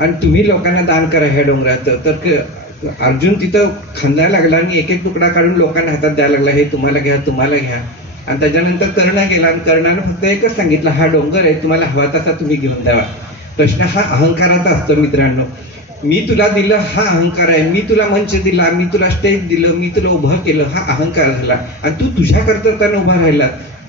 आणि तुम्ही लोकांना दान करा ह्या डोंगराचं. तर अर्जुन तिथं खंदायला लागला आणि एक एक तुकडा काढून लोकांना हातात द्यायला लागला, हे तुम्हाला घ्या, तुम्हाला घ्या. आणि त्याच्यानंतर कर्ण गेला आणि कर्णानं फक्त एकच सांगितलं, हा डोंगर आहे, तुम्हाला हवा तसा तुम्ही घेऊन द्यावा. प्रश्न हा अहंकाराचा असतो मित्रांनो. मी तुला दिलं हा अहंकार आहे, मी तुला मंच दिला, मी तुला स्टेज दिलं, मी तुला उभं केलं, हा अहंकार झाला. आणि तू तुझ्या कर्तव्यानं उभा राहिला,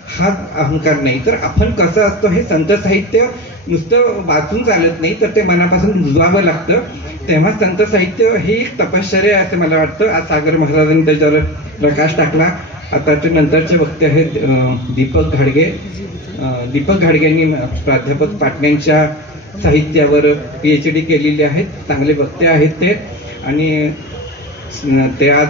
हा अहंकार नाही. तर आपण कसं असतो, हे संत साहित्य नुसतं वाचून चालत नाही, तर ते मनापासून रुजवावं लागतं. तेव्हा संत साहित्य ही एक तपश्चर्या आहे असं मला वाटतं. आज सागर महाराजांनी त्याच्यावर प्रकाश टाकला. आताचे नंतरचे वक्ते आहेत दीपक घाडगे. दीपक घाडगेंनी प्राध्यापक पाटण्यांच्या साहित्यावर PhD केलेली आहेत. चांगले वक्ते आहेत ते. आणि ते आज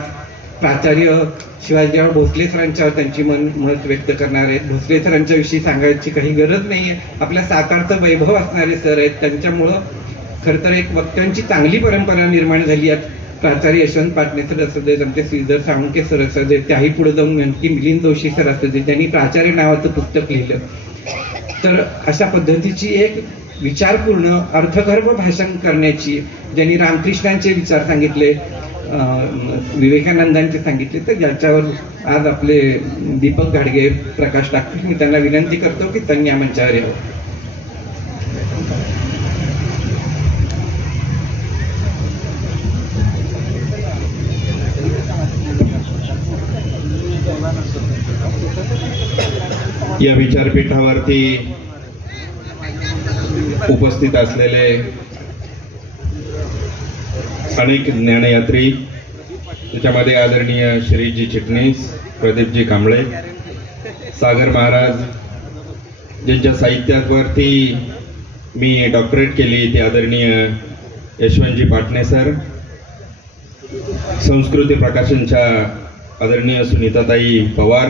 प्राचार्य शिवाजीराव भोसले सरांच्यावर त्यांची मत व्यक्त करणार आहेत. भोसले सरांच्या विषयी सांगायची काही गरज नाही आहे. आपल्या सातारचं वैभव असणारे सर आहेत. त्यांच्यामुळं खरं तर एक वक्त्यांची चांगली परंपरा निर्माण झाली आहे. प्राचार्य यशवंत पाटणे सर असू देत, आमचे श्रीधर साळुंके सर असू देत, त्याही पुढे जाऊन आणखी मिलिंद जोशी सर असू देत, त्यांनी प्राचार्य नावाचं पुस्तक लिहिलं. तर अशा पद्धतीची एक विचारपूर्ण अर्थगर्भ भाषण करण्याची, ज्यांनी रामकृष्णांचे विचार सांगितले, विवेकानंदांचे सांगितले, तर ज्याच्यावर आज आपले दीपक घाडगे प्रकाश टाकतील. मी त्यांना विनंती करतो की त्यांनी या मंचावर यावं. या विचारपीठावरती उपस्थित असलेले अनेक ज्ञानयात्री, त्याच्यामध्ये आदरणीय श्रीजी चिटणीस, प्रदीपजी कांबळे, सागर महाराज, ज्यांच्या साहित्यावरती मी डॉक्टरेट केली, ते आदरणीय यशवंतजी पाटणे सर, संस्कृती प्रकाशनच्या आदरणीय सुनीताताई पवार.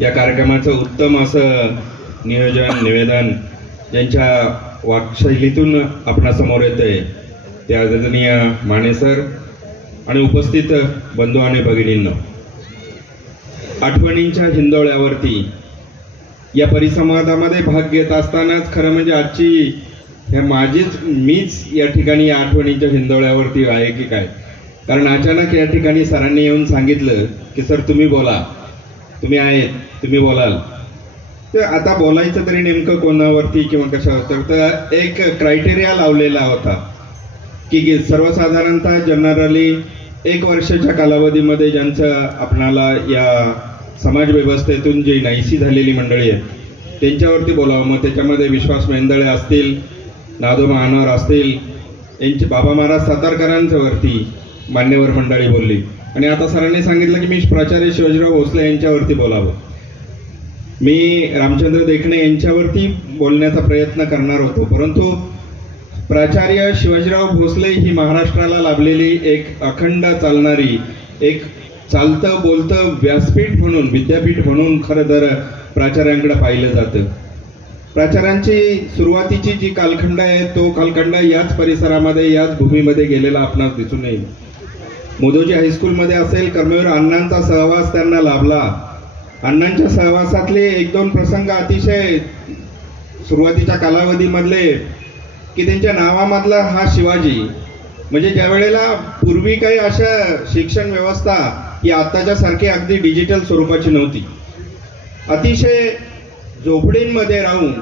या कार्यक्रमाचं उत्तम असं नियोजन, निवेदन ज्यांच्या वाक्शैलीतून आपणासमोर येतंय, ते आदरणीय माने सर आणि उपस्थित बंधू आणि भगिनींनो. आठवणींच्या हिंदोळ्यावरती या परिसंवादामध्ये भाग घेत असतानाच खरं म्हणजे आजची मीच या ठिकाणी या आठवणींच्या हिंदोळ्यावरती आहे की काय. कारण अचानक या ठिकाणी सरांनी येऊन सांगितलं की सर तुम्ही बोला, तुम्ही आहेत, तुम्ही बोलाल. तर आता बोलायचं तरी नेमकं कोणावरती किंवा कशावर. तर एक क्रायटेरिया लावलेला होता की सर्वसाधारणतः जनरली 1 वर्षाच्या कालावधीमध्ये ज्यांचं आपणाला या समाज व्यवस्थेतून जी नाहीशी झालेली मंडळी आहेत त्यांच्यावरती बोलावं. मग त्याच्यामध्ये विश्वास मेंदळे असतील, नादो महानोर असतील, यांची बाबा महाराज सातारकरांच्या वरती मान्यवर मंडळी बोलली. आणि आता सरांनी सांगितलं की मी प्राचार्य शिवाजीराव भोसले यांच्यावरती बोलावं. मी रामचंद्र देखणे यांच्यावरती बोलण्याचा प्रयत्न करणार होतो, परंतु प्राचार्य शिवाजीराव भोसले ही महाराष्ट्राला लाभलेली एक अखंड चालणारी, एक चालतं बोलतं व्यासपीठ म्हणून, विद्यापीठ म्हणून खरं तर प्राचार्यांकडे पाहिलं जातं. प्राचार्यांची सुरुवातीची जी कालखंड आहे तो कालखंड याच परिसरामध्ये, याच भूमीमध्ये गेलेला आपणास दिसून येईल. मोदोजी हायस्कूलमध्ये असेल, कर्मवीर अण्णांचा सहवास त्यांना लाभला. अण्णांच्या सहवासातले 1-2 प्रसंग अतिशय सुरुवातीच्या कालावधीमधले की त्यांच्या नावामधला हा शिवाजी, म्हणजे ज्या वेळेला पूर्वी काही अशा शिक्षण व्यवस्था ही आत्ताच्या सारखी अगदी डिजिटल स्वरूपाची नव्हती. अतिशय झोपडींमध्ये राहून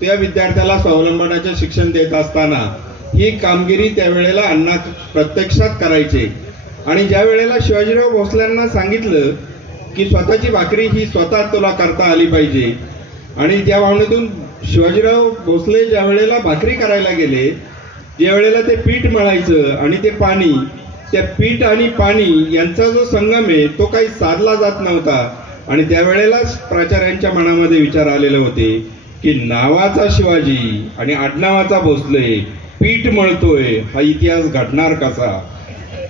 त्या विद्यार्थ्याला स्वावलंबनाचे शिक्षण देत असताना ही कामगिरी त्यावेळेला अण्णा प्रत्यक्षात करायचे. आणि ज्या वेळेला शिवाजीराव भोसल्यांना सांगितलं की स्वतःची भाकरी ही स्वतः तुला करता आली पाहिजे, आणि त्या भावनेतून शिवाजीराव भोसले ज्या वेळेला भाकरी करायला गेले, ज्या वेळेला ते पीठ मळायचं आणि ते पाणी, त्या पीठ आणि पाणी यांचा जो संगम आहे तो काही साधला जात नव्हता. आणि त्यावेळेलाच प्राचार्यांच्या मनामध्ये विचार आलेले होते की नावाचा शिवाजी आणि आडनावाचा भोसले पीठ मळतोय, हा इतिहास घडणार कसा.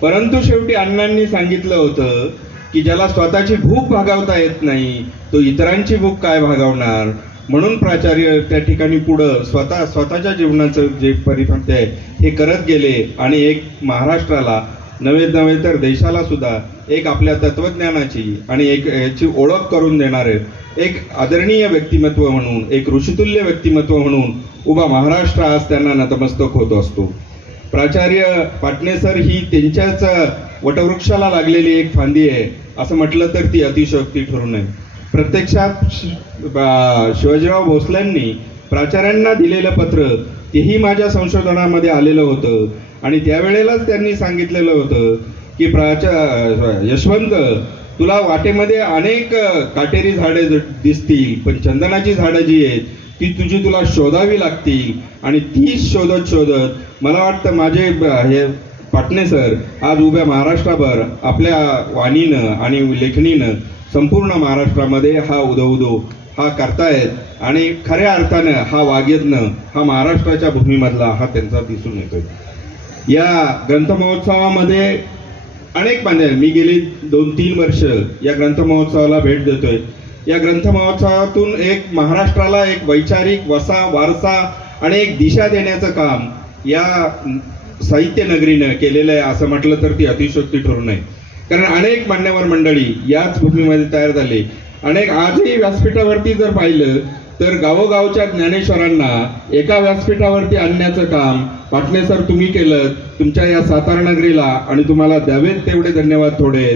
परंतु शेवटी अण्णांनी सांगितलं होतं की ज्याला स्वतःची भूक भागवता येत नाही तो इतरांची भूक काय भागवणार. म्हणून प्राचार्य त्या ठिकाणी पुढं स्वतःच्या जीवनाचं जे परिपक्व आहे हे करत गेले आणि एक महाराष्ट्राला नव्हे तर देशाला सुद्धा एक आपल्या तत्वज्ञानाची आणि एक याची ओळख करून देणारे एक आदरणीय व्यक्तिमत्व म्हणून, एक ऋषितुल्य व्यक्तिमत्व म्हणून उभा महाराष्ट्र आज त्यांना नतमस्तक होत असतो. प्राचार्य पाटणे सर ही त्यांच्याच वटवृक्षाला लागलेली एक फांदी आहे असं म्हटलं तर ती अतिशयोक्ती ठरू नये. प्रत्यक्षात शिवाजीराव भोसलेंनी प्राचार्यांना दिलेलं पत्र तेही माझ्या संशोधनामध्ये आलेलं होतं आणि त्यावेळेलाच त्यांनी सांगितलेलं होतं की यशवंत, तुला वाटेमध्ये अनेक काटेरी झाडे दिसतील, पण चंदनाची झाडं जी आहेत ती तुला शोधावी लागतील आणि तीच शोधत शोधत मला वाटतं माझे हे पाटणे सर आज उभ्या महाराष्ट्राभर आपल्या वाणीनं आणि लेखणीनं संपूर्ण महाराष्ट्रामध्ये हा उदो हा करतायत आणि खऱ्या अर्थानं हा वाग्यज्ञ हा महाराष्ट्राच्या भूमीमधला हा त्यांचा दिसून येतोय. या ग्रंथमहोत्सवामध्ये अनेक मी गेली 2-3 वर्ष या ग्रंथमहोत्सवाला भेट देतोय. या ग्रंथमहोत्सवातून एक महाराष्ट्राला एक वैचारिक वारसा आणि एक दिशा देण्याचं काम या साहित्य नगरीनं केलेलं आहे असं म्हटलं तर ती अतिशयोक्ती ठरू नये. कारण अनेक मान्यवर मंडळी याच भूमीमध्ये तयार झाले. अनेक आजही व्यासपीठावरती जर पाहिलं तर गावोगावच्या ज्ञानेश्वरांना एका व्यासपीठावरती आणण्याचं काम पाटणे सर तुम्ही केलं तुमच्या या सातारा नगरीला आणि तुम्हाला द्यावेत तेवढे धन्यवाद थोडे.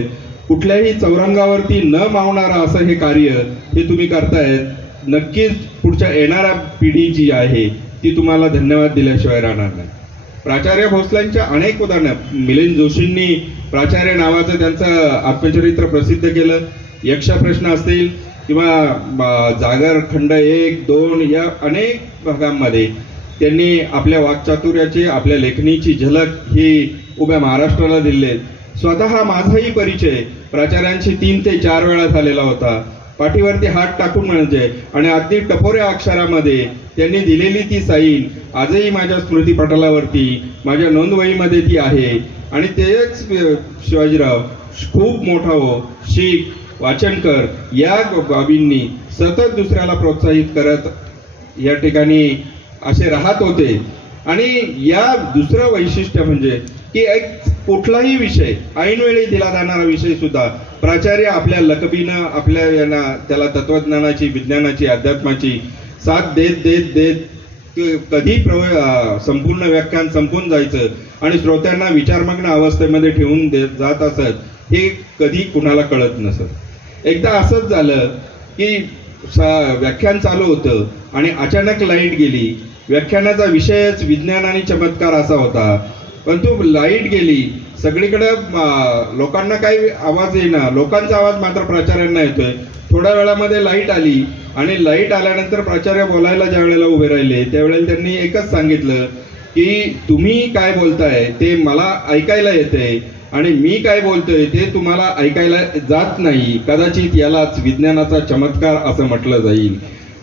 कुठल्याही चौरंगावरती न मावणारं असं हे कार्य हे तुम्ही करतायत. नक्कीच पुढच्या येणाऱ्या पिढी जी आहे ती तुम्हाला धन्यवाद दिल्याशिवाय राहणार नाही. प्राचार्य भोसलेंच्या अनेक उदाहरणं, मिलिंद जोशींनी प्राचार्य नावाचं त्यांचं आत्मचरित्र प्रसिद्ध केलं. यक्ष प्रश्न असतील किंवा जागर खंड 1-2 या अनेक भागांमध्ये त्यांनी आपल्या वाक्चातुर्याची आपल्या लेखणीची झलक ही उभ्या महाराष्ट्राला दिली. स्वतः माझाही परिचय प्राचार्यांशी 3 ते 4 वेळा झालेला होता. पाठीवरती हात टाकून म्हणजे आणि अगदी टपोऱ्या अक्षरामध्ये त्यांनी दिलेली ती साईन आजही माझ्या स्मृतीपटलावरती माझ्या नोंदवहीमध्ये ती आहे. आणि तेच शिवाजीराव खूप मोठा हो, शिक, वाचन कर या बाबींनी सतत दुसऱ्याला प्रोत्साहित करत या ठिकाणी असे राहत होते. आणि या दुसरं वैशिष्ट्य म्हणजे की एक कुठलाही विषय ऐनवेळी दिला जाणारा विषय सुद्धा प्राचार्य आपल्या लकबीनं आपल्या यांना त्याला तत्वज्ञानाची, विज्ञानाची, अध्यात्माची साथ देत देत देत कधी संपूर्ण व्याख्यान संपून जायचं आणि श्रोत्यांना विचारमग्न अवस्थेमध्ये ठेवून जात असत हे कधी कुणाला कळत नसत. एकदा असंच झालं की व्याख्यान चालू होतं आणि अचानक लाईट गेली. व्याख्यानाचा विषयच विज्ञान आणि चमत्कार असा होता, परंतु लाईट गेली. सगळीकडं लोकांना काही आवाज येईना, लोकांचा आवाज मात्र प्राचार्यांना येतोय. थोड्या वेळामध्ये लाईट आली आणि लाईट आल्यानंतर प्राचार्य बोलायला ज्या वेळेला उभे राहिले त्यावेळेला त्यांनी एकच सांगितलं की तुम्ही काय बोलताय ते मला ऐकायला येतंय आणि मी काय बोलतोय ते तुम्हाला ऐकायला जात नाही. कदाचित यालाच विज्ञानाचा चमत्कार असं म्हटलं जाईल.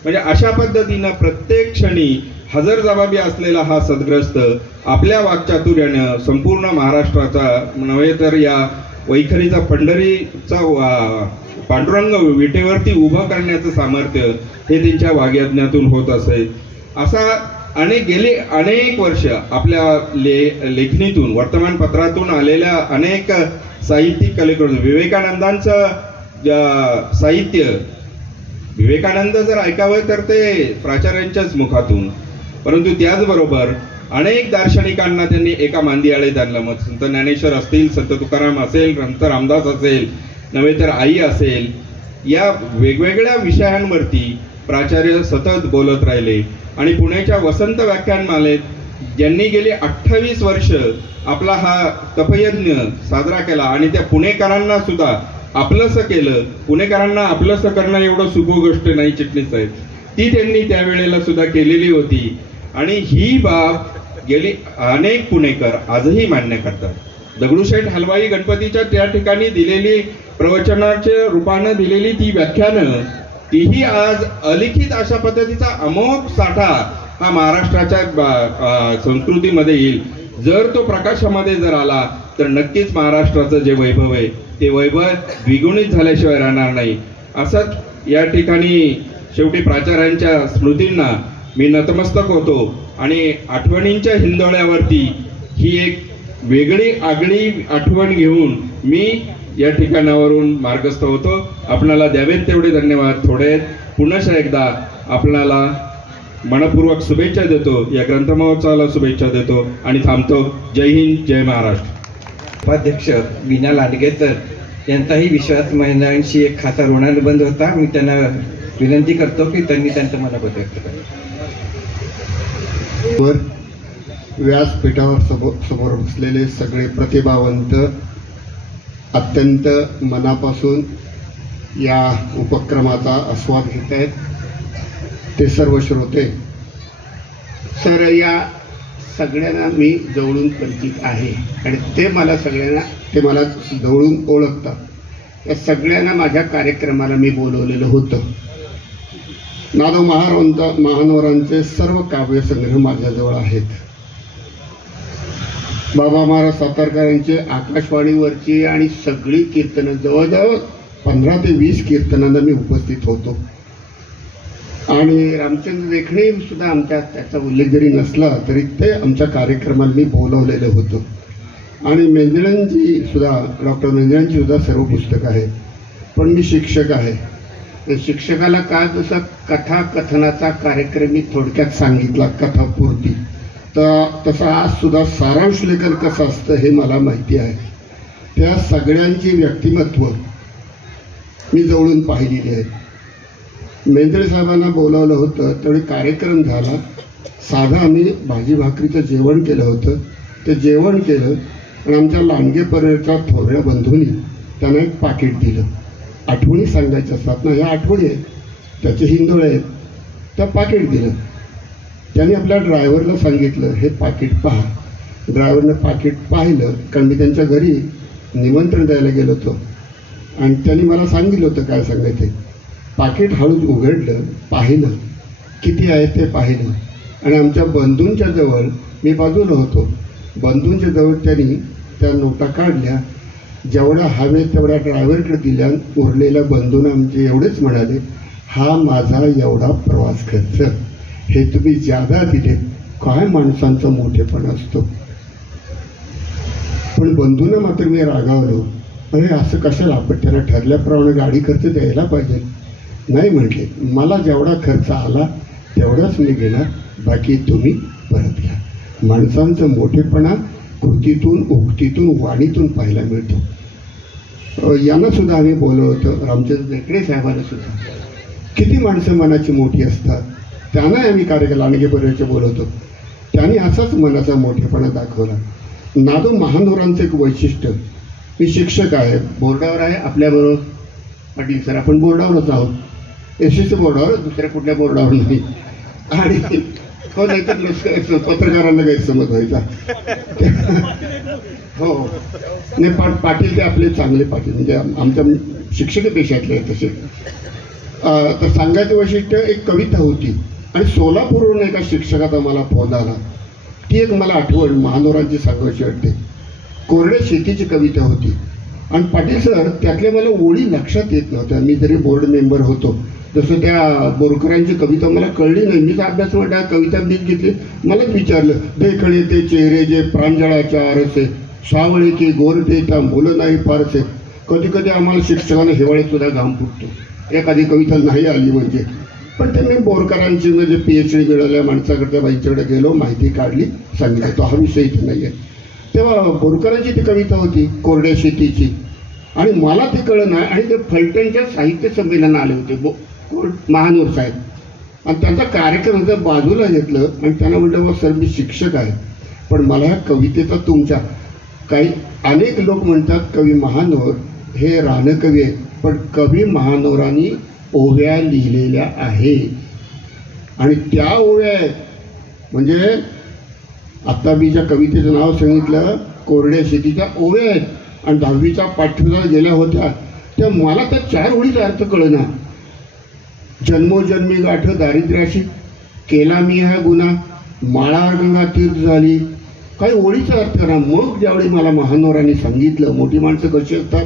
म्हणजे अशा पद्धतीनं प्रत्येक क्षणी हजरजबाबी असलेला हा सद्ग्रस्त आपल्या वाक्चातुर्यानं संपूर्ण महाराष्ट्राचा नव्हे तर या वैखरीचा पंढरीचा पांडुरंग विटेवरती उभं करण्याचं सामर्थ्य हे त्यांच्या वाग्यज्ञातून होत असे. असा गेली अनेक वर्ष आपल्या लेखणीतून वर्तमानपत्रातून आलेल्या अनेक साहित्यिक कलेकडून विवेकानंदांचं साहित्य विवेकानंद जर ऐकावं तर ते प्राचार्यांच्याच मुखातून, परंतु त्याचबरोबर अनेक दार्शनिकांना त्यांनी एका मांदियाळीत आणलं. मग संत ज्ञानेश्वर असतील, संत तुकाराम असेल, संत रामदास असेल, नव्हे तर आई असेल, या वेगवेगळ्या विषयांवरती प्राचार्य सतत बोलत राहिले. आणि पुण्याच्या वसंत व्याख्यानमालेत ज्यांनी गेली 28 वर्ष आपला हा तपयज्ञ साजरा केला आणि त्या पुणेकरांना सुद्धा आपलंसं केलं. पुणेकरांना आपलंसं करणं एवढं सुगो गोष्ट नाही चिटणीस साहेब, ती त्यांनी त्यावेळेला सुद्धा केलेली होती. आणि ही बाब गेली अनेक पुणेकर आजही मान्य करतात. दगडूशेठ हलवाई गणपतीच्या त्या ठिकाणी दिलेली प्रवचनाच्या रूपानं दिलेली ती व्याख्यानं तीही आज अलिखित अशा पद्धतीचा अमोघ साठा हा महाराष्ट्राच्या संस्कृतीमध्ये येईल. जर तो प्रकाशामध्ये जर आला तर नक्कीच महाराष्ट्राचं जे वैभव आहे ते वैभव द्विगुणित झाल्याशिवाय राहणार नाही. असंच या ठिकाणी शेवटी प्राचार्यांच्या स्मृतींना मी नतमस्तक होतो आणि आठवणींच्या हिंदोळ्यावरती ही एक वेगळी आगळी आठवण घेऊन मी या ठिकाणावरून मार्गस्थ होतो. आपणाला द्यावेत तेवढे धन्यवाद थोडे. पुनश्च एकदा आपणाला मनपूर्वक शुभेच्छा देतो, या ग्रंथमहोत्सवाला शुभेच्छा देतो आणि थांबतो. जय हिंद, जय महाराष्ट्र. उपाध्यक्ष वीणा लांडगे सर यांचाही विश्वास महिलांशी एक खासा ऋणानुबंध होता. मी त्यांना विनंती करतो की त्यांनी त्यांचं मनोगत व्यक्त करावं. वर व्यासपीठावर समोर बसलेले सगळे प्रतिभावंत, अत्यंत मनापासून या उपक्रमाचा आस्वाद घेत आहेत ते सर्व श्रोते. सर, या सगळ्यांना मी जवळून परिचित आहे आणि ते मला जवळून ओळखतात. या सगळ्यांना माझ्या कार्यक्रमाला मी बोलवलेलं होतं. नादो महानवरांचे सर्व काव्यसंग्रह माझ्याजवळ आहेत. बाबा महाराज सातारकरांची आकाशवाणीवरची आणि सगळी कीर्तनं, जवळजवळ 15 ते 20 कीर्तनांना मी उपस्थित होतो. आणि रामचंद्र देखणे सुद्धा त्याचा उल्लेख जरी नसला तरी ते आमच्या कार्यक्रमाला मी बोलवलेलं होतं. आणि मेंदळ्यांची सुद्धा, डॉक्टर मेंदळ्यांची सुद्धा सर्व पुस्तकं आहेत. पण मी शिक्षक आहे. शिक्षकाला का जसा कथाकथनाचा कार्यक्रम मी थोडक्यात सांगितला कथापूर्ती, तर तसं आज सुद्धा सारांश लेखन कसं असतं हे मला माहिती आहे. त्या सगळ्यांची व्यक्तिमत्व मी जवळून पाहिलेली आहे. मेंदळे साहेबांना बोलावलं होतं त्यावेळी कार्यक्रम झाला. साधं आम्ही भाजी भाकरीचं जेवण केलं होतं. ते जेवण केलं आणि आमच्या लांडगे परिवाराच्या थोरल्या बंधूंनी त्यांना एक पाकिट दिलं. आठवणी सांगायच्या असतात ना, ह्या आठवणी आहेत, त्याचे हिंदोळे आहेत. त्या पाकिट दिलं. त्यांनी आपल्या ड्रायव्हरला सांगितलं, हे पाकिट पहा. ड्रायव्हरनं पाकिट पाहिलं, कारण मी त्यांच्या घरी निमंत्रण द्यायला गेलो होतो आणि त्यांनी मला सांगितलं होतं काय सांगायचं. पाकिट हळूच उघडलं, पाहिलं, किती आहे ते पाहिलं आणि आमच्या बंधूंच्या जवळ, मी बाजूला होतो, बंधूंच्या जवळ त्यांनी त्या नोटा काढल्या. जेवढ्या हवे तेवढ्या ड्रायव्हरकडे दिल्या. उरलेल्या बंधूंना आमचे एवढेच म्हणाले, हा माझा एवढा प्रवास खर्च, हे तुम्ही ज्यादा दिले. काय माणसांचा मोठेपणा असतो. पण बंधूंना मात्र मी रागावलो, अरे असं कशाला, आपण त्याला ठरल्याप्रमाणे गाडी खर्च द्यायला पाहिजे. नाही म्हटले, मला जेवढा खर्च आला तेवढाच मी घेणार, बाकी तुम्ही परत घ्या. माणसांचं मोठेपणा कृतीतून, उक्तीतून, वाणीतून पाहायला मिळतो. यांना सुद्धा आम्ही बोलवलं होतं, रामचंद्र देखणे साहेबांना सुद्धा. किती माणसं मनाची मोठी असतात, त्यांना आम्ही कार्यक्रम लांडगे परिवाराचे बोलवतो. त्यांनी असाच मनाचा मोठेपणा दाखवला. नादो महानवरांचं एक वैशिष्ट्य, मी शिक्षक आहे, बोर्डावर आहे आपल्याबरोबर पाटील सर, आपण बोर्डावरच आहोत, SSC बोर्डावर, दुसऱ्या कुठल्या बोर्डावर नाही. आणि हो, नाही तर पत्रकारांना गैरसमज व्हायचा. हो नाही, पाटील ते आपले चांगले पाटील, म्हणजे आमच्या शिक्षक पेशातले आहेत तसे. तर सांगायचं वैशिष्ट्य, एक कविता होती आणि सोलापूरवरून एका शिक्षकाचा मला फोन आला. ती एक मला आठवण महानवरांची सांगायची वाटते. कोरड्या शेतीची कविता होती आणि पाटील सर त्यातल्या मला ओळी लक्षात येत नव्हत्या. मी जरी बोर्ड मेंबर होतो, जसं त्या बोरकरांची कविता मला कळली नाही. मीच अभ्यास म्हणता कविता मीच घेतली. मलाच विचारलं, देखळे ते चेहरे जे प्रांजळाच्या आरसे, सावळे की गोरटे त्या मुलं नाही फारसे. कधी कधी आम्हाला शिक्षकांना हिवाळ्यात सुद्धा घाम फुटतो एखादी कविता नाही आली म्हणजे. पण ते मी बोरकरांची म्हणजे PhD मिळाल्या माणसाकडे बाईंच्याकडे गेलो, माहिती काढली, सांगितलं. तो हा विषय इथे नाही आहे. तेव्हा बोरकरांची ती कविता होती कोरड्या शेतीची आणि मला ते कळलं नाही. आणि ते फलटणच्या साहित्य संमेलनाला आले होते महानूर साहेब आणि त्यांचा कार्यक्रम जर बाजूला घेतलं आणि त्यांना म्हटलं, सर मी शिक्षक आहे पण मला ह्या कवितेचा तुमच्या, काही अनेक लोक म्हणतात कवी महानोर हे रानकवी आहेत, पण कवी महानोरांनी ओव्या लिहिलेल्या आहे आणि त्या ओव्या आहेत. म्हणजे आता मी ज्या कवितेचं नाव सांगितलं कोरड्या शेतीच्या ओव्या आहेत आणि 10वीच्या पाठ्यपुस्तकात गेल्या होत्या. त्या मला त्या 4 ओळीचा अर्थ कळना. जन्मोजन्मी गाठ दारिद्र्याशी, केला मी हा गुन्हा, माळावर गंगा तीर्थ झाली, काही ओळीचा अर्थ करा. मग ज्यावेळी मला महानोरांनी सांगितलं, मोठी माणसं कशी असतात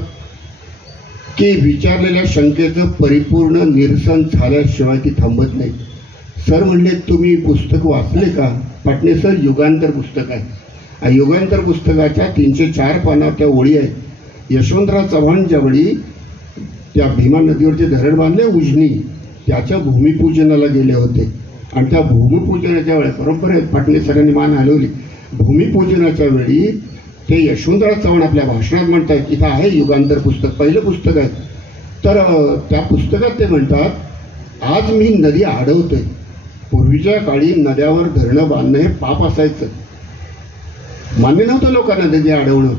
की विचारलेल्या शंकेचं परिपूर्ण निरसन झाल्याशिवाय ती थांबत नाही. सर म्हणले, तुम्ही पुस्तक वाचले का? पाटणे सर, युगांतर पुस्तक आहे. युगांतर पुस्तकाच्या 304 पानावर त्या ओळी आहेत. यशवंतराव चव्हाण ज्यावेळी त्या भीमा नदीवरचे धरण बांधले उजनी, त्याच्या भूमिपूजनाला गेले होते आणि त्या भूमिपूजनाच्या वेळेस बरोबर आहे, पाटणे सरांनी मान हलवली. भूमिपूजनाच्या वेळी ते यशवंतराव चव्हाण आपल्या भाषणात म्हणतात, इथं आहे युगांतर पुस्तक, पहिलं पुस्तक आहे. तर त्या पुस्तकात ते म्हणतात, आज मी नदी अडवतोय. पूर्वीच्या काळी नद्यावर धरणं बांधणं हे पाप असायचं, मान्य नव्हतं लोकांना नदी अडवणं.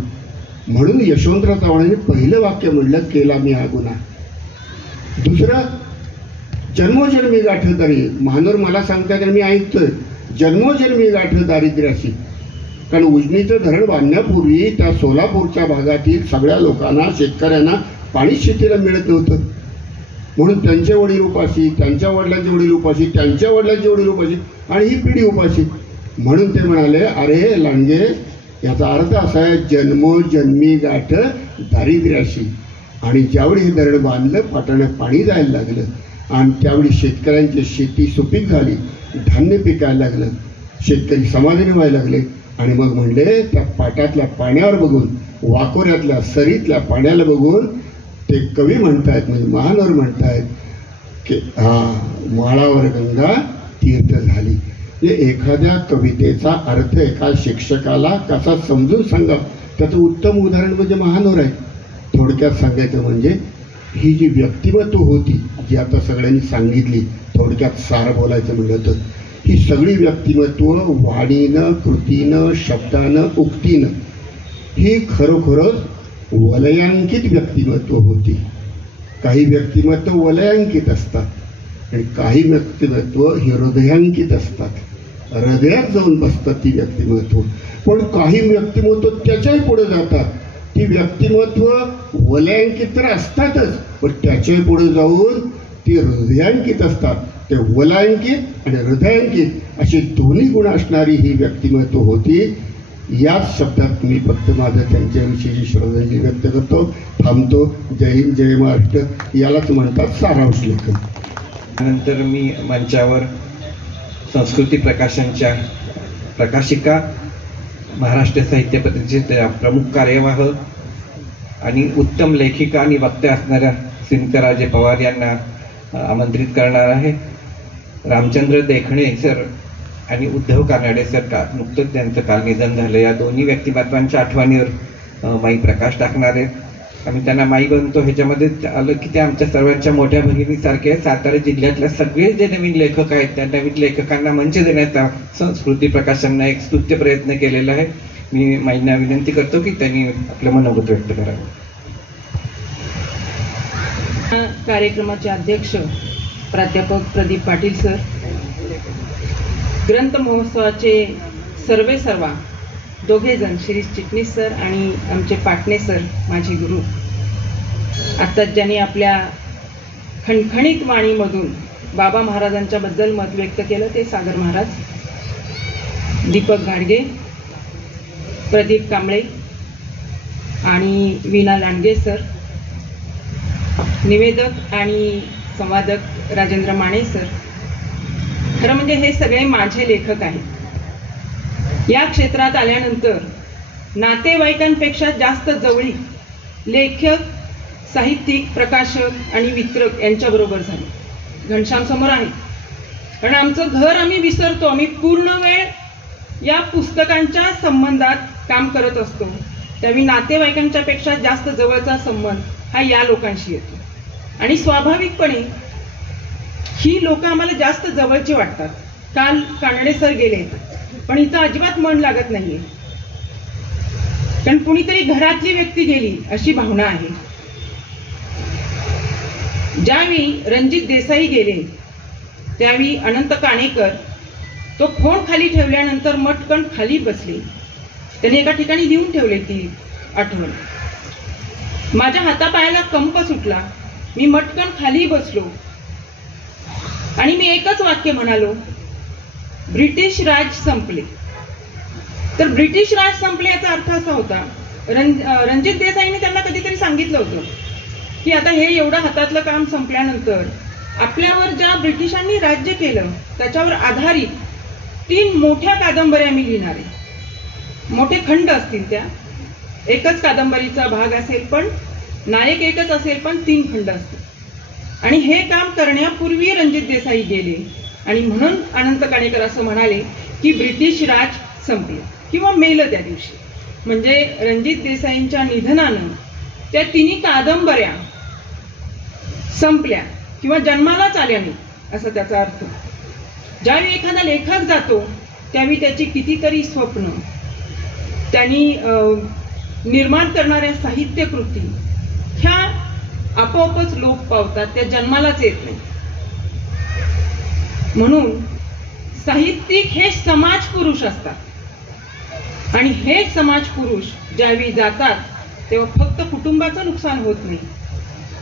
म्हणून यशवंतराव चव्हाणांनी पहिलं वाक्य म्हणलं, केला मी हा गुन्हा. दुसरं, जन्मोजन्मी गाठ दारी. महानोर मला सांगतात आणि मी ऐकतोय, जन्मोजन्मी गाठ दारिद्र्याशी. कारण उजनीचं धरण बांधण्यापूर्वी त्या सोलापूरच्या भागातील सगळ्या लोकांना, शेतकऱ्यांना पाणी शेतीला मिळत नव्हतं. म्हणून त्यांचे वडील उपाशी, त्यांच्या वडिलांचे वडील उपाशी, त्यांच्या वडिलांचे वडील उपाशी आणि ही पिढी उपाशी. म्हणून ते म्हणाले, अरे लांडगे, याचा अर्थ असा आहे, जन्मोजन्मी गाठ दारिद्र्याशी. आणि ज्यावेळी हे धरण बांधलं, पाटाण्यात पाणी जायला लागलं आणि त्यावेळी शेतकऱ्यांची शेती सुपीक झाली, धान्य पिकायला लागलं, शेतकरी समाधानी व्हायला लागले. आणि मग म्हणले, त्या पाटातल्या पाण्यावर बघून, वाकोऱ्यातल्या सरीतल्या पाण्याला बघून ते कवी म्हणतायत, म्हणजे महानोर म्हणतायत की माळावर गंगा तीर्थ झाली. म्हणजे एखाद्या कवितेचा अर्थ एका शिक्षकाला कसा समजून सांगा, त्याचं उत्तम उदाहरण म्हणजे महानोर आहे. थोडक्यात सांगायचं म्हणजे ही जी व्यक्तिमत्व होती, जी आता सगळ्यांनी सांगितली, थोडक्यात सार बोलायचं म्हणलं तर ही सगळी व्यक्तिमत्व वाणीनं, कृतीनं, शब्दानं, उक्तीनं ही खरोखरच वलयांकित व्यक्तिमत्व होती. काही व्यक्तिमत्व वलयांकित असतात आणि काही व्यक्तिमत्व ही हृदयांकित असतात, हृदयात जाऊन बसतात ती व्यक्तिमत्व. पण काही व्यक्तिमत्व त्याच्याही पुढे जातात. ती व्यक्तिमत्व वलयांकित तर असतातच, पण त्याच्याही पुढे जाऊन ती हृदयांकित असतात. ते वलयांकित आणि हृदयांकित अशी दोन्ही गुण असणारी ही व्यक्तिमत्व होती. याच शब्दात मी फक्त माझं त्यांच्याविषयीची श्रद्धांजली व्यक्त करतो, थांबतो. जय हिंद, जय महाराष्ट्र. यालाच म्हणतात सारांश लेखन. त्यानंतर मी मंचावर संस्कृती प्रकाशनच्या प्रकाशिका, महाराष्ट्र साहित्य परिषदेच्या प्रमुख कार्यवाह आणि उत्तम लेखिका आणि वक्त्या असणाऱ्या सिंकराजे पवार यांना आमंत्रित करणार आहे. रामचंद्र देखणे सर आणि उद्धव कानडे सर, नुकतंच त्यांचं काल निधन झालं. या दोन्ही व्यक्तिमत्वांच्या आठवणीवर माई प्रकाश टाकणार आहेत. आम्ही त्यांना माई बनतो ह्याच्यामध्ये आलं की ते आमच्या सर्वांच्या मोठ्या भगिनीसारखे आहेत. सातारा जिल्ह्यातल्या सगळे जे नवीन लेखक आहेत, त्या नवीन लेखकांना मंच देण्याचा संस्कृती प्रकाशननं एक स्तुत्य प्रयत्न केलेला आहे. मी माईंना विनंती करतो की त्यांनी आपलं मनोगत व्यक्त करावं. कार्यक्रमाचे अध्यक्ष प्राध्यापक प्रदीप पाटील सर, ग्रंथ महोत्सवाचे सर्वा दोघेजण, शिरीष चिटणीस सर आणि आमचे पाटणे सर, माझे गुरु, आत्ताच ज्यांनी आपल्या खणखणीत वाणीमधून बाबा महाराजांच्या बद्दल मत व्यक्त केलं ते सागर महाराज, दीपक घाडगे, प्रदीप कांबळे आणि वीणा लांडगे सर, निवेदक आणि संवादक राजेंद्र माने सर. खरं म्हणजे हे सगळे माझे लेखक आहेत. या क्षेत्रात आल्यानंतर नातेवाईकांपेक्षा जास्त जवळीक लेखक, साहित्यिक, प्रकाशक आणि वितरक यांच्याबरोबर झाली. घनश्याम समोर आहे, कारण आमचं घर आम्ही विसरतो. आम्ही पूर्ण वेळ या पुस्तकांच्या संबंधात काम करत असतो. त्यावेळी नातेवाईकांच्या पेक्षा जास्त जवळचा संबंध हा या लोकांशी येतो आणि स्वाभाविकपणे ही लोक आम्हाला जास्त जवळची वाटतात. काल कानडे सर गेले, पण इथं अजिबात मन लागत नाहीये, कारण कुणीतरी घरातली व्यक्ती गेली अशी भावना आहे. ज्यावेळी रणजित देसाई गेले त्यावेळी अनंत काणेकर तो फोन खाली ठेवल्यानंतर मटकन खाली बसले. त्यांनी एका ठिकाणी लिहून ठेवले ती आठवण. माझ्या हातापायाला कंप सुटला. मी मटकन खाली बसलो आणि मी एकच वाक्य म्हणालो, ब्रिटिश राज संपले. तर ब्रिटिश राज संपले याचा अर्थ असा होता, रणजित देसाईने त्यांना कधीतरी सांगितलं होतं की आता हे एवढं हातातलं काम संपल्यानंतर आपल्यावर ज्या ब्रिटिशांनी राज्य केलं त्याच्यावर आधारित 3 मोठ्या कादंबऱ्या मी लिहिणार आहे. मोठे खंड असतील, त्या एकच कादंबरीचा भाग असेल, पण नायक एकच असेल, पण 3 खंड असतील. आणि हे काम करण्यापूर्वी रणजित देसाई गेले आणि म्हणून अनंत काणेकर असं म्हणाले की ब्रिटिश राज संपले किंवा मेलं त्या दिवशी. म्हणजे रणजित देसाईंच्या निधनानं त्या तिन्ही कादंबऱ्या संपल्या किंवा जन्मालाच आल्या नाही असं त्याचा अर्थ. ज्यावेळी एखादा लेखक जातो त्यावेळी त्याची कितीतरी स्वप्न, त्यांनी निर्माण करणाऱ्या साहित्यकृती ह्या आपोआपच लोप पावतात, त्या जन्मालाच येत नाही. म्हणून साहित्यिक हे समाज पुरुष असतात आणि हे समाज पुरुष ज्यावेळी जातात तेव्हा फक्त कुटुंबाचं नुकसान होत नाही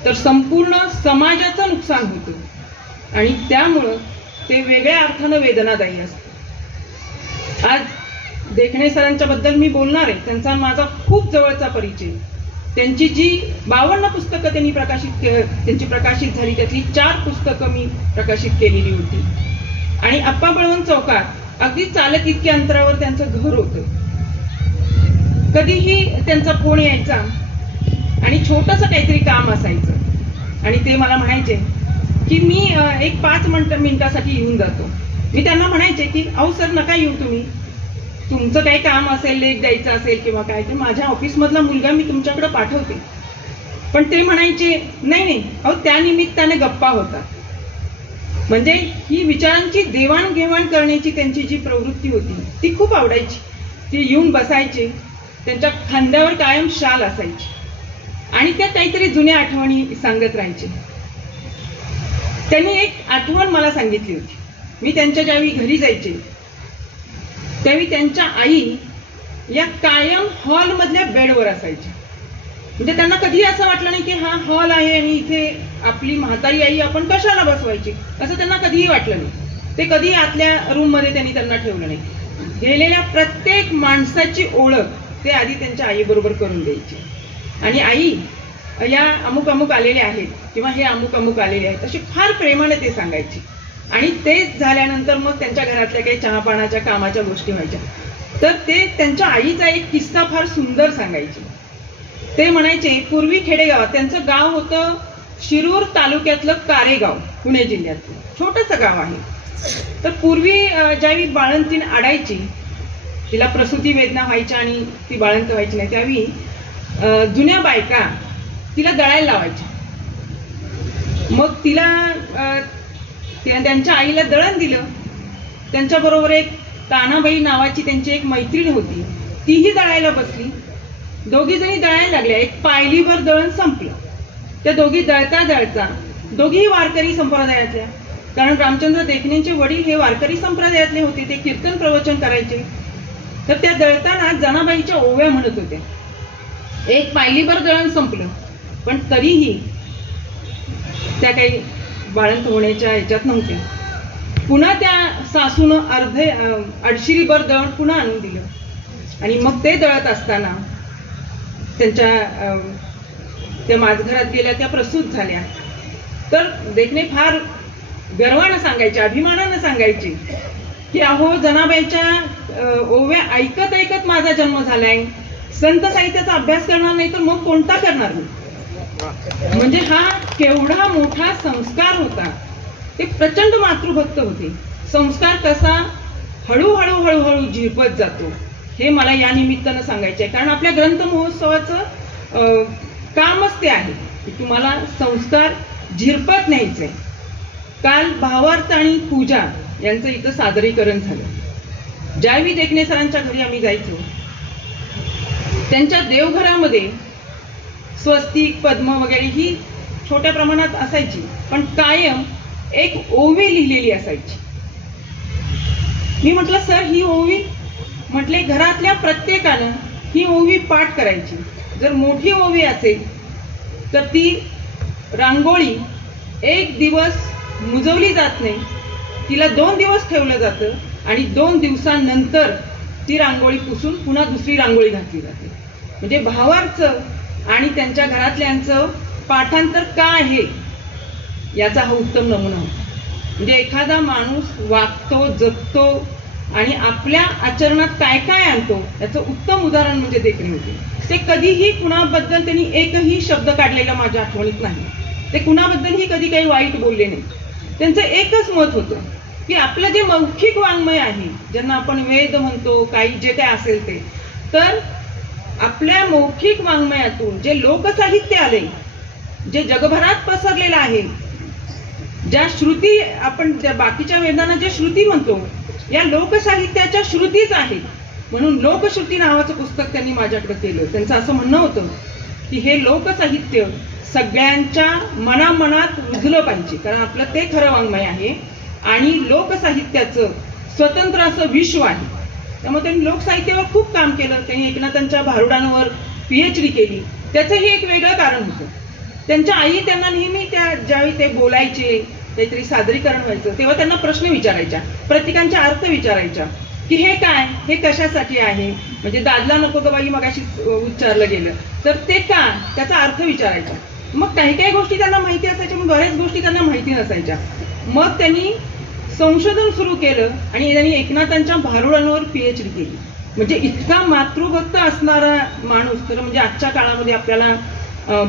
तर संपूर्ण समाजाचं नुकसान होतं आणि त्यामुळं ते वेगळ्या अर्थानं वेदनादायी असतं. आज देखणे सरांच्या बद्दल मी बोलणार आहे. त्यांचा माझा खूप जवळचा परिचय. त्यांची जी 52 पुस्तकं त्यांची प्रकाशित झाली त्यातली 4 पुस्तकं मी प्रकाशित केलेली होती. आणि आप्पा बळवंत चौकात अगदी चालत इतक्या अंतरावर त्यांचं घर होतं. कधीही त्यांचा फोन यायचा आणि छोटंसं काहीतरी काम असायचं आणि ते मला म्हणायचे की मी एक 5 मिनिटासाठी येऊन जातो. मी त्यांना म्हणायचे की अहो सर नका येऊ तुम्ही, तुमचं काही काम असेल, लेख द्यायचं असेल किंवा काय ते माझ्या ऑफिसमधला मुलगा मी तुमच्याकडे पाठवते. पण ते म्हणायचे नाही नाही अहो त्या निमित्ताने गप्पा होतात. म्हणजे ही विचारांची देवाणघेवाण करण्याची त्यांची जी प्रवृत्ती होती ती खूप आवडायची. ते येऊन बसायचे, त्यांच्या खांद्यावर कायम शाल असायची आणि त्या काहीतरी जुन्या आठवणी सांगत राहायचे. त्यांनी एक आठवण मला सांगितली होती. मी त्यांच्या ज्यावेळी घरी जायचे त्यावेळी त्यांच्या आई या कायम हॉलमधल्या बेडवर असायच्या. म्हणजे त्यांना कधी असं वाटलं नाही की हा हॉल आहे आणि इथे आपली म्हातारी आई आपण कशाला बसवायची, असं त्यांना कधीही वाटलं नाही. ते कधी आतल्या रूममध्ये त्यांनी त्यांना ठेवलं नाही. गेलेल्या प्रत्येक माणसाची ओळख ते आधी त्यांच्या आईबरोबर करून द्यायचे आणि आई या अमुक अमुक आलेले आहेत किंवा हे अमुक अमुक आलेले आहेत अशी फार प्रेमाने ते सांगायची. आणि ते झाल्यानंतर मग त्यांच्या घरातल्या काही चहापाण्याच्या कामाच्या गोष्टी व्हायच्या. तर ते त्यांच्या आईचा एक किस्सा फार सुंदर सांगायचे. ते म्हणायचे पूर्वी खेडेगावात, त्यांचं गाव होतं शिरूर तालुक्यातलं कारेगाव, पुणे जिल्ह्यातलं छोटंसं गाव आहे. तर पूर्वी ज्यावेळी बाळंतीण आडायची, तिला प्रसूती वेदना व्हायच्या आणि ती बाळंत व्हायची नाही, त्यावेळी जुन्या बायका तिला दळायला लावायच्या. मग तिला त्यांच्या आईला दळण दिलं. त्यांच्याबरोबर एक तानाबाई नावाची त्यांची एक मैत्रीण होती, तीही दळायला बसली. दोघी जणी दळायला लागल्या. एक पायलीभर दळण संपलं. त्या दोघी दळता दळता, दोघीही वारकरी संप्रदायातल्या, कारण रामचंद्र देखणेंचे वडील हे वारकरी संप्रदायातले होते, ते कीर्तन प्रवचन करायचे. तर त्या दळताना जनाबाईच्या ओव्या म्हणत होत्या. एक पायलीभर दळण संपलं पण तरीही त्या काही बाळंत होण्याच्या ह्याच्यात नव्हते. पुन्हा त्या सासूनं अडशिरीभर दळण पुन्हा आणून दिलं आणि मग ते दळत असताना त्या माझघरात गेल्या, त्या प्रसूत झाल्या. तर देखणे फार गर्वानं सांगायचे, अभिमानानं सांगायचे की अहो जनाबाईच्या ओव्या ऐकत ऐकत माझा जन्म झालाय. संत साहित्याचा अभ्यास करणार नाही तर मग कोणता करणार मी. म्हणजे हा केवढा मोठा संस्कार होता. ते प्रचंड मातृभक्त होते. संस्कार कसा हळूहळू हळूहळू झिरपत जातो हे मला या निमित्तानं सांगायचं आहे. कारण आपल्या ग्रंथ महोत्सवाचं कामच ते आहे की तुम्हाला संस्कार झिरपत न्यायचे. काल भावार्थ आणि पूजा यांचं इथं सादरीकरण झालं. ज्यावेळी देखणे सरांच्या घरी आम्ही जायचो, त्यांच्या देवघरामध्ये स्वस्तिक, पद्म वगैरे ही छोट्या प्रमाणात असायची, पण कायम एक ओवी लिहिलेली असायची. मी म्हटलं सर ही ओवी, म्हटले घरातल्या प्रत्येकानं ही ओवी पाठ करायची. जर मोठी ओवी असेल तर ती रांगोळी 1 दिवस मुजवली जात नाही, तिला 2 दिवस ठेवलं जातं आणि 2 दिवसांनंतर ती रांगोळी पुसून पुन्हा दुसरी रांगोळी घातली जाते. म्हणजे भावार्थ आणि त्यांच्या घरातल्यांचं पाठांतर का आहे याचा हा उत्तम नमुना होता. म्हणजे एखादा माणूस वागतो, जगतो आणि आपल्या आचरणात काय काय आणतो याचं उत्तम उदाहरण म्हणजे देखणे होते. ते कधीही कुणाबद्दल त्यांनी एकही शब्द काढलेला माझ्या आठवणीत नाही. ते कुणाबद्दलही कधी काही वाईट बोलले नाही. त्यांचं एकच मत होतं की आपलं जे मौखिक वाङ्मय आहे, ज्यांना आपण वेद म्हणतो, काही जे काय असेल ते, तर आपल्या मौखिक वाङ्मयातून जे लोकसाहित्य आले, जे जगभरात पसरलेलं आहे, ज्या श्रुती आपण ज्या बाकीच्या वेदांना जे श्रुती म्हणतो, या लोकसाहित्याच्या श्रुतीच आहेत. म्हणून लोकश्रुती नावाचं पुस्तक त्यांनी माझ्याकडे केलं. त्यांचं असं म्हणणं होतं की हे लोकसाहित्य सगळ्यांच्या मनामनात रुजलं पाहिजे, कारण आपलं ते खरं वाङ्मय आहे आणि लोकसाहित्याचं स्वतंत्र असं विश्व आहे. त्यामुळे त्यांनी लोकसाहित्यावर खूप काम केलं. त्यांनी एकनाथांच्या भारुडांवर PhD केली. त्याचंही एक वेगळं कारण होतं. त्यांच्या आई त्यांना नेहमी ज्यावेळी ते बोलायचे, काहीतरी सादरीकरण व्हायचं, तेव्हा त्यांना प्रश्न विचारायच्या, प्रत्येकांचा अर्थ विचारायच्या की हे काय, हे कशासाठी आहे, म्हणजे दादला नको ग बाई मगाशी उच्चारलं गेलं तर ते का, त्याचा अर्थ विचारायचा. मग काही काही गोष्टी त्यांना माहिती असायच्या, मग बऱ्याच गोष्टी त्यांना माहिती नसायच्या. मग त्यांनी संशोधन सुरू केलं आणि त्यांनी एकनाथांच्या भारुडांवर PhD केली. म्हणजे इतका मातृभक्त असणारा माणूस तर म्हणजे आजच्या काळामध्ये आपल्याला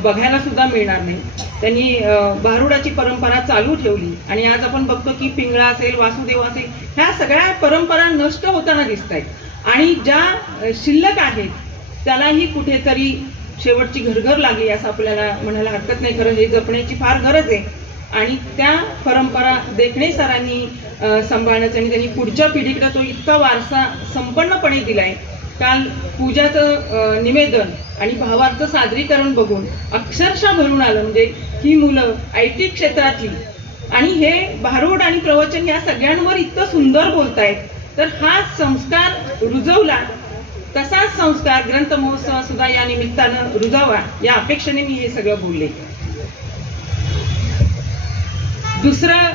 बघायला सुद्धा मिळणार नाही. त्यांनी भारुडाची परंपरा चालू ठेवली आणि आज आपण बघतो की पिंगळा असेल, वासुदेव असेल, ह्या सगळ्या परंपरा नष्ट होताना दिसत आहेत आणि ज्या शिल्लक आहेत त्यालाही कुठेतरी शेवटची घरघर लागली असं आपल्याला म्हणायला हरकत नाही. खरं हे जपण्याची फार गरज आहे आणि त्या परंपरा देखणे सरांनी सांभाळण्याचं आणि त्यांनी पुढच्या पिढीकडे तो इतका वारसा संपन्नपणे दिलाय. काल पूजाचं निवेदन आणि भावार्थ सादरीकरण बघून अक्षरशः भरून आलं. म्हणजे ही मुलं IT क्षेत्रातली आणि हे भारूड आणि प्रवचन या सगळ्यांवर इतकं सुंदर बोलतायत, तर हा संस्कार रुजवला. तसाच संस्कार ग्रंथ महोत्सव सुद्धा या निमित्तानं रुजवा या अपेक्षेने मी हे सगळं बोलले. दुसरं,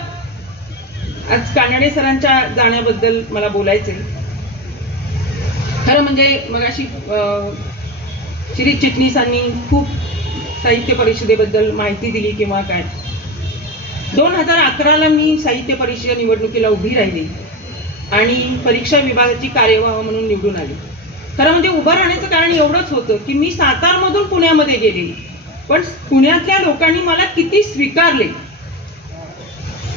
आज कानडे सरांच्या जाण्याबद्दल मला बोलायचंय. खरं म्हणजे मगाशी श्री चिटणीसांनी खूप साहित्य परिषदेबद्दल माहिती दिली किंवा काय. 2011ला मी साहित्य परिषद निवडणुकीला उभी राहिली आणि परीक्षा विभागाची कार्यवाह म्हणून निवडून आली. खरं म्हणजे उभं राहण्याचं कारण एवढंच होतं की मी सातारमधून पुण्यामध्ये गेलेली, पण पुण्यातल्या लोकांनी मला किती स्वीकारले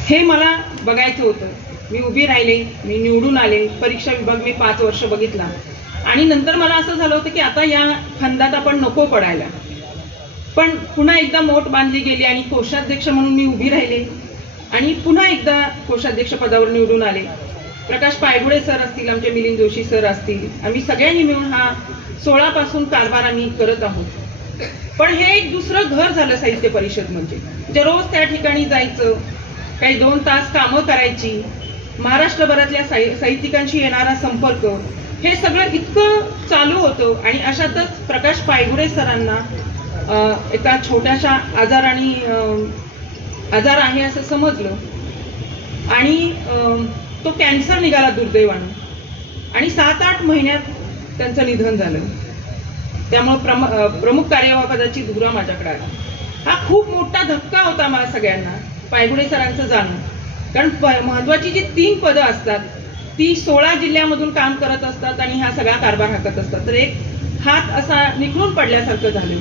हे मला बघायचं होतं. मी उभी राहिले, मी निवडून आले, परीक्षा विभाग मी 5 वर्ष बघितला आणि नंतर मला असं झालं होतं की आता या फंदात आपण नको पडायला. पण पुन्हा एकदा मोठ बांधली गेली आणि कोषाध्यक्ष म्हणून मी उभी राहिले आणि पुन्हा एकदा कोषाध्यक्ष पदावर निवडून आले. प्रकाश पायगुडे सर असतील, आमचे मिलिंद जोशी सर असतील, आम्ही सगळ्यांनी मिळून हा 16 पासून कारभार आम्ही करत आहोत. पण हे एक दुसरं घर झालं साहित्य परिषद म्हणजे रोज त्या ठिकाणी जायचं, काही 2 तास कामं करायची, महाराष्ट्रभरातल्या साहित्यिकांशी येणारा संपर्क, हे सगळं इतकं चालू होतं. आणि अशातच प्रकाश पायगुडे सरांना एका छोट्याशा आजार आहे असं समजलं आणि तो कॅन्सर निघाला दुर्दैवानं आणि 7-8 महिन्यात त्यांचं निधन झालं. त्यामुळं प्रमुख कार्यवाह पदाची धुरा माझ्याकडे आला. हा खूप मोठा धक्का होता मला सगळ्यांना, पायगुडे सरांचं जाणं. कारण महत्वाची जी 3 पदं असतात ती 16 जिल्ह्यामधून काम करत असतात आणि हा सगळा कारभार हाकत असतात. तर एक हात असा निखळून पडल्यासारखं झालं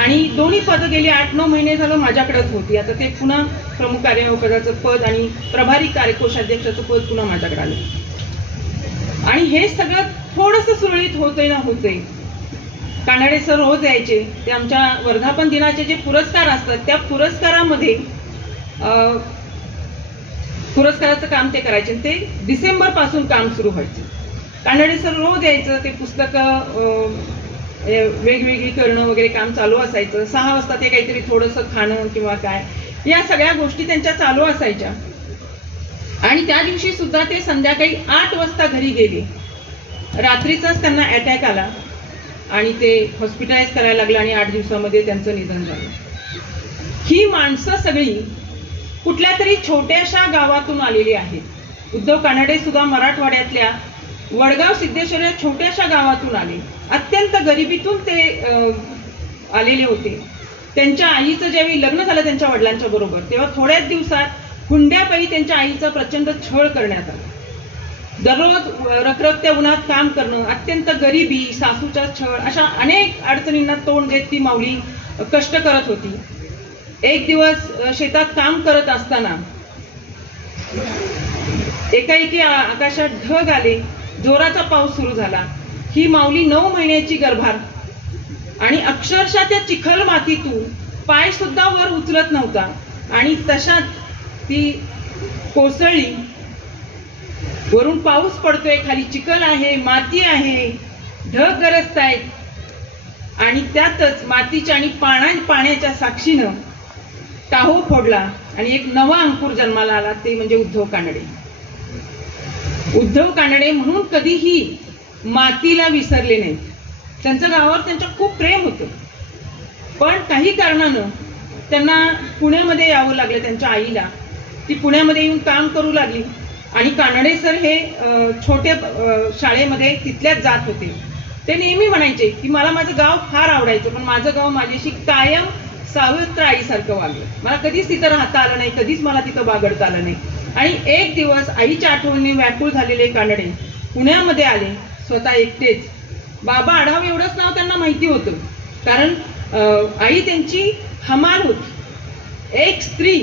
आणि दोन्ही पदं गेली 8-9 महिने झालं माझ्याकडेच होती. आता ते पुन्हा प्रमुख कार्यवाह पदाचं पद आणि प्रभारी कोषाध्यक्षाचं पद पुन्हा माझ्याकडे आलं आणि हे सगळं थोडंसं सुरळीत होतंय ना होतंय. कानडे सर रोज यायचे, ते आमच्या वर्धापन दिनाचे जे पुरस्कार असतात त्या पुरस्कारामध्ये पुरस्काराचं काम ते करायचे. ते डिसेंबर पासून काम सुरू व्हायचं. कानडे सर रोज यायचं, ते पुस्तकं वेगवेगळी करणं वगैरे काम चालू असायचं. 6 वाजता ते काहीतरी थोडंसं खाणं किंवा काय, या सगळ्या गोष्टी त्यांच्या चालू असायच्या. आणि त्या दिवशी सुद्धा ते संध्याकाळी 8 वाजता घरी गेले. रात्रीचाच त्यांना अटॅक आला आणि ते हॉस्पिटलाइज करायला लागलं आणि 8 दिवसामध्ये त्यांचं निधन झालं. ही माणसं सगळी कुठल्या तरी छोट्याशा गावातून आलेली आहेत. उद्धव कानडे सुद्धा मराठवाड्यातल्या वडगाव सिद्धेश्वर या छोट्याशा गावातून आले. अत्यंत गरिबीतून ते आलेले होते. त्यांच्या आईचं ज्यावेळी लग्न झालं त्यांच्या वडिलांच्या बरोबर, तेव्हा थोड्याच दिवसात हुंड्यापायी त्यांच्या आईचा प्रचंड छळ करण्यात आला. दररोज रखरखत्या उन्हात काम करणं, अत्यंत गरिबी, सासूचा छळ, अशा अनेक अडचणींना तोंड देत ती माऊली कष्ट करत होती. एक दिवस शेतात काम करत असताना एकाएकी आकाशात ढग आले, जोराचा पाऊस सुरू झाला. ही माऊली 9 महिन्याची गर्भार आणि अक्षरशः त्या चिखल मातीतून पाय सुद्धा वर उचलत नव्हता आणि तशात ती कोसळली. वरून पाऊस पडतोय, खाली चिखल आहे, माती आहे, ढग गरजतायत आणि त्यातच मातीच्या आणि पाण्याच्या साक्षीनं टाहो फोडला आणि एक नवा अंकुर जन्माला आला, ते म्हणजे उद्धव कानडे. उद्धव कानडे म्हणून कधीही मातीला विसरले नाहीत. त्यांचं गावावर त्यांचं खूप प्रेम होतं, पण काही कारणानं त्यांना पुण्यामध्ये यावं लागलं. त्यांच्या आईला ती पुण्यामध्ये येऊन काम करू लागली आणि कानडे सर हे छोट्या शाळेमध्ये तिथल्याच जात होते. ते नेहमी म्हणायचे की मला माझं गाव फार आवडायचं, पण माझं गाव माझ्याशी कायम सावत्र आईसारखं वागलं. मला कधीच तिथं राहता आलं नाही, कधीच मला तिथं बागडता आलं नाही. आणि एक दिवस आईच्या आठवणीने व्याकुळ झालेले कानडे पुण्यामध्ये आले, स्वतः एकटेच. बाबा आढाव एवढंच नाव त्यांना माहिती होतं, कारण आई त्यांची हमाल होती. एक स्त्री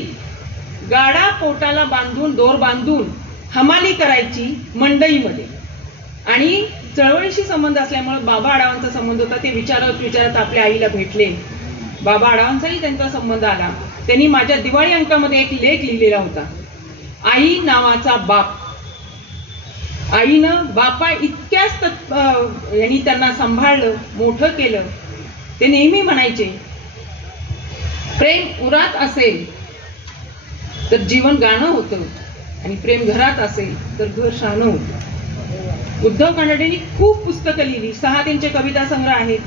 गाडा पोटाला बांधून, दोर बांधून हमाली करायची मंडईमध्ये. आणि चळवळीशी संबंध असल्यामुळे बाबा आढावांचा संबंध होता. ते विचारत आपल्या आईला भेटले. बाबा आढावांचाही त्यांचा संबंध आला. त्यांनी माझ्या दिवाळी अंकामध्ये एक लेख लिहिलेला होता, आई नावाचा बाप. आईनं बापा इतक्याच यांनी त्यांना सांभाळलं, मोठं केलं. ते नेहमी म्हणायचे, प्रेम उरात असेल तर जीवन गाणं होतं आणि प्रेम घरात असेल तर घर शाणं होतं. उद्धव कानडेंनी खूप पुस्तकं लिहिली. 6 त्यांचे कविता संग्रह आहेत.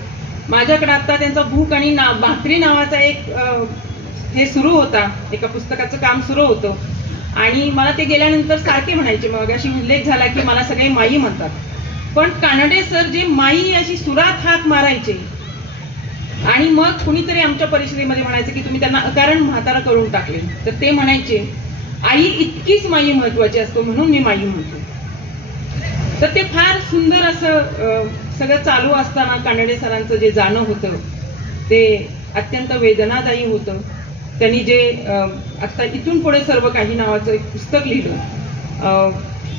माझ्याकडे आता त्यांचा भूक आणि भाकरी नावाचा एक हे सुरू होता, एका पुस्तकाचं काम सुरू होतं. आणि मला ते गेल्यानंतर सारखे म्हणायचे, मग अशी उल्लेख झाला की मला सगळे माई म्हणतात, पण कानडे सर जे माई अशी सुरात हाक मारायचे. आणि मग कुणीतरी आमच्या परिषदेमध्ये म्हणायचं की तुम्ही त्यांना अकारण म्हातारा करून टाकले. तर ते म्हणायचे, आई इतकीच माई महत्वाची असतो म्हणून मी माई म्हणतो. तर ते फार सुंदर असं सगळं चालू असताना कानडे सरांचं जे जाणं होतं ते अत्यंत वेदनादायी होतं. त्यांनी जे आता इथून पुढे सर्व काही नावाचं एक पुस्तक लिहिलं.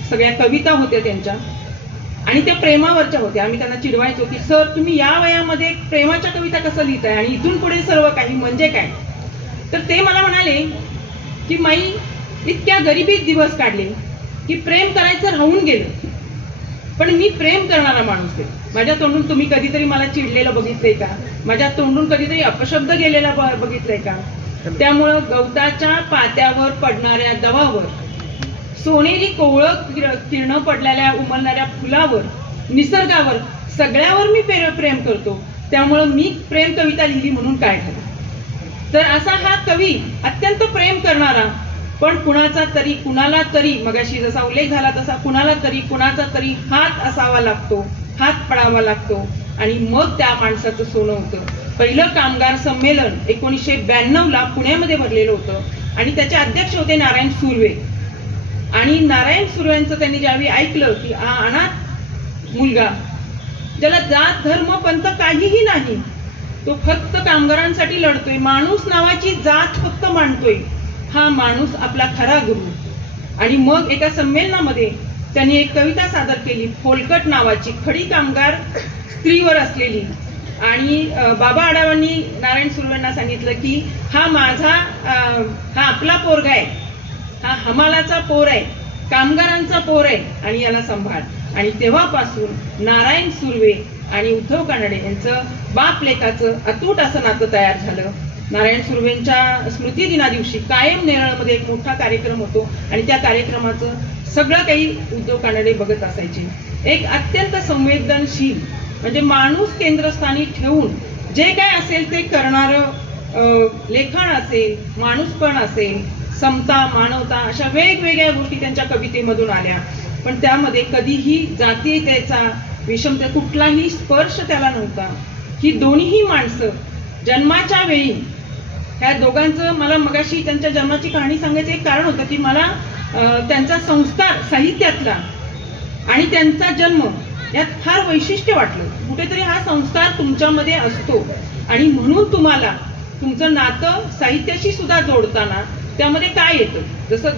सगळ्या कविता होत्या त्यांच्या आणि त्या प्रेमावरच्या होत्या. आम्ही त्यांना चिडवायचो की सर तुम्ही या वयामध्ये प्रेमाच्या कविता कसं लिहिताय आणि इथून पुढे सर्व काही म्हणजे काय. तर ते मला म्हणाले की माई इतक्या गरिबीत दिवस काढले की प्रेम करायचं राहून गेलं, पण मी प्रेम करणारा माणूस आहे. माझ्या तोंडून तुम्ही कधीतरी मला चिडलेलं बघितलंय का? माझ्या तोंडून कधीतरी अपशब्द गेलेला बघितलंय का? त्यामुळं गवताच्या पात्यावर पडणाऱ्या दवावर, सोनेरी कोवळं किरण पडलेल्या उमलणाऱ्या फुलावर, निसर्गावर, सगळ्यावर मी प्रेम करतो. त्यामुळं मी प्रेम कविता लिहिली म्हणून काय झालं. तर असा हा कवी अत्यंत प्रेम करणारा, पण कुणाचा तरी, कुणाला तरी, मगाशी जसा उल्लेख झाला तसा कुणाला तरी, कुणाचा तरी हात असावा लागतो, हात पडावा लागतो आणि मग त्या माणसाचं सोनं होतं. पहिलं कामगार संमेलन 1992ला पुण्यामध्ये भरलेलं होतं आणि त्याचे अध्यक्ष होते नारायण सुर्वे. आणि नारायण सुर्वेंचं त्यांनी ज्यावेळी ऐकलं की हा अनाथ मुलगा, ज्याला जात धर्म पंथ काहीही नाही, तो फक्त कामगारांसाठी लढतोय, माणूस नावाची जात फक्त मांडतोय, हा माणूस आपला खरा गुरु. आणि मग एका संमेलनामध्ये त्यांनी एक कविता सादर केली, फोलकट नावाची, खडी कामगार स्त्रीवर असलेली. आणि बाबा आढावांनी नारायण सुर्वेंना सांगितलं की हा माझा, हा आपला पोरगा आहे, हा हमालाचा पोर आहे, कामगारांचा पोर आहे आणि याला सांभाळ. आणि तेव्हापासून नारायण सुर्वे आणि उद्धव कानडे यांचं बाप लेकाचं अतूट असं नातं तयार झालं. नारायण सुर्वेंच्या स्मृती दिना दिवशी कायम नेरळमध्ये एक मोठा कार्यक्रम होतो आणि त्या कार्यक्रमाचं सगळं काही उद्धव कानडे बघत असायचे. एक अत्यंत संवेदनशील, म्हणजे माणूस केंद्रस्थानी ठेवून जे काय असेल ते करणारं लेखन असेल, माणूसपण असेल, समता, मानवता, अशा वेगवेगळ्या गोष्टी त्यांच्या कवितेमधून आल्या. पण त्यामध्ये कधीही जातीयतेचा, विषमता, कुठलाही स्पर्श त्याला नव्हता. ही दोन्हीही माणसं जन्माच्या वेळी, ह्या दोघांचं, मला मगाशी त्यांच्या जन्माची कहाणी सांगायचं एक कारण होतं की मला त्यांचा संस्कार साहित्यातला आणि त्यांचा जन्म यात फार वैशिष्ट्य वाटलं. कुठेतरी हा संस्कार तुमच्यामध्ये असतो आणि म्हणून तुम्हाला तुमचं नातं साहित्याशी सुद्धा जोडताना त्यामध्ये काय येतं, जसं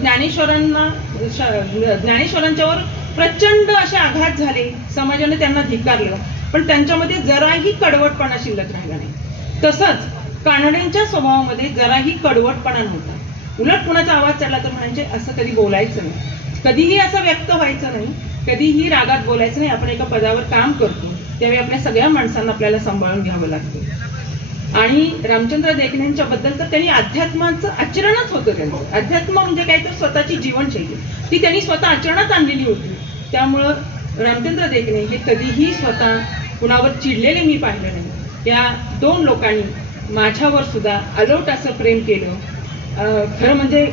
ज्ञानेश्वरांच्यावर प्रचंड असे आघात झाले, समाजाने त्यांना धिक्कारलं, पण त्यांच्यामध्ये जराही कडवटपणा शिल्लक राहिला नाही. तसंच कानड्यांच्या स्वभावामध्ये जराही कडवटपणा नव्हता. उलट कुणाचा आवाज चढला तर म्हणायचे असं कधी बोलायचं नाही, कधीही असं व्यक्त व्हायचं नाही, कधीही रागात बोलायचं नाही. आपण एका पदावर काम करतो त्यावेळी आपल्या सगळ्या माणसांना आपल्याला सांभाळून घ्यावं लागतं. आणि रामचंद्र देखणेंच्या बद्दल तर त्यांनी अध्यात्माचं आचरणच होतं. त्यांचं अध्यात्म म्हणजे काय तर स्वतःची जीवनशैली ती त्यांनी स्वतः आचरणात आणलेली होती. त्यामुळं रामचंद्र देखणे हे कधीही स्वतः कुणावर चिडलेले मी पाहिलं नाही. त्या दोन लोकांनी माझ्यावर सुद्धा अलोट असं प्रेम केलं. खरं म्हणजे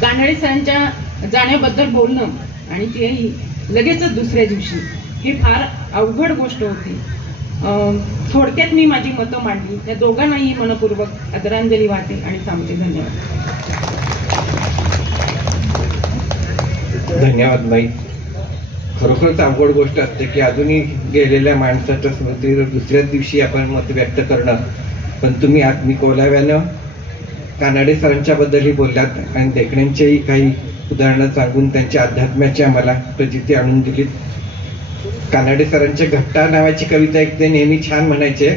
कानडे सरांच्या जाण्याबद्दल बोलणं आणि तेही लगेचच दुसऱ्या दिवशी ही फार अवघड गोष्ट होती. थोडक्यात मी माझी मतं मांडली. त्या दोघांनाही मनपूर्वक आदरांजली वाहते आणि थांबते. धन्यवाद. धन्यवाद बाई. खरोखरच अवघड गोष्ट असते की अजूनही गेलेल्या माणसाच्या स्मृतीवर दुसऱ्याच दिवशी आपण मत व्यक्त करणं. पण तुम्ही आत्मिकोलाव्यानं कानडे सरांच्या बद्दलही बोललात आणि देखण्यांचेही काही उदाहरणं सांगून त्यांच्या अध्यात्माची आम्हाला प्रचिती आणून दिलीत. कानडे सरांच्या घट्टा नावाची कविता एक ते नेहमी छान म्हणायचे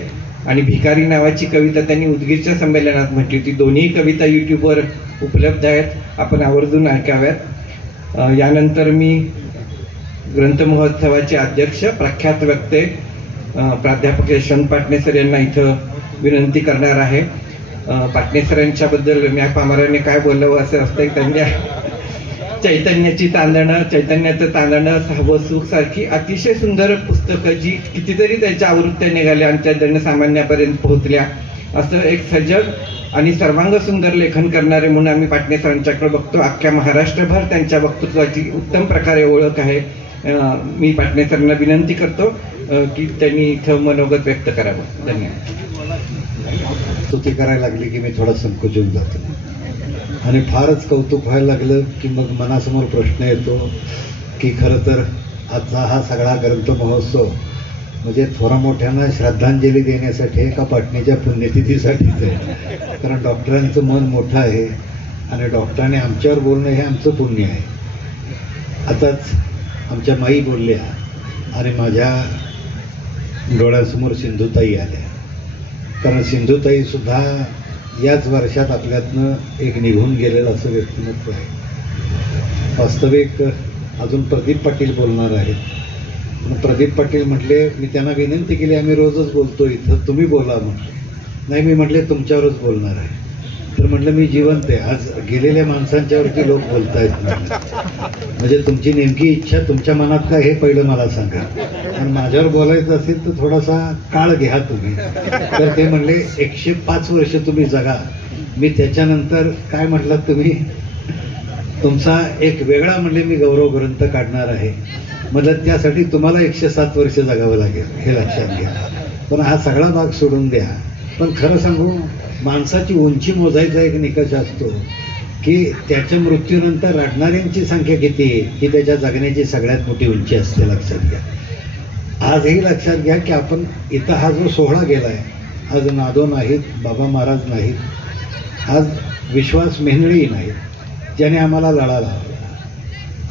आणि भिकारी नावाची कविता त्यांनी उदगीरच्या संमेलनात म्हटली होती. दोन्ही कविता यूट्यूबवर उपलब्ध आहेत, आपण आवर्जून ऐकाव्यात. यानंतर मी ग्रंथ महोत्सवाचे अध्यक्ष प्रख्यात वक्ते प्राध्यापक यशवंत पाटणे सर यांना इथं विनंती करणार आहे. पाटणे सरांच्याबद्दल म्या पामराने काय बोलावं असं असतं. त्यांच्या चैतन्याचं तांदणं, सहावं सुख सारखी अतिशय सुंदर पुस्तकं जी कितीतरी त्याच्या आवृत्त्या निघाल्या आणि त्या जनसामान्यापर्यंत पोहोचल्या. असं एक सजग आणि सर्वांग सुंदर लेखन करणारे म्हणून आम्ही पाटणे सरांच्याकडे बघतो. अख्ख्या महाराष्ट्रभर त्यांच्या वक्तृत्वाची उत्तम प्रकारे ओळख आहे. मी पाटणे सरांना विनंती करतो की त्यांनी इथं मनोगत व्यक्त करावं. धन्यवाद. स्तुती करायला लागली की मी थोडा संकोचून जातो आणि फारच कौतुक व्हायला लागलं की मग मनासमोर प्रश्न येतो की खरं तर आजचा हा सगळा ग्रंथ महोत्सव म्हणजे थोरा मोठ्यांना श्रद्धांजली देण्यासाठी आहे का पाटणीच्या पुण्यतिथीसाठीच आहे. कारण डॉक्टरांचं मन मोठं आहे आणि डॉक्टरांनी आमच्यावर बोलणं हे आमचं पुण्य आहे. आताच आमच्या माई बोलल्या आणि माझ्या डोळ्यासमोर सिंधुताई आल्या. कारण सिंधुताईसुद्धा याच वर्षात आपल्यातनं एक निघून गेलेलं असं व्यक्तिमत्व आहे. वास्तविक अजून प्रदीप पाटील बोलणार आहेत. प्रदीप पाटील म्हटले, मी त्यांना विनंती केली, आम्ही रोजच बोलतो इथं, तुम्ही बोला म्हटले. नाही, मी म्हटले तुमच्यावरच बोलणार आहे. तर म्हटलं मी जिवंत आहे, आज गेलेल्या माणसांच्यावरती लोक बोलत आहेत. म्हणजे तुमची नेमकी इच्छा तुमच्या मनात काय हे पहिलं मला सांगा. आणि माझ्यावर बोलायचं असेल तर थोडासा काळ घ्या तुम्ही. तर ते म्हणले 105 वर्ष तुम्ही जगा. मी त्याच्यानंतर काय म्हटलात तुम्ही, तुमचा एक वेगळा म्हणले मी गौरव ग्रंथ काढणार आहे. म्हटलं त्यासाठी तुम्हाला 107 वर्ष जगावं लागेल, हे लक्षात घ्या. पण हा सगळा भाग सोडून द्या. पण खरं सांगू, माणसाची उंची मोजायचा एक निकष असतो की त्याच्या मृत्यूनंतर रडणाऱ्यांची संख्या किती आहे ही त्याच्या जगण्याची सगळ्यात मोठी उंची असते. लक्षात घ्या. आजही लक्षात घ्या की आपण इथं हा जो सोहळा गेला आहे, आज नादो नाहीत, बाबा महाराज नाहीत, आज विश्वास मेहनळी नाहीत, ज्याने आम्हाला लढा लावला.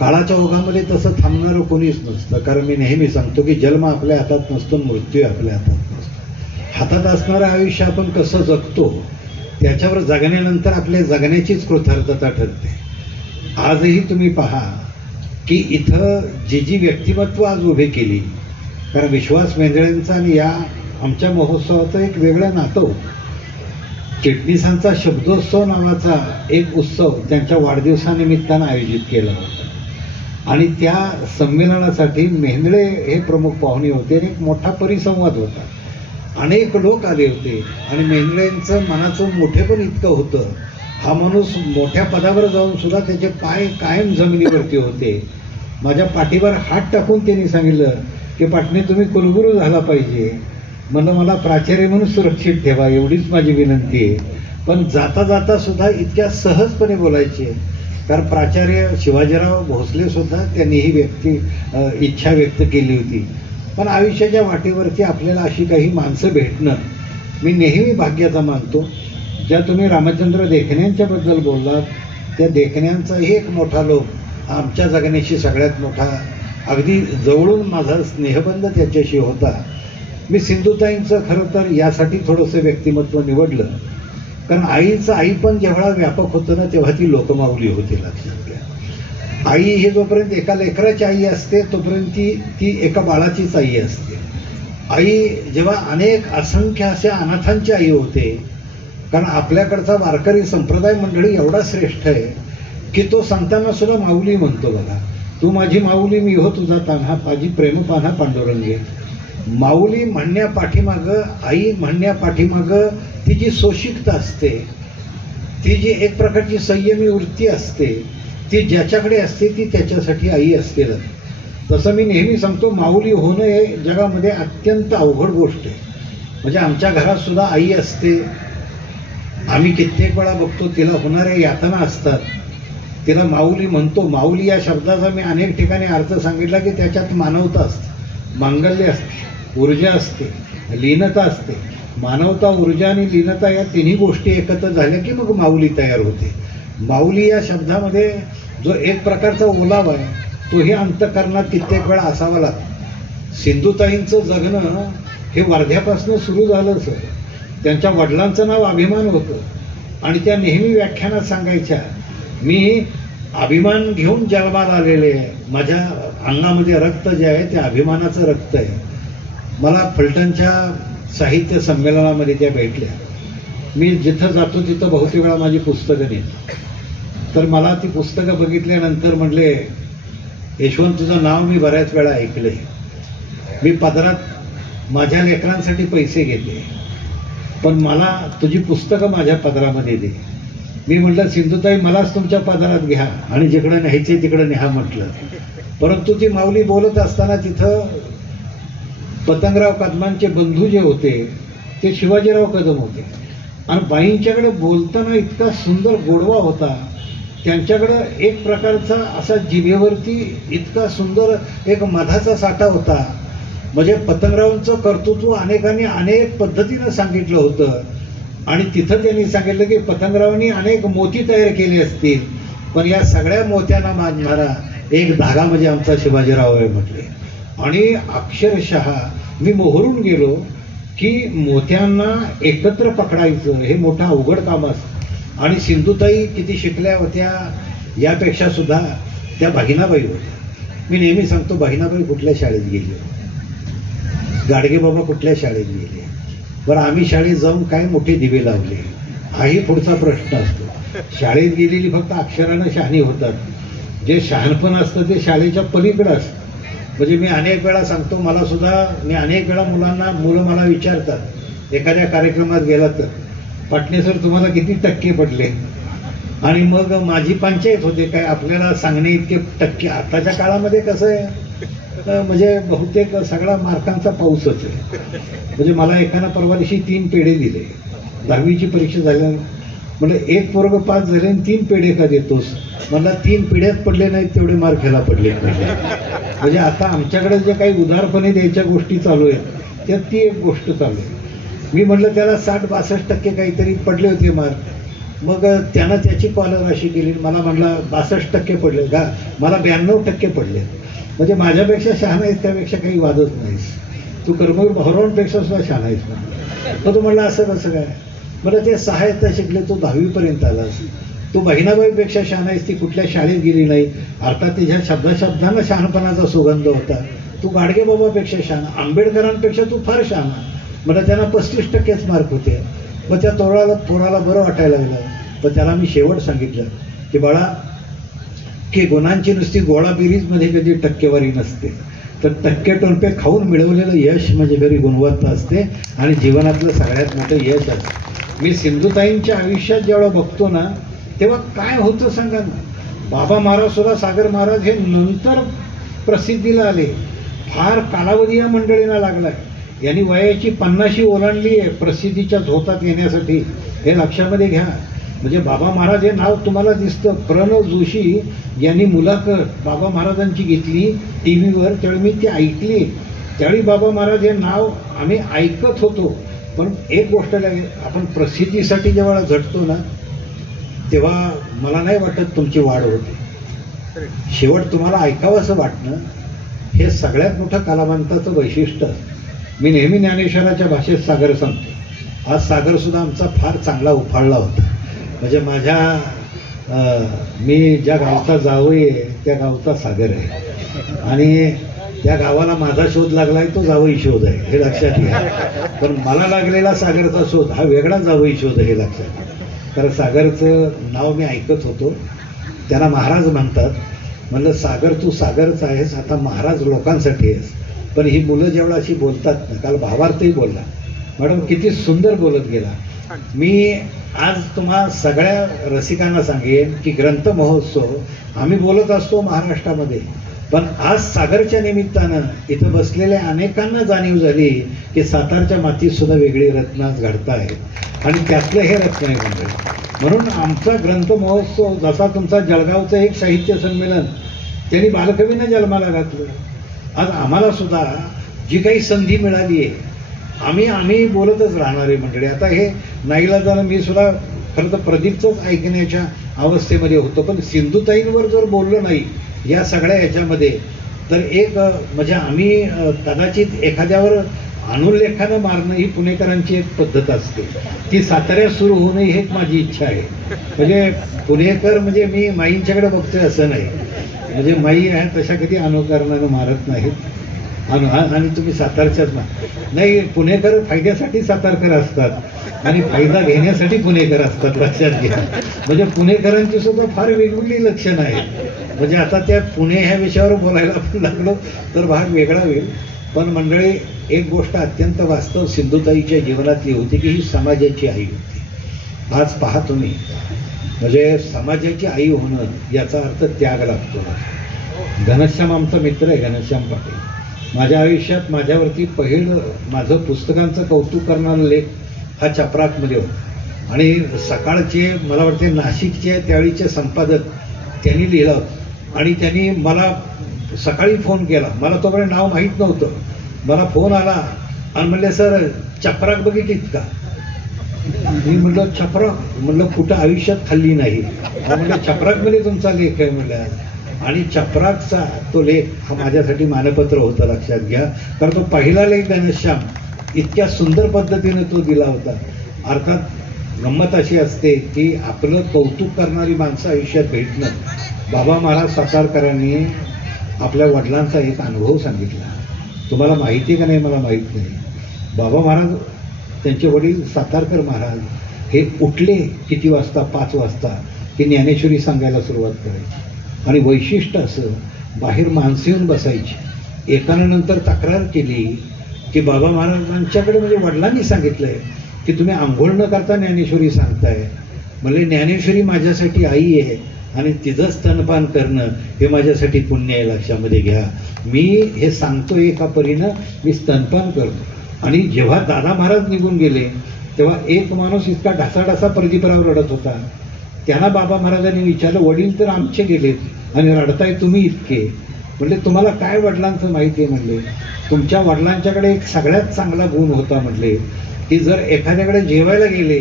काळाच्या ओघामध्ये तसं थांबणारं कोणीच नसतं. कारण मी नेहमी सांगतो की जन्म आपल्या हातात नसतो, मृत्यू आपल्या हातात नसतो. हातात असणारं आयुष्य आपण कसं जगतो त्याच्यावर जगण्यानंतर आपल्या जगण्याचीच कृतार्थता ठरते. आजही तुम्ही पहा की इथं जी व्यक्तिमत्व आज उभे केली, कारण विश्वास मेंदळेंचा आणि या आमच्या महोत्सवाचं एक वेगळं नातं होतं. चिटणीसांचा शब्दोत्सव नावाचा एक उत्सव त्यांच्या वाढदिवसानिमित्तानं आयोजित केला होता आणि त्या संमेलनासाठी मेंदळे हे प्रमुख पाहुणे होते आणि एक मोठा परिसंवाद होता. अनेक लोक आले होते आणि मेंदळेंचं मनाचं मोठेपण इतकं होतं, हा माणूस मोठ्या पदावर जाऊन सुद्धा त्याचे पाय कायम जमिनीवरती होते. माझ्या पाठीवर हात टाकून त्यांनी सांगितलं की पाटणे तुम्ही कुलगुरू झाला पाहिजे. म्हणलं मला प्राचार्य म्हणून सुरक्षित ठेवा, एवढीच माझी विनंती आहे. पण जाता जाता सुद्धा इतक्या सहजपणे बोलायचे. कारण प्राचार्य शिवाजीराव भोसले सुद्धा त्यांनी ही इच्छा व्यक्त केली होती. पण आयुष्याच्या वाटेवरती आपल्याला अशी काही माणसं भेटणं मी नेहमी भाग्याचा मानतो. ज्या तुम्ही रामचंद्र देखण्यांच्या बद्दल बोललात, त्या देखण्यांचाही एक मोठा लोक आमच्या जगण्याशी सगळ्यात मोठा, अगदी जवळून माझा स्नेहबंध त्याच्याशी होता. मी सिंधुताईंचं खरं तर यासाठी थोडंसं व्यक्तिमत्व निवडलं, कारण आईचं आई पण जेव्हा व्यापक होतं ना, तेव्हा ती लोकमाऊली होती. लक्षात घ्या, आई ही जोपर्यंत एका लेकराची आई असते तोपर्यंत ती एका बाळाचीच आई असते. आई जेव्हा अनेक असंख्य अशा अनाथांची आई होते, कारण आपल्याकडचा वारकरी संप्रदाय मंडळी एवढा श्रेष्ठ आहे की तो संतांना सुद्धा माऊली म्हणतो. बघा, तू माझी माऊली, मी हो तुझा तान्हा, माझी प्रेम पान्हा पांडुरंगे. माऊली म्हणण्यापाठीमागं, आई म्हणण्यापाठीमागं ती जी सोशिकता असते, ती जी एक प्रकारची संयमी वृत्ती असते, ती ज्याच्याकडे असते ती त्याच्यासाठी आई असतेच. तसं मी नेहमी सांगतो, माऊली होणं हे जगामध्ये अत्यंत अवघड गोष्ट आहे. म्हणजे आमच्या घरात सुद्धा आई असते, आम्ही कित्येक वेळा बघतो तिला होणाऱ्या यातना असतात, तिला माऊली म्हणतो. माऊली या शब्दाचा मी अनेक ठिकाणी अर्थ सांगितला की त्याच्यात मानवता असते, मांगल्य असते, ऊर्जा असते, लीनता असते. मानवता, ऊर्जा आणि लीनता या तिन्ही गोष्टी एकत्र झाल्या की मग माऊली तयार होते. माऊली या शब्दामध्ये जो एक प्रकारचा ओलावा आहे तोही अंतःकरणात कित्येक वेळा असावा लागतो. सिंधुताईंचं जगणं हे वर्ध्यापासून सुरू झालं. सर, त्यांच्या वडिलांचं नाव अभिमान होतं आणि त्या नेहमी व्याख्यानात सांगायच्या, मी अभिमान घेऊन जन्माला आलेले आहे, माझ्या अंगामध्ये रक्त जे आहे ते अभिमानाचं रक्त आहे. मला फलटणच्या साहित्य संमेलनामध्ये त्या भेटल्या. मी जिथं जातो तिथं बहुतेक वेळा माझी पुस्तकं नेतो. तर मला ती पुस्तकं बघितल्यानंतर म्हणले, यशवंत तुझं नाव मी बऱ्याच वेळा ऐकलंय, मी पदरात माझ्या लेकरांसाठी पैसे घेते, पण मला तुझी पुस्तकं माझ्या पदरामध्ये दे. मी म्हटलं, सिंधुताई मलाच तुमच्या पदरात घ्या आणि जिकडं न्यायचे तिकडं न्या म्हटलं. परंतु ती माऊली बोलत असताना तिथं पतंगराव कदमांचे बंधू जे होते ते शिवाजीराव कदम होते आणि बाईंच्याकडे बोलताना इतका सुंदर गोडवा होता, त्यांच्याकडं एक प्रकारचा असा जिभेवरती इतका सुंदर एक मधाचा साठा होता. म्हणजे पतंगरावांचं कर्तृत्व अनेकांनी अनेक पद्धतीनं सांगितलं होतं आणि तिथं त्यांनी सांगितलं की पतंगरावांनी अनेक मोती तयार केले असतील, पण या सगळ्या मोत्यांना बांधणारा एक धागा म्हणजे आमचा शिवाजीराव आहे म्हटले. आणि अक्षरशः मी मोहरून गेलो की मोत्यांना एकत्र पकडायचं हे मोठं अवघड काम असतं. आणि सिंधुताई किती शिकल्या होत्या यापेक्षा सुद्धा त्या बहिणाबाई होत्या. मी नेहमी सांगतो, बहिणाबाई कुठल्या शाळेत गेली, गाडगेबाबा कुठल्या शाळेत गेले, बरं आम्ही शाळेत जाऊन काय मोठे दिवे लावले हाही पुढचा प्रश्न असतो. शाळेत गेलेली फक्त अक्षरानं शहाणी होतात, जे शहाणपण असतं ते शाळेच्या पलीकडं असतं. म्हणजे मी अनेक वेळा सांगतो, मला सुद्धा मी अनेक वेळा मुलं मला विचारतात एखाद्या कार्यक्रमात गेला तर, पाटणे सर तुम्हाला किती टक्के पडले, आणि मग माझी पंचायत होते काय आपल्याला सांगणे इतके टक्के. आताच्या काळामध्ये कसं आहे, म्हणजे बहुतेक सगळा मार्कांचा पाऊसच आहे. म्हणजे मला एकानं परवा दिवशी 3 पेढे दिले, 10वीची परीक्षा झाल्या. म्हणजे एक पोरग पास झाले आणि 3 पेढे का देतोस, मला 3 पिढ्यात पडले नाहीत तेवढे मार्क ह्याला पडले. म्हणजे आता आमच्याकडे जे काही उदारपणे द्यायच्या गोष्टी चालू आहेत त्यात ती एक गोष्ट चालू आहे. मी म्हटलं त्याला 60-62% काहीतरी पडले होते मार्क. मग त्यानं त्याची कॉलराशी केली, मला म्हटलं 62% पडले का, मला 92% पडले. म्हणजे माझ्यापेक्षा शहाणा आहेस त्यापेक्षा काही वादच नाहीस, तू कर्मवीर भाऊरावांपेक्षा सुद्धा शहाणा आहेस म्हटलं. तर तो म्हणला असं कसं काय, बरं ते 6 इयत्ता शिकले, तू 10वीपर्यंत आलास, तू बहिणाबाईपेक्षा शहाणा आहेस, ती कुठल्या शाळेत गेली नाही, अर्थात तिच्या शब्दानं शहाणपणाचा सुगंध होता. तू गाडगेबाबापेक्षा शहाणा, आंबेडकरांपेक्षा तू फार शहाणा. मला त्यांना 35%च मार्क होते. मग त्या पोराला बरं वाटायला लागलं. पण त्याला मी शेवट सांगितलं की बाळा, की गुणांची नुसती गोळाबिरीजमध्ये कधी टक्केवारी नसते, तर टक्के टोनपे खाऊन मिळवलेलं यश म्हणजे खरी गुणवत्ता असते आणि जीवनातलं सगळ्यात मोठं यश असतं. मी सिंधुताईंच्या आयुष्यात जेव्हा बघतो ना तेव्हा काय होतं सांगा ना. बाबा महाराज सुद्धा, सागर महाराज हे नंतर प्रसिद्धीला आले, फार कालावधी या मंडळींना लागला. यांनी वयाची 50शी ओलांडली आहे प्रसिद्धीच्या झोतात येण्यासाठी, हे लक्षामध्ये घ्या. म्हणजे बाबा महाराज हे नाव तुम्हाला दिसतं. प्रणव जोशी यांनी मुलाखत बाबा महाराजांची घेतली TV वर, त्यावेळी मी ती ऐकली. त्यावेळी बाबा महाराज हे नाव आम्ही ऐकत होतो, पण एक गोष्ट लागेल, आपण प्रसिद्धीसाठी जेव्हा झटतो ना तेव्हा मला नाही वाटत तुमची वाढ होते. शेवट तुम्हाला ऐकावं असं वाटणं हे सगळ्यात मोठं कलावंताचं वैशिष्ट्य असतं. मी नेहमी ज्ञानेश्वराच्या भाषेत सागर सांगतो. आज सागरसुद्धा आमचा फार चांगला उफाळला होता. म्हणजे मी ज्या गावचा जावई आहे त्या गावचा सागर आहे आणि त्या गावाला माझा शोध लागला आहे, तो जावई शोध आहे, हे लक्षात घ्या. पण मला लागलेला सागरचा शोध हा वेगळा जावई शोध आहे, हे लक्षात घ्या. तर सागरचं नाव मी ऐकत होतो. त्यांना महाराज म्हणतात. म्हणलं सागर तू सागरच आहेस, आता महाराज लोकांसाठी आहेस. पण ही मुलं जेवढं अशी बोलतात ना, काल भावार्थही बोलला मॅडम, किती सुंदर बोलत गेला. मी आज तुम्हा सगळ्या रसिकांना सांगेन की ग्रंथ महोत्सव आम्ही बोलत असतो महाराष्ट्रामध्ये, पण आज सागरच्या निमित्तानं इथं बसलेल्या अनेकांना जाणीव झाली की सातारच्या मातीत सुद्धा वेगळी रत्न घडत आहेत आणि त्यातलं हे रत्न आहे म्हणजे. म्हणून आमचा ग्रंथ महोत्सव जसा तुमचा जळगावचं एक साहित्य संमेलन त्यांनी बालकवीनं जन्माला घातलं, आज आम्हाला सुद्धा जी काही संधी मिळाली आहे आम्ही बोलतच राहणार आहे मंडळी. आता हे नाईलाजानं मी सुद्धा खरं तर प्रदीपचंच ऐकण्याच्या अवस्थेमध्ये होतो, पण सिंधुताईंवर जर बोललो नाही या सगळ्या याच्यामध्ये तर एक म्हणजे आम्ही कदाचित एखाद्यावर अनुल्लेखानं मारणं ही पुणेकरांची एक पद्धत असते, ती साताऱ्यात सुरू होऊ नये हेच माझी इच्छा आहे. म्हणजे पुणेकर म्हणजे मी माईंच्याकडे बघतोय असं नाही, म्हणजे माई आहे तशा कधी अनुकरणानं मारत नाहीत आणि तुम्ही सातारच्याच नाही. पुणेकर फायद्यासाठी सातारकर असतात आणि फायदा घेण्यासाठी पुणेकर असतात, लक्षात घ्या. म्हणजे पुणेकरांची सुद्धा फार वेगवेगळी लक्षणं आहेत. म्हणजे आता त्या पुणे ह्या विषयावर बोलायला आपण लागलो तर भाग वेगळा होईल. पण मंडळी एक गोष्ट अत्यंत वास्तव सिंधुताईच्या जीवनातली होती की ही समाजाची आई होती. आज पहा तुम्ही, म्हणजे समाजाची आई होणं याचा अर्थ त्याग लागतो. घनश्याम आमचा मित्र आहे, घनश्याम पाटील. माझ्या आयुष्यात माझ्यावरती पहिलं माझं पुस्तकांचं कौतुक करणारा लेख हा चपराकमध्ये होता आणि सकाळचे मला वाटते नाशिकचे त्यावेळीचे संपादक त्यांनी लिहिलं आणि त्यांनी मला सकाळी फोन केला. मला तोपर्यंत नाव माहीत नव्हतं. मला फोन आला आणि म्हणले सर चपराक बघितलीत का? मी म्हटलं चपराक, म्हटलं कुठं आयुष्यात खाल्ली नाही. म्हटलं चपराकमध्ये तुमचा लेख आहे म्हटलं. आणि चपराकचा तो लेख हा माझ्यासाठी मानपत्र होता, लक्षात घ्या. कारण तो पहिला लेख घनश्याम इतक्या सुंदर पद्धतीने तो दिला होता. अर्थात गंमत अशी असते की आपलं कौतुक करणारी माणसं आयुष्यात भेटणं. बाबा महाराज सातारकरांनी आपल्या वडिलांचा एक अनुभव सांगितला. तुम्हाला माहिती आहे का नाही मला माहीत नाही. बाबा महाराज त्यांचे वडील सातारकर महाराज हे उठले किती वाजता? 5 वाजता ते ज्ञानेश्वरी सांगायला सुरुवात करायची आणि वैशिष्ट्य असं बाहेर माणसं येऊन बसायची. एकानं नंतर तक्रार केली की बाबा महाराजांच्याकडे म्हणजे वडिलांनी सांगितलंय की तुम्ही आंघोळ न करता ज्ञानेश्वरी सांगताय. म्हणजे ज्ञानेश्वरी माझ्यासाठी आई आहे आणि तिचं स्तनपान करणं हे माझ्यासाठी पुण्य आहे, लक्षामध्ये घ्या. मी हे सांगतो एका परीनं मी स्तनपान करतो. आणि जेव्हा दादा महाराज निघून गेले तेव्हा एक माणूस इतका ढासाढासा प्रदीपराव रडत होता. त्यांना बाबा महाराजांनी विचारलं वडील तर आमचे गेलेत आणि रडताय तुम्ही इतके. म्हणले तुम्हाला काय वडिलांचं माहिती आहे? म्हणले तुमच्या वडिलांच्याकडे एक सगळ्यात चांगला गुण होता. म्हणले की जर एखाद्याकडे जेवायला गेले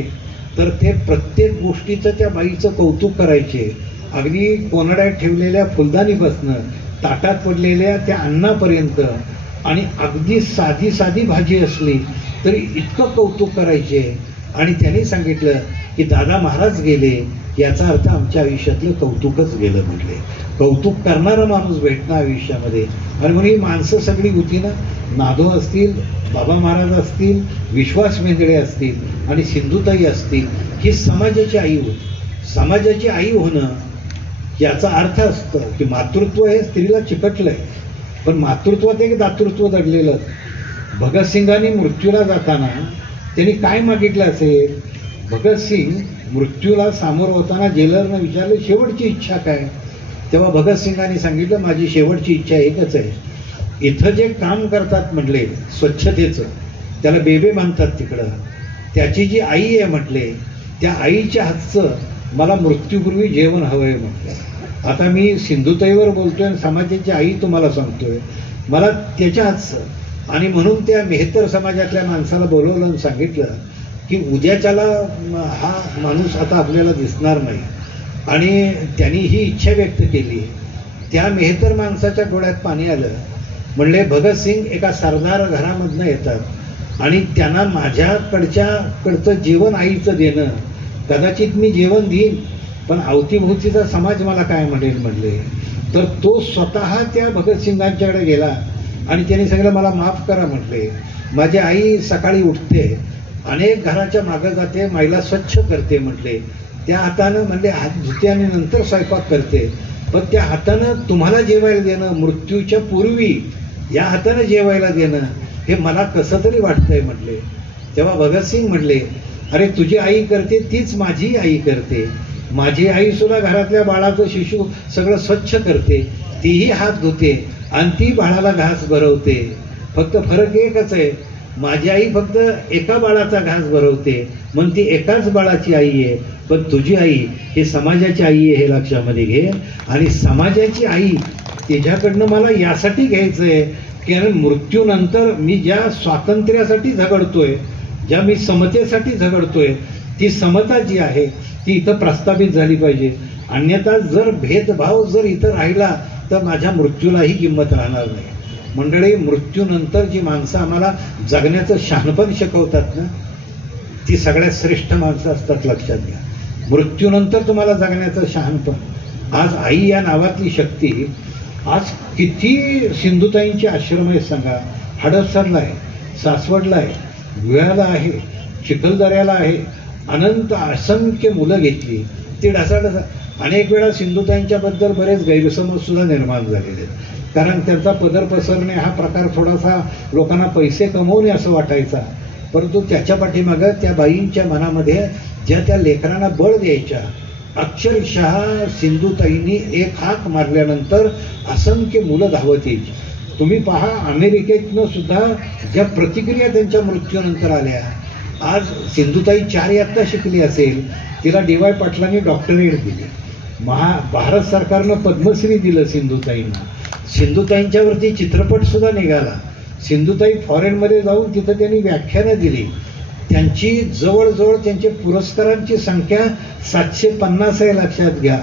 तर ते प्रत्येक गोष्टीचं त्या बाईचं कौतुक करायचे. अगदी कोनाड्यात ठेवलेल्या फुलदाणीपासनं ताटात पडलेल्या त्या अन्नापर्यंत आणि अगदी साधी साधी भाजी असली तरी इतकं कौतुक करायचे. आणि त्यांनी सांगितलं की दादा महाराज गेले याचा अर्थ आमच्या आयुष्यातलं कौतुकच गेलं. म्हटले कौतुक करणारा माणूस भेटणं आयुष्यामध्ये. आणि म्हणून ही माणसं सगळी होती ना, नादो असतील, बाबा महाराज असतील, विश्वास मेंदळे असतील आणि सिंधुताई असतील, ही समाजाची आई होती. समाजाची आई होणं याचा अर्थ असतं की मातृत्व हे स्त्रीला चिकटलंय, पण मातृत्वात एक दातृत्व दडलेलं. भगतसिंगांनी मृत्यूला जाताना त्यांनी काय मागितलं असेल? भगतसिंग मृत्यूला सामोरं होताना जेलरनं विचारलं शेवटची इच्छा काय? तेव्हा भगतसिंगांनी सांगितलं माझी शेवटची इच्छा एकच आहे. इथं जे काम करतात म्हटले स्वच्छतेचं, त्याला बेबे म्हणतात तिकडं, त्याची जी आई आहे म्हटले त्या आईच्या हातचं मला मृत्यूपूर्वी जेवण हवं आहे म्हटलं. आता मी सिंधुताईवर बोलतोय आणि समाजाची आई तुम्हाला सांगतोय, मला त्याच्या हातचं आणि म्हणून त्या मेहतर समाजातल्या माणसाला बोलवलं आणि सांगितलं की उद्याच्याला हा माणूस आता आपल्याला दिसणार नाही. आणि त्यांनी ही इच्छा व्यक्त केली. त्या मेहतर माणसाच्या डोळ्यात पाणी आलं. म्हणले भगतसिंग एका सरदार घरामधनं येतात आणि त्यांना माझ्याकडचं जेवण आईचं देणं, कदाचित मी जेवण देईन पण अवतीभोवतीचा समाज मला काय म्हणेल म्हणले. तर तो स्वतः त्या भगतसिंगांच्याकडे गेला आणि त्यांनी सांगितलं मला माफ करा म्हटले. माझी आई सकाळी उठते, अनेक घराच्या मागं जाते, महिला स्वच्छ करते म्हटले. त्या हातानं म्हणले हात धुते आणि नंतर स्वयंपाक करते. पण त्या हातानं तुम्हाला जेवायला देणं, मृत्यूच्या पूर्वी या हातानं जेवायला देणं, हे मला कसं तरी वाटतंय म्हटले. तेव्हा भगतसिंग म्हटले अरे तुझी आई करते तीच माझी आई करते. माझी आई सुद्धा घरातल्या बाळाचं शिशू सगळं स्वच्छ करते, तीही हात धुते आणि ती बाळाला घास भरवते. फक्त फरक एकच आहे, माझी आई फक्त एका बाळाचा घास भरवते म्हणून ती एकाच बाळाची आई आहे. पण तुझी आई ही समाजाची आई आहे हे लक्षामध्ये घे. आणि समाजाची आई तिच्याकडनं मला यासाठी घ्यायचं आहे की मृत्यूनंतर मी ज्या स्वातंत्र्यासाठी झगडतोय, ज्या मी समतेसाठी झगडतोय, ती समता जी आहे ती इथं प्रस्थापित झाली पाहिजे. अन्यथा जर भेदभाव जर इथं राहिला तर माझ्या मृत्यूलाही किंमत राहणार नाही. मंडळी, मृत्यूनंतर जी माणसं आम्हाला जगण्याचं शहाणपण शिकवतात ना, ती सगळ्यात श्रेष्ठ माणसं असतात, लक्षात घ्या. मृत्यूनंतर तुम्हाला जगण्याचं शहाणपण. आज आई या नावातली शक्ती, आज किती सिंधुताईंचे आश्रम आहेत सांगा. हडपसरला आहे, सासवडला आहे, धुळ्याला आहे, चिखलदऱ्याला आहे. अनंत असंख्य मुलं घेतली, ती ढासाढसा. अनेक वेळा सिंधुताईंच्याबद्दल बरेच गैरसमज सुद्धा निर्माण झालेले आहेत. कारण त्यांचा पदर पसरणे हा प्रकार थोडासा लोकांना पैसे कमवणे असं वाटायचा. परंतु त्याच्या पाठीमागं त्या बाईंच्या मनामध्ये ज्या त्या लेकरांना बळ द्यायच्या, अक्षरशः सिंधुताईंनी एक हाक मारल्यानंतर असंख्य मुलं धावत यायची. तुम्ही पहा, अमेरिकेतनं सुद्धा ज्या प्रतिक्रिया त्यांच्या मृत्यूनंतर आल्या. आज सिंधुताई 4 इयत्ता शिकली असेल, तिला डी.वाय. पाटलांनी डॉक्टरेट दिली, भारत सरकारनं पद्मश्री दिलं सिंधुताईंना. सिंधुताईंच्यावरती चित्रपट सुद्धा निघाला. सिंधुताई फॉरेनमध्ये जाऊन तिथं त्यांनी व्याख्यानं दिली. त्यांची जवळजवळ त्यांच्या पुरस्कारांची संख्या 750 आहे, लक्षात घ्या.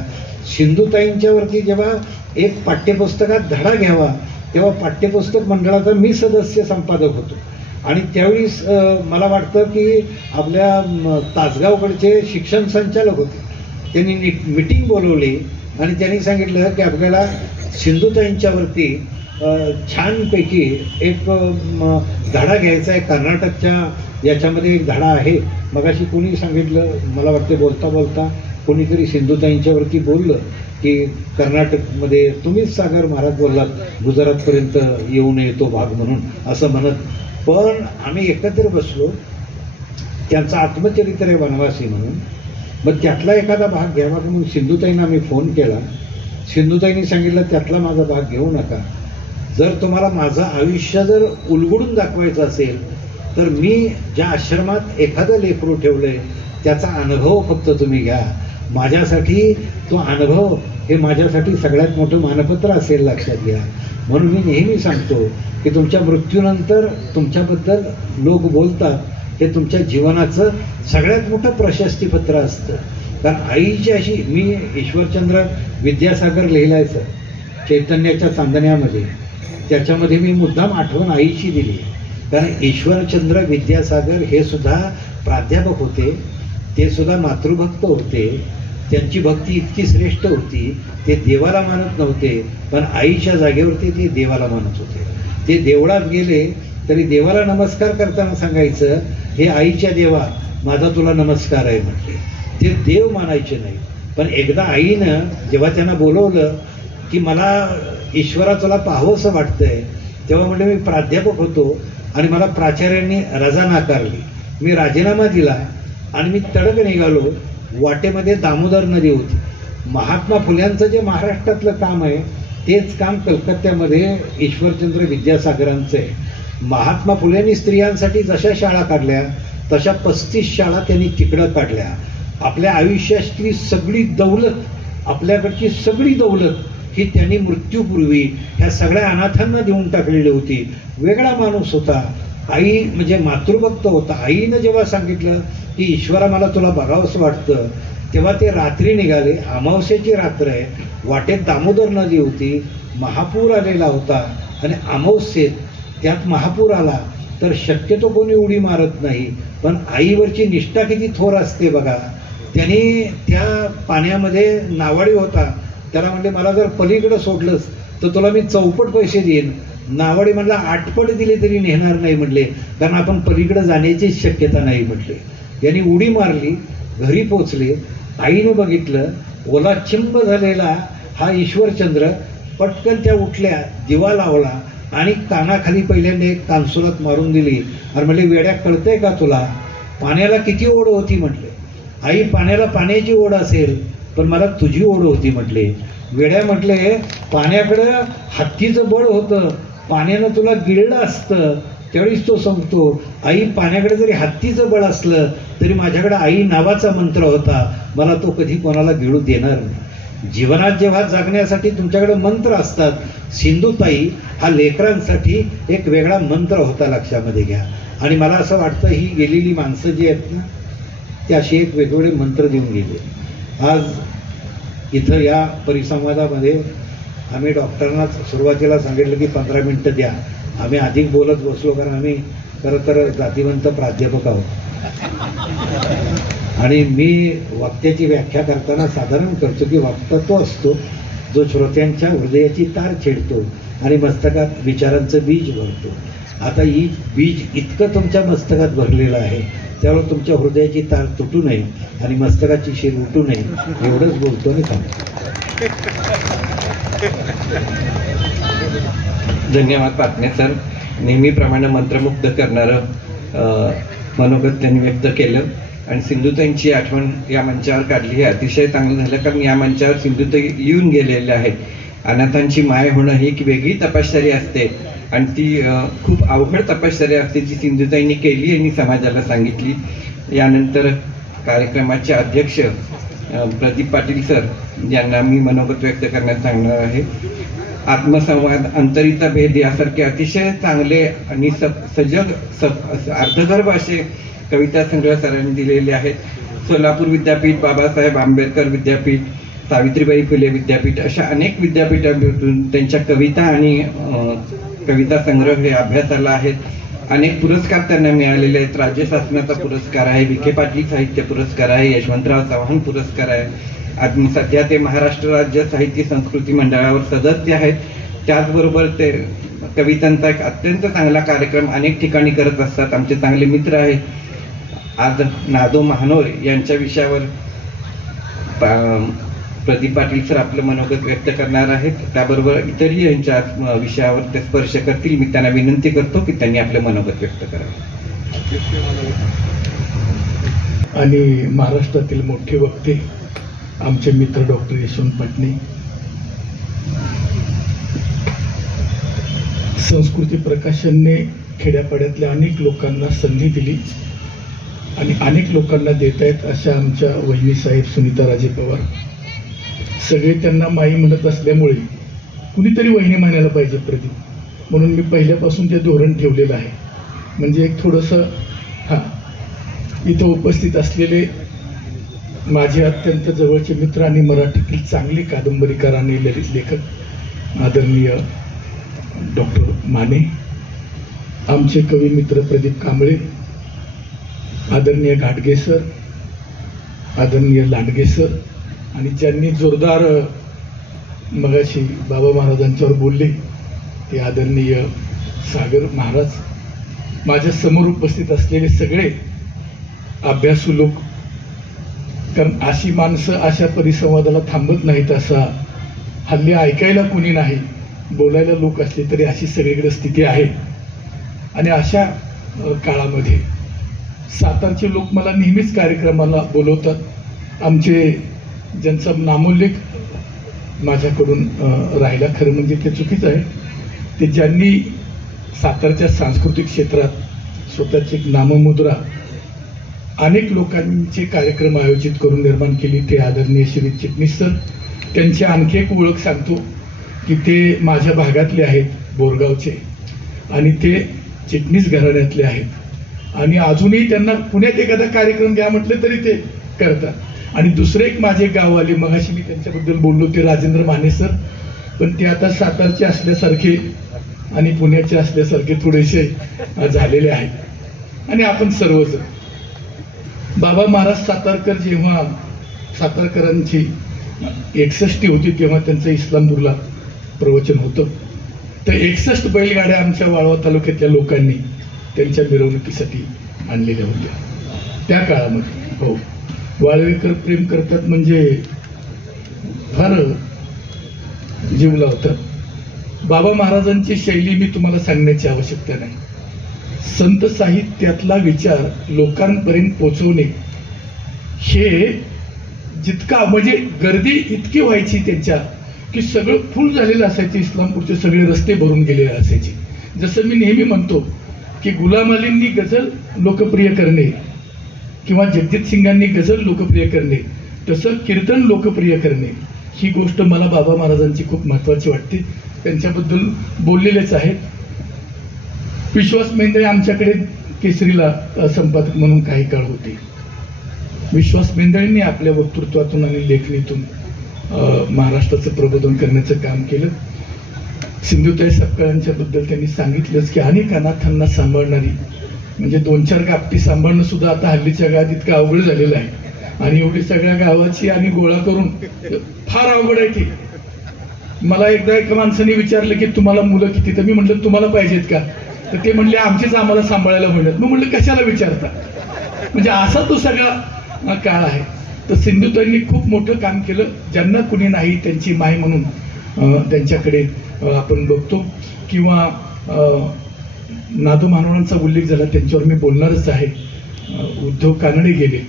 सिंधुताईंच्यावरती जेव्हा एक पाठ्यपुस्तकात धडा घ्यावा तेव्हा पाठ्यपुस्तक मंडळाचा मी सदस्य संपादक होतो. आणि त्यावेळी मला वाटतं की आपल्या तासगावकडचे शिक्षण संचालक होते, त्यांनी मीटिंग बोलवली आणि त्यांनी सांगितलं की आपल्याला सिंधुताईंच्यावरती छानपैकी एक धडा घ्यायचा आहे. कर्नाटकच्या याच्यामध्ये एक धडा आहे. मगाशी कोणी सांगितलं, मला वाटते बोलता बोलता कोणीतरी सिंधुताईंच्यावरती बोललं की कर्नाटकमध्ये तुम्हीच सागर महाराज बोललात गुजरातपर्यंत येऊ नये तो भाग म्हणून असं म्हणत. पण आम्ही एकत्र बसलो, त्यांचं आत्मचरित्र आहे वनवासी म्हणून. मग त्यातला एखादा भाग घ्यावा म्हणून सिंधुताईंना आम्ही फोन केला. सिंधुताईंनी सांगितलं त्यातला माझा भाग घेऊ नका. जर तुम्हाला माझं आयुष्य जर उलगडून दाखवायचं असेल तर मी ज्या आश्रमात एखादं लेकरू ठेवलं आहे त्याचा अनुभव फक्त तुम्ही घ्या. माझ्यासाठी तो अनुभव हे माझ्यासाठी सगळ्यात मोठं मानपत्र असेल, लक्षात घ्या. म्हणून मी नेहमी सांगतो की तुमच्या मृत्यूनंतर तुमच्याबद्दल लोक बोलतात, हे तुमच्या जीवनाचं सगळ्यात मोठं प्रशस्तीपत्र असतं. कारण आईची अशी, मी ईश्वरचंद्र विद्यासागर लिहिलायचं चैतन्याच्या चांदण्यामध्ये, त्याच्यामध्ये मी मुद्दाम आठवण आईची दिली. कारण ईश्वरचंद्र विद्यासागर हे सुद्धा प्राध्यापक होते, ते सुद्धा मातृभक्त होते. त्यांची भक्ती इतकी श्रेष्ठ होती, ते देवाला मानत नव्हते पण आईच्या जागेवरती ते देवाला मानत होते. ते देवळात गेले तरी देवाला नमस्कार करताना सांगायचं, हे आईच्या देवा माझा तुला नमस्कार आहे म्हटले. ते देव मानायचे नाही. पण एकदा आईनं जेव्हा त्यांना बोलवलं की मला ईश्वरा तुला पाहावंसं वाटतंय, तेव्हा म्हणजे मी प्राध्यापक होतो आणि मला प्राचार्यांनी रजा नाकारली. मी राजीनामा दिला आणि मी तडक निघालो. वाटेमध्ये दामोदर नदी होती. महात्मा फुल्यांचं जे महाराष्ट्रातलं काम आहे तेच काम कलकत्त्यामध्ये ईश्वरचंद्र विद्यासागरांचं आहे. महात्मा फुलेंनी स्त्रियांसाठी जशा शाळा काढल्या तशा 35 शाळा त्यांनी तिकडं काढल्या. आपल्या आयुष्यातली सगळी दौलत, आपल्याकडची सगळी दौलत ही त्यांनी मृत्यूपूर्वी ह्या सगळ्या अनाथांना देऊन टाकलेली होती. वेगळा माणूस होता. आई म्हणजे मातृभक्त होता. आईनं जेव्हा सांगितलं की ईश्वरा मला तुला बघावंसं वाटतं, तेव्हा ते रात्री निघाले. अमावस्येची रात्र आहे, वाटेत दामोदर नदी होती, महापूर आलेला होता आणि अमावस्येत त्यात महापूर आला तर शक्यतो कोणी उडी मारत नाही, पण आईवरची निष्ठा किती थोर असते बघा. त्यांनी त्या पाण्यामध्ये नावाडी होता, त्याला म्हणले मला जर पलीकडं सोडलंस तर तुला मी चौपट पैसे देईन. नावाडी म्हणला 8पट दिले तरी नेणार नाही म्हटले, कारण आपण पलीकडे जाण्याची शक्यता नाही म्हटले. यांनी उडी मारली, घरी पोचले. आईने बघितलं ओला चिंब झालेला हा ईश्वरचंद्र. पटकन त्या उठल्या, दिवा लावला आणि कानाखाली पहिल्यांदा एक कानसुरात मारून दिली आणि म्हणले वेड्या कळतंय का तुला, पाण्याला किती ओढ होती म्हटले. आई पाण्याला पाण्याची ओढ असेल पण मला तुझी ओढ होती म्हटले. वेड्या म्हटले पाण्याकडं हत्तीचं बळ होतं, पाण्यानं तुला गिळलं असतं. त्यावेळीच तो सांगतो आई पाण्याकडे जरी हत्तीचं बळ असलं तरी माझ्याकडे आई नावाचा मंत्र होता, मला तो कधी कोणाला गिळू देणार नाही. जीवनात जेव्हा जगण्यासाठी तुमच्याकडे मंत्र असतात, सिंधुताई हा लेकरांसाठी एक वेगळा मंत्र होता, लक्षामध्ये घ्या. आणि मला असं वाटतं ही गेलेली माणसं जी आहेत ना, ते असे एक वेगवेगळे मंत्र देऊन गेले. आज इथं या परिसंवादामध्ये आम्ही डॉक्टरांना सुरुवातीला सांगितलं की 15 मिनिटं द्या. आम्ही अधिक बोलत बसलो, कारण आम्ही खरं तर जातीवंत प्राध्यापक आहोत. आणि मी वक्त्याची व्याख्या करताना साधारण करतो की वक्ता तो असतो जो श्रोत्यांच्या हृदयाची तार छेडतो आणि मस्तकात विचारांचं बीज भरतो. आता ही बीज इतकं तुमच्या मस्तकात भरलेलं आहे, त्यामुळे तुमच्या हृदयाची तार तुटू नये आणि मस्तकाची शिर उठू नये, एवढंच बोलतो आणि थांबतो. धन्यवाद पाटणे सर. नेहमीप्रमाणे मंत्रमुग्ध करणारं मनोगत त्यांनी व्यक्त केलं आणि सिंधुताईंची आठवण या मंचावर काढली. हे अतिशय चांगलं झालं, कारण या मंचावर सिंधुताई येऊन गेलेल्या आहेत. अनाथांची माय होणं ही एक वेगळी तपश्चर्या असते आणि ती खूप अवघड तपश्चर्या असते, जी सिंधुताईंनी केली आणि समाजाला सांगितली. यानंतर कार्यक्रमाचे अध्यक्ष प्रदीप पाटील सर यांना मी मनोगत व्यक्त करण्यास सांगणार आहे. आत्मसंवाद, अंतरिता भेद यासारखे अतिशय चांगले आणि सजग अर्थगर्भ असे कविता संग्रह सरांनी दिलेले आहेत. सोलापूर विद्यापीठ, बाबासाहेब आंबेडकर विद्यापीठ, सावित्रीबाई फुले विद्यापीठ अशा अनेक विद्यापीठांतून त्यांच्या कविता आणि कविता संग्रह हे अभ्यासाला आहेत. अनेक पुरस्कार त्यांना मिळालेले आहेत. राज्य शासनाचा पुरस्कार आहे, विखे पाटील साहित्य पुरस्कार आहे, यशवंतराव चव्हाण पुरस्कार आहे. आणि सध्या ते महाराष्ट्र राज्य साहित्य संस्कृती मंडळावर सदस्य आहेत. त्याचबरोबर ते कवितांचा एक अत्यंत चांगला कार्यक्रम अनेक ठिकाणी करत असतात. आमचे चांगले मित्र आहेत. आज नादो महानोर यांच्या विषयावर प्रदीप पाटील सर आपलं मनोगत व्यक्त करणार आहेत. त्याबरोबर इतरही यांच्या विषयावर ते स्पर्श करतील. मी त्यांना विनंती करतो की त्यांनी आपलं मनोगत व्यक्त करावं. आणि महाराष्ट्रातील मोठे वक्ते आमचे मित्र डॉक्टर यशवंत पाटणे, संस्कृती प्रकाशनने खेड्यापाड्यातल्या अनेक लोकांना संधी दिली आणि अनेक लोकांना देत आहेत अशा आमच्या वहिनी साहेब सुनीता राजे पवार. सगळे त्यांना माई म्हणत असल्यामुळे कुणीतरी वहिनी म्हणायला पाहिजे प्रदीप, म्हणून मी पहिल्यापासून ते धोरण ठेवलेलं आहे. म्हणजे एक थोडंसं इथं उपस्थित असलेले माझे अत्यंत जवळचे मित्र आणि मराठीतील चांगले कादंबरीकार आणि ललित लेखक आदरणीय डॉक्टर माने, आमचे कवी मित्र प्रदीप कांबळे, आदरणीय घाटगे सर, आदरणीय लांडगे सर, आणि ज्यांनी जोरदार मगाशी बाबा महाराजांच्यावर बोलले ते आदरणीय सागर महाराज, माझ्या समोर उपस्थित असलेले सगळे अभ्यासू लोक. कारण अशी माणसं अशा परिसंवादाला थांबत नाहीत. असा हल्ली ऐकायला कोणी नाही, बोलायला लोक असले तरी अशी सगळीकडे स्थिती आहे. आणि अशा काळामध्ये सातारचे लोक मला नेहमीच कार्यक्रमाला बोलवतात. आमचे ज्यांचा नामोल्लेख माझ्याकडून राहिला, खरं म्हणजे ते चुकीचं आहे, ते ज्यांनी सातारच्या सांस्कृतिक क्षेत्रात स्वतःची एक नाममुद्रा अनेक लोकांचे कार्यक्रम आयोजित करून निर्माण केली, ते आदरणीय श्री चिटणीस सर. त्यांची आणखी एक ओळख सांगतो, की ते माझ्या भागातले आहेत, बोरगावचे, आणि ते चिटणीस घराण्यातले आहेत आणि अजूनही त्यांना पुण्यात एखादा कार्यक्रम घ्या म्हटलं तरी ते करतात. आणि दुसरे एक माझे गाववाले, मगाशी मी त्यांच्याबद्दल बोललो, ते राजेंद्र माने सर, पण ते आता सातारचे असल्यासारखे आणि पुण्याचे असल्यासारखे थोडेसे झालेले आहेत. आणि आपण सर्वजण बाबा महाराज सातारकर जेव्हा सातारकरांची 61 होती तेव्हा त्यांचं इस्लामपूरला प्रवचन होतं. तर 61 बैलगाड्या आमच्या वाळवा तालुक्यातल्या लोकांनी त्यांच्या मिरवणुकीसाठी आणलेल्या होत्या त्या काळामध्ये. हो, वाळवेकर प्रेम करतात म्हणजे फार जीव लावतात. बाबा महाराजांची शैली मी तुम्हाला सांगण्याची आवश्यकता नाही. संत साहित्यातला विचार लोकांपर्यंत पोचवणे हे जितका म्हणजे गर्दी इतकी व्हायची त्यांच्या की सगळं फुल झालेलं असायचे. इस्लामपूरचे सगळे रस्ते भरून गेलेले असायचे. जसं मी नेहमी म्हणतो की गुलाम अलींनी गझल लोकप्रिय करणे किंवा जगजित सिंगांनी गझल लोकप्रिय करणे, तसं कीर्तन लोकप्रिय करणे ही गोष्ट मला बाबा महाराजांची खूप महत्त्वाची वाटते. त्यांच्याबद्दल बोललेलेच आहेत. विश्वास मेंदळे आमच्याकडे केसरीला संपादक म्हणून काही काळ होते. विश्वास मेंदळेंनी आपल्या वक्तृत्वातून आणि लेखणीतून महाराष्ट्राचं प्रबोधन करण्याचं काम केलं. सिंधुताई सपकाळांच्याबद्दल त्यांनी सांगितलंच की अनेक अनाथांना सांभाळणारी, म्हणजे 2-4 गापटी सांभाळणं सुद्धा आता हल्लीच्या काळात इतकं अवघड झालेलं आहे. आणि एवढी सगळ्या गावाची आणि गोळा करून फार अवघड आहे ती. मला एकदा एका माणसाने विचारलं की तुम्हाला मुलं किती, तर मी म्हटलं तुम्हाला पाहिजेत का, तर ते म्हणले आमचेच आम्हाला सांभाळायला म्हणत. मग म्हटलं कशाला विचारता, म्हणजे असा तो सगळा काळ आहे. तर सिंधुताईंनी खूप मोठं काम केलं. ज्यांना कुणी नाही त्यांची माय म्हणून त्यांच्याकडे आपण बघतो. किंवा नादू मानवांचा उल्लेख झाला, त्यांच्यावर मी बोलणारच आहे. उद्धव कानडे गेले.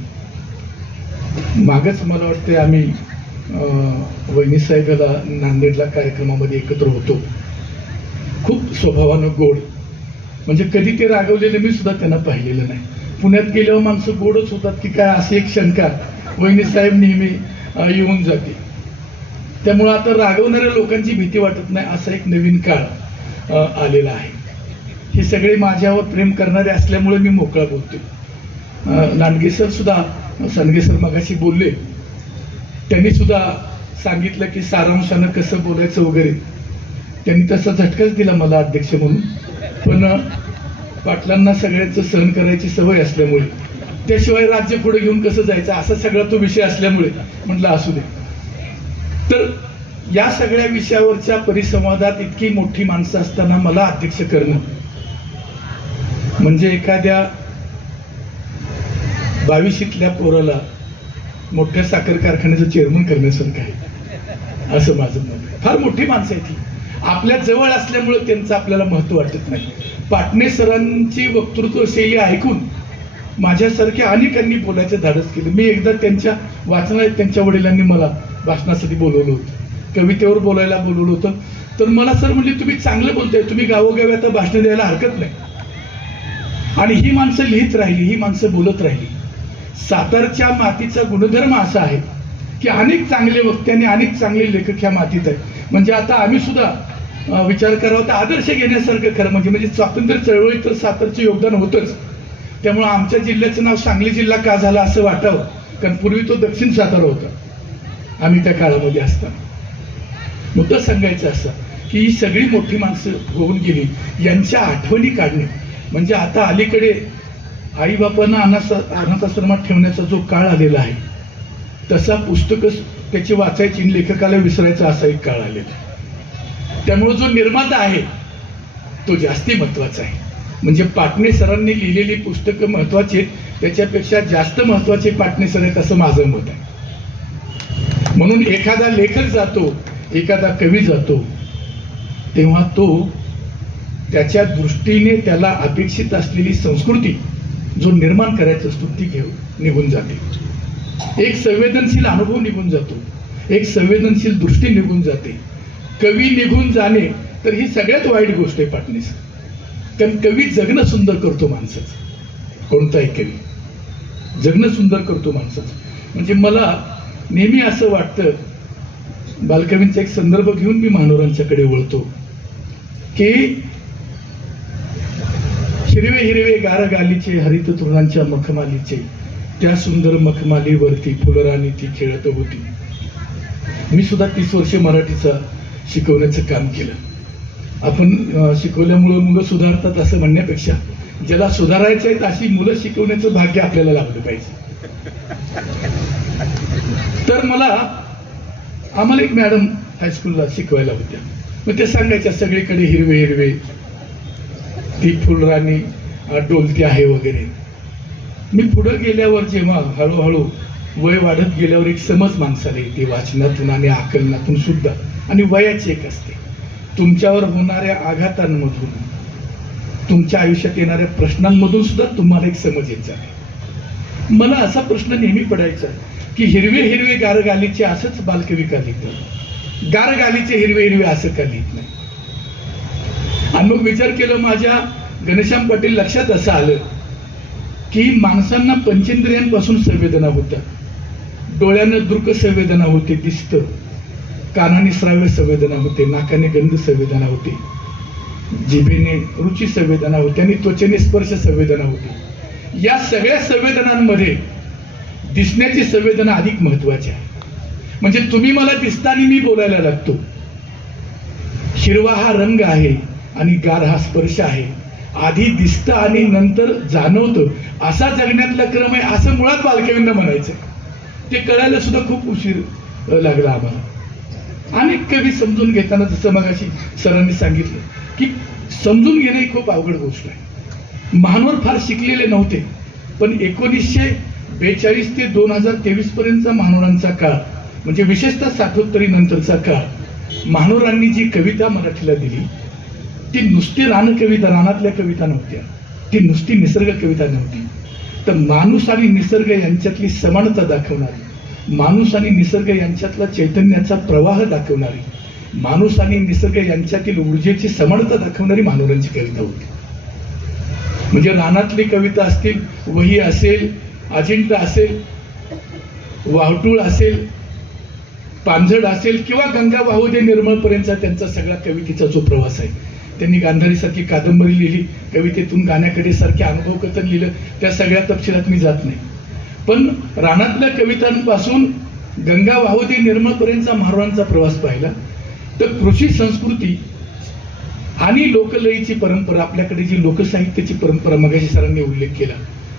मागच मला वाटते आम्ही वहिनी साहेबाला नांदेडला कार्यक्रमामध्ये एकत्र होतो. खूप स्वभावानं गोड, म्हणजे कधी ते रागवलेलं मी सुद्धा त्यांना पाहिलेलं नाही. पुण्यात गेल्यावर माणसं गोडच होतात की काय, अशी एक शंका वहिनी साहेब नेहमी येऊन जाते. त्यामुळं आता रागवणाऱ्या लोकांची भीती वाटत नाही. असा एक नवीन काळ आलेला आहे. हे सगळे माझ्यावर प्रेम करणारे असल्यामुळे मी मोकळा बोलतो. लांडगेसर सुद्धा, सांडगेसर मगाशी बोलले, त्यांनी सुद्धा सांगितलं की सारांशानं कसं बोलायचं वगैरे. त्यांनी तसा झटकाच दिला मला अध्यक्ष म्हणून. पण पाटलांना सगळ्यांचं सहन करायची सवय असल्यामुळे, त्याशिवाय राज्य पुढे घेऊन कसं जायचं असा सगळा तो विषय असल्यामुळे म्हटलं असू दे. तर या सगळ्या विषयावरच्या परिसंवादात इतकी मोठी माणसं असताना मला अध्यक्ष करणं म्हणजे एखाद्या 22वीतल्या पोराला मोठ्या साखर कारखान्याचं चेअरमन करण्यासारखं आहे, असं माझं मत आहे. फार मोठी माणसं आहे ती. आपल्या जवळ असल्यामुळे त्यांचं आपल्याला महत्व वाटत नाही. पाटणे सरांची वक्तृत्व शैली ऐकून माझ्यासारख्या अनेकांनी बोलायचं धाडस केलं. मी एकदा त्यांच्या वाचनात त्यांच्या वडिलांनी मला भाषणासाठी बोलवलं होतं, कवितेवर बोलायला बोलवलं होतं. तर मला सर म्हणले तुम्ही चांगलं बोलताय, तुम्ही गावोगावी आता भाषणं द्यायला हरकत नाही. आणि ही माणसं लिहित राहिली, ही माणसं बोलत राहिली. सातारच्या मातीचा गुणधर्म असा आहे की अनेक चांगले वक्ते आणि अनेक चांगले लेखक ह्या मातीत आहेत. म्हणजे आता आम्ही सुद्धा विचार करावा तर आदर्श घेण्यासारखं खरं म्हणजे स्वातंत्र्य चळवळीत तर सातारचं योगदान होतंच. त्यामुळं आमच्या जिल्ह्याचं नाव सांगली जिल्हा का झाला असं वाटावं, कारण पूर्वी तो दक्षिण सातारा होता आम्ही त्या काळामध्ये असताना. मुद्दा सांगायचं असं की ही सगळी मोठी माणसं होऊन गेली, यांच्या आठवणी काढणे. म्हणजे आता अलीकडे आईबापांना अनाथाश्रमात ठेवण्याचा जो काळ आलेला आहे, तसा पुस्तकं त्याची वाचायची आणि लेखकाला विसरायचा असा एक काळ आलेला आहे. त्यामुळे जो निर्माता आहे तो जास्ती महत्वाचा आहे. म्हणजे पाटणे सरांनी लिहिलेली पुस्तकं महत्वाची आहेत, त्याच्यापेक्षा जास्त महत्वाचे पाटणे सर आहेत असं माझं मत आहे. म्हणून एखादा लेखक जातो, एखादा कवी जातो, तेव्हा तो त्याच्या दृष्टीने त्याला अपेक्षित असलेली संस्कृती जो निर्माण करायचा असतो ती घेऊन निघून जाते. एक संवेदनशील अनुभव निघून जातो, एक संवेदनशील दृष्टी निघून जाते. कवी निघून जाणे तर ही सगळ्यात वाईट गोष्ट आहे पाटणेस. कारण कवी जगणं सुंदर करतो माणसाचं, कोणताही कवी जगणं सुंदर करतो माणसाचं. म्हणजे मला नेहमी असं वाटतं बालकवींचा एक संदर्भ घेऊन मी महानोरांच्याकडे वळतो की हिरवे हिरवे गार गालीचे हरित तृणांच्या मखमालीचे त्या सुंदर मखमालीवरती फुलराणी ती खेळत होती. मी सुद्धा 30 वर्षे मराठीचा शिकवण्याचं काम केलं. आपण शिकवल्यामुळं मुलं सुधारतात असं म्हणण्यापेक्षा ज्याला सुधारायचं आहे अशी मुलं शिकवण्याचं भाग्य आपल्याला लाभलं पाहिजे. तर आम्हाला एक मॅडम हायस्कूलला शिकवायला होत्या. मग ते सांगायच्या सगळीकडे हिरवे हिरवे ती फुलराणी डोलती आहे वगैरे. मी पुढं गेल्यावर जेव्हा हळूहळू वय वाढत गेल्यावर एक समज माणसाला येते वाचनातून आणि आकलनातून सुद्धा, आणि वयाची एक असते. तुमच्यावर होणाऱ्या आघातांमधून, तुमच्या आयुष्यात येणाऱ्या प्रश्नांमधून सुद्धा तुम्हाला एक समज येत जाते. मला असा प्रश्न नेहमी पडायचा की हिरवे हिरवे गारगालीचे असंच बालकवी का लिहितं, गारगालीचे हिरवे हिरवे असं का लिहित नाही. आणि मग विचार केला, माझ्या घनश्याम पाटील लक्षात असं आलं की माणसांना पंचेंद्रियांपासून संवेदना होतात. डोळ्यानं दृक संवेदना होते, दिसतं. कानाने श्राव्य संवेदना होते, नाकाने गंध संवेदना होते, जिभेने रुची संवेदना होते आणि त्वचेने स्पर्श संवेदना होते. या सगळ्या संवेदनांमध्ये दिसण्याची संवेदना अधिक महत्वाची आहे. म्हणजे तुम्ही मला दिसता आणि मी बोलायला लागतो. हिरवा हा रंग आहे आणि गार हा स्पर्श आहे. आधी दिसतं आणि नंतर जाणवतं, असा जगण्यातला क्रम आहे असं मुळात बालकवींना म्हणायचं. ते कळायला सुद्धा खूप उशीर लागला आम्हाला. अनेक कवी समजून घेताना, जसं मगाशी सरांनी सांगितलं की समजून घेणं ही खूप अवघड गोष्ट आहे. महानोर फार शिकलेले नव्हते, पण 1942 ते 2023 पर्यंतचा महानोरांचा काळ, म्हणजे विशेषतः 77 नंतरचा काळ, महानोरांनी जी कविता मराठीला दिली ती नुसती रानकविता, रानातल्या कविता नव्हत्या, ती नुसती निसर्ग कविता नव्हती. तर माणूस आणि निसर्ग यांच्यातली समानता दाखवणारी, माणूस आणि निसर्ग यांच्यातला चैतन्याचा प्रवाह दाखवणारी, माणूस आणि निसर्ग यांच्यातील ऊर्जेची समानता दाखवणारी महानोरांची कविता होती. म्हणजे रानातली कविता असतील, वही असेल, अजिंठा असेल, वाहटूळ असेल, पांझड असेल किंवा गंगा वाहू दे निर्मळपर्यंतचा त्यांचा सगळा कवितेचा जो प्रवास आहे. त्यांनी गांधारीसारखी कादंबरी लिहिली, कवितेतून गाण्याकडे सारखे अनुभव कथन लिहिलं, त्या सगळ्या तपशिलात मी जात नाही. पण रानातल्या कवितांपासून गंगा वाहू दे निर्मळपर्यंतचा महानोरांचा प्रवास पाहिला तर कृषी संस्कृती आणि लोकलयीची परंपरा, आपल्याकडे जी लोकसाहित्याची परंपरा मगाशी सरांनी उल्लेख केला,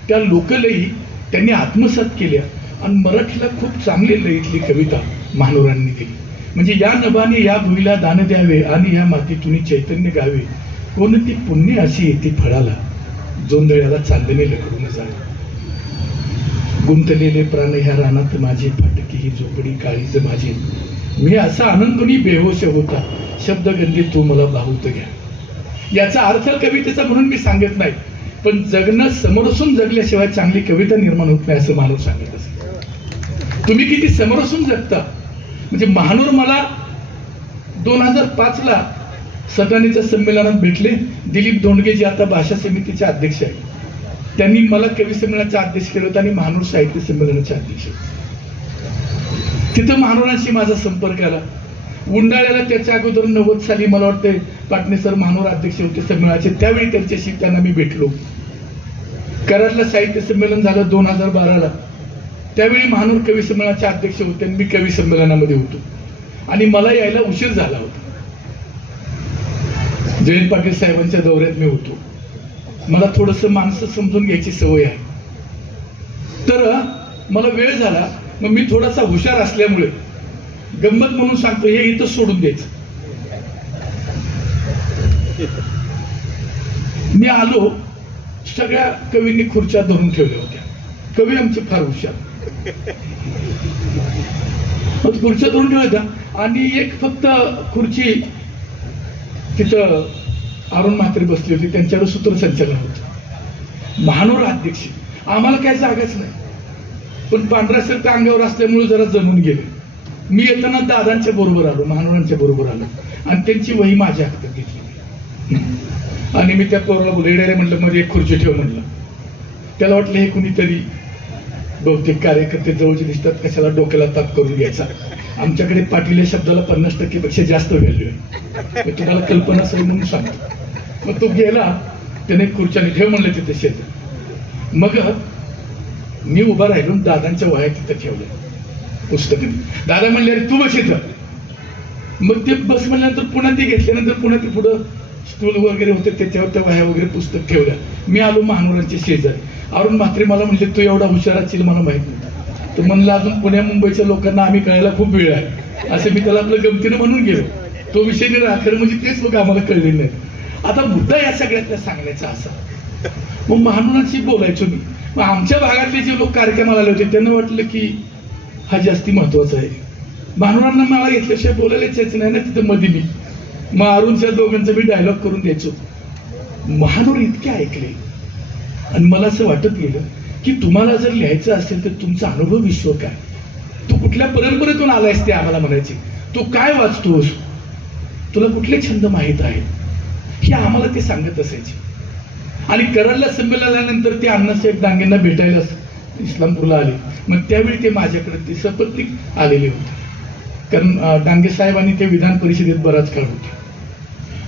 त्या लोकलयी त्यांनी आत्मसात केल्या आणि मराठीला खूप चांगली लयीतली कविता महानोरांनी दिली. म्हणजे या नभाने या भुईला दान द्यावे आणि या मातीतून चैतन्य गावे, कोणती पुण्य अशी येते फळाला, जोंधळ्याला चांदणे लकडून जावे. गुंतलेले प्राण ह्या रानात माझे, फाटकी ही झोपडी काळीज माझी, मी असा आनंदोनी बेहोश होता, शब्दगंधी तू मला बाहुत घ्या. याचा अर्थ कवितेचा म्हणून मी सांगत नाही, पण जगणं समोरसून जगल्याशिवाय चांगली कविता निर्माण होत नाही असं महानोर सांगत असत. तुम्ही किती समोरसून जगता. म्हणजे महानोर मला 2005 सटाण्याच्या संमेलनात भेटले. दिलीप दोंडगे जे आता भाषा समितीचे अध्यक्ष आहेत, त्यांनी मला कवी संमेलनाचा अध्यक्ष केलं होतं आणि महानोर साहित्य संमेलनाचे अध्यक्ष. तिथं महानोरांशी माझा संपर्क आला. उंडाळ्याला त्याच्या अगोदर 90 साली मला वाटतं पाटणे सर महानोर अध्यक्ष होते संमेलनाचे, त्यावेळी त्यांना मी भेटलो. कराडला साहित्य संमेलन झालं 2012. त्यावेळी महानोर कवी संमेलनाचे अध्यक्ष होते आणि मी कवी संमेलनामध्ये होतो आणि मला यायला उशीर झाला होता. जयंत पाटील साहेबांच्या दौऱ्यात मी होतो. मला थोडंसं माणसं समजून घ्यायची सवय आहे, तर मला वेळ झाला. मग मी थोडासा हुशार असल्यामुळे गंमत म्हणून सांगतो, हे इथं सोडून द्यायचं. मी आलो, सगळ्या कवींनी खुर्च्या धरून ठेवल्या होत्या. कवी आमचे फार हुशार, खुर्च्या धरून ठेवल्या होत्या आणि एक फक्त खुर्ची तिथं अरुण म्हात्रे बसली होती, त्यांच्यावर सूत्रसंचालन होतं. महानोर अध्यक्ष, आम्हाला काय जागाच नाही, पण पांढरा शर्ट अंगावर असल्यामुळे जरा जमून गेले. मी येताना दादांच्या बरोबर आलो, महानोरांच्या बरोबर आलो आणि त्यांची वही माझ्या हातात घेतली आणि मी त्या पोराला बोलले, म्हटलं मध्ये एक खुर्ची ठेव म्हणलं. त्याला वाटलं हे कुणीतरी बहुतेक कार्यकर्ते जवळचे दिसतात, कशाला डोक्याला ताप करून घ्यायचा. आमच्याकडे पाटील या शब्दाला 50% जास्त व्हॅल्यू आहे. मग तुम्हाला कल्पना असेल म्हणून सांगतो. मग तो गेला, त्याने खुर्च्याने ठेव म्हणलं तिथे शेत. मग मी उभा राहिलो, दादांच्या वह्या तिथं ठेवल्या पुस्तकं. दादा म्हणले अरे तू बस इथं. मग ते बस म्हणल्यानंतर पुन्हा ते घेतल्यानंतर पुन्हा ते पुढं स्टूल वगैरे होते, त्याच्यावर त्या वह्या वगैरे पुस्तक ठेवल्या. मी आलो महानोरांच्या शेजारी. अरुण म्हात्रे मला म्हणले तू एवढा हुशार असेल मला माहित नव्हतं. तर म्हणलं अजून पुण्या मुंबईच्या लोकांना आम्ही कळायला खूप वेळ आहे, असं मी त्याला आपलं गमतीनं म्हणून गेलो. तो विषय नाही राहा, खरं म्हणजे तेच लोक आम्हाला कळले नाही. आता मुद्दा या सगळ्यातल्या सांगण्याचा असा, मग महानोरांशी बोलायचो मी. मग आमच्या भागातले जे लोक कार्यक्रमाला आले होते त्यांना वाटलं की हा जास्ती महत्वाचा आहे. महानोरांना मला घेतल्याशिवाय बोलायलाच यायचं नाही ना तिथं मध्ये मी. मग अरुणच्या दोघांचा मी डायलॉग करून द्यायचो. महानोर इतके ऐकले आणि मला असं वाटत गेलं की तुम्हाला जर लिहायचं असेल तर तुमचा अनुभव विश्व काय, तू कुठल्या परंपरेतून आलायस ते आम्हाला म्हणायचे, तू काय वाचतोस, तुला कुठले छंद माहीत आहे, हे आम्हाला ते सांगत असायचे. आणि कराडला संमेलनानंतर ते अण्णासाहेब डांगेंना भेटायला इस्लामपूरला आले. मग त्यावेळी ते माझ्याकडे ते सपत्नीक आलेले होते, कारण डांगे साहेबांनी ते विधान परिषदेत बराच काळ होते.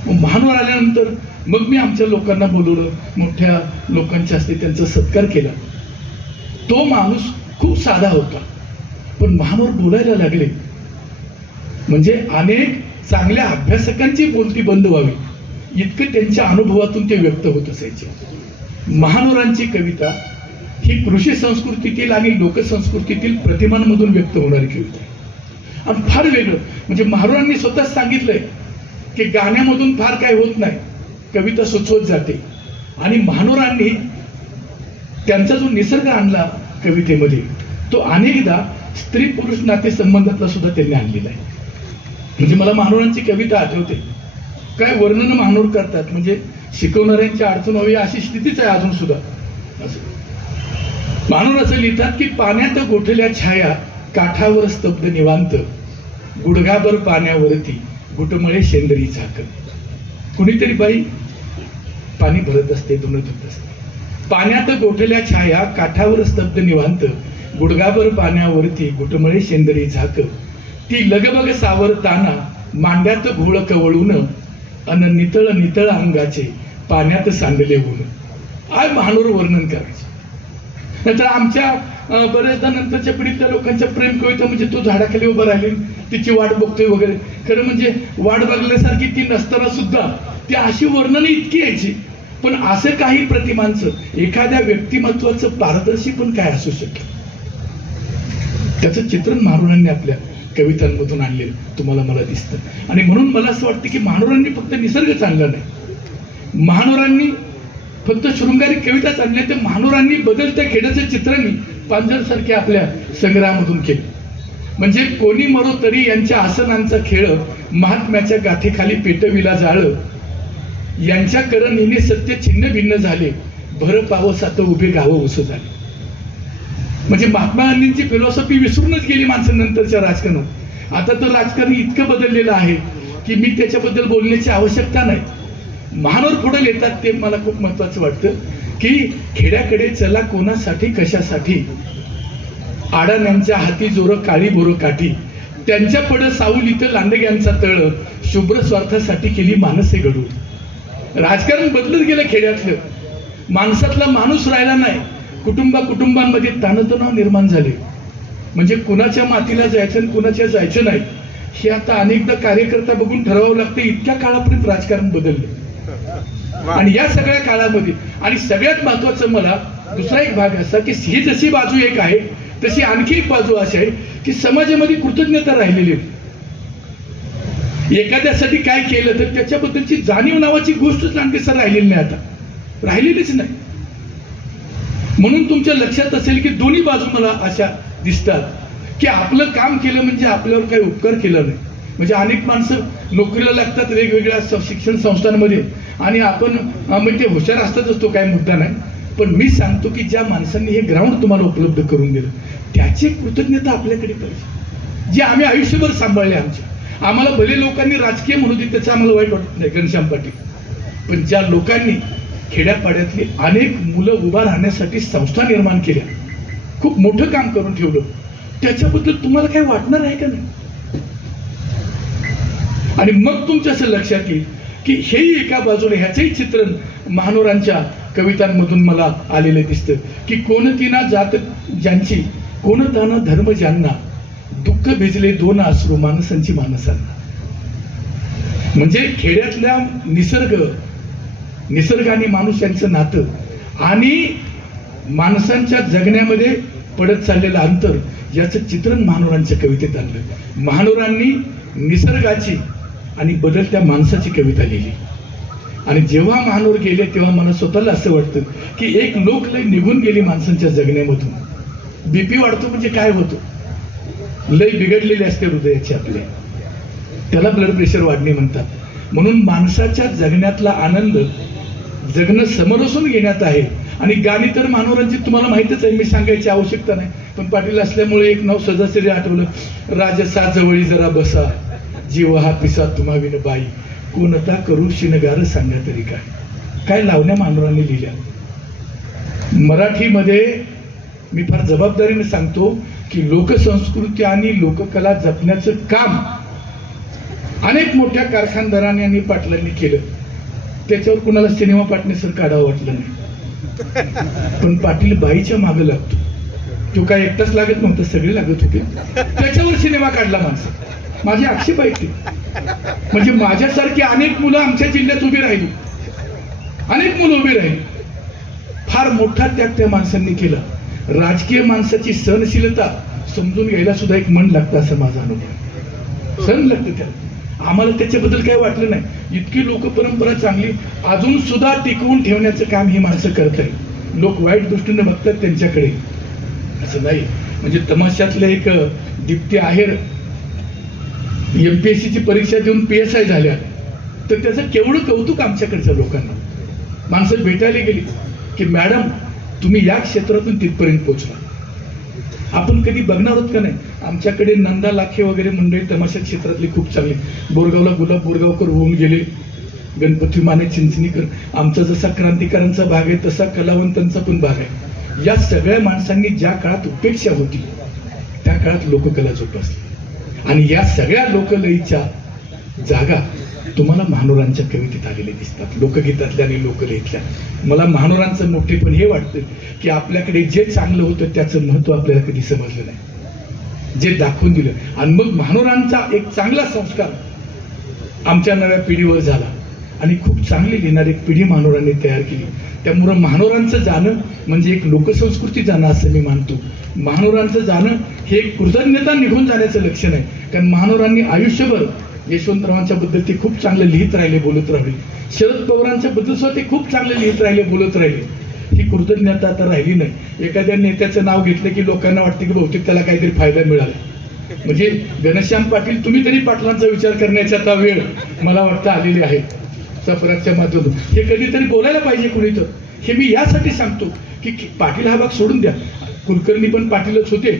मग महानोर आल्यानंतर मग मी आमच्या लोकांना बोलवलं, मोठ्या लोकांच्या हस्ते त्यांचा सत्कार केला. तो माणूस खूप साधा होता, पण महानोर बोलायला लागले म्हणजे अनेक चांगल्या अभ्यासकांची बोलती बंद व्हावी इतकं त्यांच्या अनुभवातून ते व्यक्त होत असायचे. महानोरांची कविता ही कृषी संस्कृतीतील आणि लोकसंस्कृतीतील प्रतिमांमधून व्यक्त होणारी कविता आहे. आणि फार वेगळं म्हणजे महानोरांनी स्वतःच सांगितलंय की गाण्यामधून फार काय होत नाही, कविता सुचवत जाते. आणि महानोरांनी त्यांचा जो निसर्ग आणला कवितेमध्ये तो अनेकदा स्त्री पुरुष नाते संबंधातला सुद्धा त्यांनी आणलेला आहे. म्हणजे मला महानोरांची कविता आठवते, काय वर्णन महानोर करतात, म्हणजे शिकवणाऱ्यांची अडचण व्हावी अशी स्थितीच आहे अजून सुद्धा. असं महानोर असं लिहितात की पाण्यात गोठल्या छाया काठावर स्तब्ध निवांत, गुडघाभर पाण्यावरती गुटमळे शेंदरी झाकण. कुणीतरी बाई पाणी भरत असते, धुणं धुत असते. पाण्यात गोठल्या छाया काठावर स्तब्ध निवांत, गुडघाभर पाण्यावरती गुटमळे शेंदरी झाक. ती लगबग सावरताना मांड्यात घोळ कवळून, अन नितळ नितळ अंगाचे पाण्यात सांडले ऊन. आय महानोर वर्णन करायचं. नंतर आमच्या बऱ्याचदा नंतरच्या पिढीतल्या लोकांच्या प्रेम कविता म्हणजे तो झाडाखाली उभा राहिली तिची वाट बघतोय वगैरे. खरं म्हणजे वाट बघण्यासारखी ती नसताना सुद्धा ती अशी वर्णनं इतकी यायची. पण असं काही प्रतिमांचं एखाद्या व्यक्तिमत्वाचं पारदर्शी पण काय असू शकेल त्याचं चित्रण महानोरांनी आपल्या कवितांमधून आणलेलं तुम्हाला मला दिसतं. आणि म्हणून मला असं वाटतं की महानोरांनी फक्त निसर्गच आणला नाही, महानोरांनी फक्त शृंगारी कविताच आणल्या, तर महानोरांनी बदलत्या खेड्याचं चित्रणही पांजरसारख्या आपल्या संग्रहामधून केलं. म्हणजे कोणी मरो तरी यांच्या आसनांचा खेळ, महात्म्याच्या गाथेखाली पेटविला जाळ, यांच्या करणीने सत्य छिन्न भिन्न झाले, भर पावसात उभे गावं उस झाले. म्हणजे महात्मा गांधींची फिलॉसॉफी विसरूनच गेली माणसं नंतरच्या राजकारणात. आता तर राजकारण इतकं बदललेलं आहे की मी त्याच्याबद्दल बोलण्याची आवश्यकता नाही. महानोर पुढे येतात ते मला खूप महत्वाचं वाटतं की खेड्याकडे चला कोणासाठी कशासाठी, आडाण्यांच्या हाती जोर काळी बोर काठी, त्यांच्या पड साऊल इथं लांडग्यांचा तळ, शुभ्र स्वार्थासाठी केली मानसे घडू. राजकारण बदलत गेलं खेड्यातलं, माणसातला माणूस राहिला नाही, कुटुंबांमध्ये ताणतणाव निर्माण झाले. म्हणजे कुणाच्या मातीला जायचं आणि कुणाच्या जायचं नाही हे आता अनेकदा कार्यकर्ता बघून ठरवावं लागतं. इतक्या काळापर्यंत राजकारण बदललं. आणि या सगळ्या काळामध्ये आणि सगळ्यात महत्वाचं मला दुसरा एक भाग असा की ही जशी बाजू एक आहे तशी आणखी एक बाजू अशी आहे की समाजामध्ये कृतज्ञता राहिलेली आहे. एखाद्यासाठी काय केलं तर त्याच्याबद्दलची जाणीव नावाची गोष्टच लांडगेसर राहिलेली नाही, आता राहिलेलीच नाही. म्हणून तुमच्या लक्षात असेल की दोन्ही बाजू मला अशा दिसतात की आपलं काम केलं म्हणजे आपल्यावर काही उपकार केला नाही. म्हणजे अनेक माणसं नोकरीला लागतात वेगवेगळ्या शिक्षण संस्थांमध्ये आणि आपण म्हणजे ते हुशार असतातच, तो काय मुद्दा नाही. पण मी सांगतो की ज्या माणसांनी हे ग्राउंड तुम्हाला उपलब्ध करून दिलं त्याची कृतज्ञता आपल्याकडे पाहिजे, जे आम्ही आयुष्यभर सांभाळले. आम्हाला भले लोकांनी राजकीय म्हणू दे त्याचं आम्हाला वाईट वाटत नाही, घनश्याम पाटील, पण ज्या लोकांनी खेड्यापाड्यातली अनेक मुलं उभा राहण्यासाठी संस्था निर्माण केल्या, खूप मोठं काम करून ठेवलं, त्याच्याबद्दल तुम्हाला काय वाटणार आहे का नाही? आणि मग तुमच्या असं लक्षात येईल की हेही एका बाजूने ह्याचंही चित्रण महानोरांच्या कवितांमधून मला आलेलं दिसतं की कोणतीना जात ज्यांची कोणताना धर्म ज्यांना दुःख भिजले दोन अश्रू माणसांची माणसांना. म्हणजे खेड्यातल्या निसर्ग आणि माणूस यांचं नातं आणि माणसांच्या जगण्यामध्ये पडत चाललेलं अंतर याचं चित्रण महानोरांच्या कवितेत आणलं. महानोरांनी निसर्गाची आणि बदलत्या माणसाची कविता लिहिली. आणि जेव्हा महानोर गेले तेव्हा मला स्वतःला असं वाटतं की एक लोकलय निघून गेली माणसांच्या जगण्यामधून. बीपी वाढतो म्हणजे काय होतो, लय बिघडलेले असते हृदयाचे आपले, त्याला ब्लड प्रेशर वाढणे म्हणतात. म्हणून माणसाच्या जगण्यातला आनंद जगणं समरसून घेण्यात आहे. आणि गाणी तर महानोरांची तुम्हाला माहितीच आहे, मी सांगायची आवश्यकता नाही. पण पाटील असल्यामुळे एक नाव सहजासहजी आठवलं, राजसा जवळी जरा बसा जीव हा पिसा तुम्हा विन बाई कोणता करू शिनगार सांगा तरी काय. काय लावण्या महानोरांनी लिहिल्या. मराठीमध्ये मी फार जबाबदारीने सांगतो की लोकसंस्कृती आणि लोककला जपण्याचं काम अनेक मोठ्या कारखानदारांनी आणि पाटलांनी केलं. त्याच्यावर कुणाला सिनेमा पाटणेसर काढावं वाटलं नाही. पण पाटील बाईच्या मागे लागतो. तो काय एकटाच लागत नव्हता, सगळे लागत होते. त्याच्यावर सिनेमा काढला माणसं. माझे आक्षेप आहेत ते. म्हणजे माझ्यासारखी अनेक मुलं आमच्या जिल्ह्यात उभी राहिली, अनेक मुलं उभी राहिली. फार मोठा त्याग त्या माणसांनी केला. राजकीय माणसाची सहनशीलता समजून घ्यायला सुद्धा एक मन लागतं असं माझा अनुभव. सहन लागतं त्याला. आम्हाला त्याच्याबद्दल काही वाटलं नाही. इतकी लोक परंपरा चांगली अजून सुद्धा टिकवून ठेवण्याचं काम ही माणसं करत आहेत. लोक वाईट दृष्टीने बघतात त्यांच्याकडे, असं नाही. म्हणजे तमाशातलं एक दीप्ती आहेर MPSC ची परीक्षा देऊन PSI झाल्या, तर त्याचं केवढं कौतुक आमच्याकडच्या लोकांना. माणसं भेटायला गेली की मॅडम तुम्ही या क्षेत्रातून तिथपर्यंत पोहोचला. आपण कधी बघणार आहोत का नाही. आमच्याकडे नंदा लाखे वगैरे मंडळी तमाशा क्षेत्रातली खूप चांगली. बोरगावला गुलाब बोरगावकर होऊन गेले, गणपती माने चिंचणीकर. आमचा जसा क्रांतिकारांचा भाग आहे तसा कलावंतांचा पण भाग आहे. या सगळ्या माणसांनी ज्या काळात उपेक्षा होती त्या काळात लोककला जोपासली. आणि या सगळ्या लोकलयीच्या जागा तुम्हाला महानोरांच्या कवितेत आलेले दिसतात, लोकगीतातल्या आणि लोकलयीतल्या. मला महानोरांचं मोठेपण हे वाटतं की आपल्याकडे जे चांगलं होतं त्याचं महत्व आपल्याला कधी समजलं नाही, जे दाखवून दिलं. आणि मग महानोरांचा एक चांगला संस्कार आमच्या नव्या पिढीवर झाला आणि खूप चांगली लिहिणारी एक पिढी महानोरांनी तयार केली. त्यामुळं महानोरांचं जाणं म्हणजे एक लोकसंस्कृती जाणं असं मी मानतो. महानोरांचं जाणं हे एक कृतज्ञता निघून जाण्याचं लक्षण आहे. कारण महानोरांनी आयुष्यभर यशवंतरावांच्या बद्दल ते खूप चांगलं लिहित राहिले, बोलत राहिले. शरद पवारांच्या बद्दल सुद्धा ते खूप चांगलं लिहित राहिले, बोलत राहिले. ही कृतज्ञता आता राहिली नाही. एखाद्या नेत्याचं नाव घेतलं की लोकांना वाटतं की बहुतेक त्याला काहीतरी फायदा मिळाला. म्हणजे घनश्याम पाटील, तुम्ही तरी पाटलांचा विचार करण्याची आता वेळ मला वाटतं आलेली आहे सफराच्या माध्यमातून. हे कधीतरी बोलायला पाहिजे कुणी तर. हे मी यासाठी सांगतो की पाटील हा भाग सोडून द्या. कुलकर्णी पण पाटीलच होते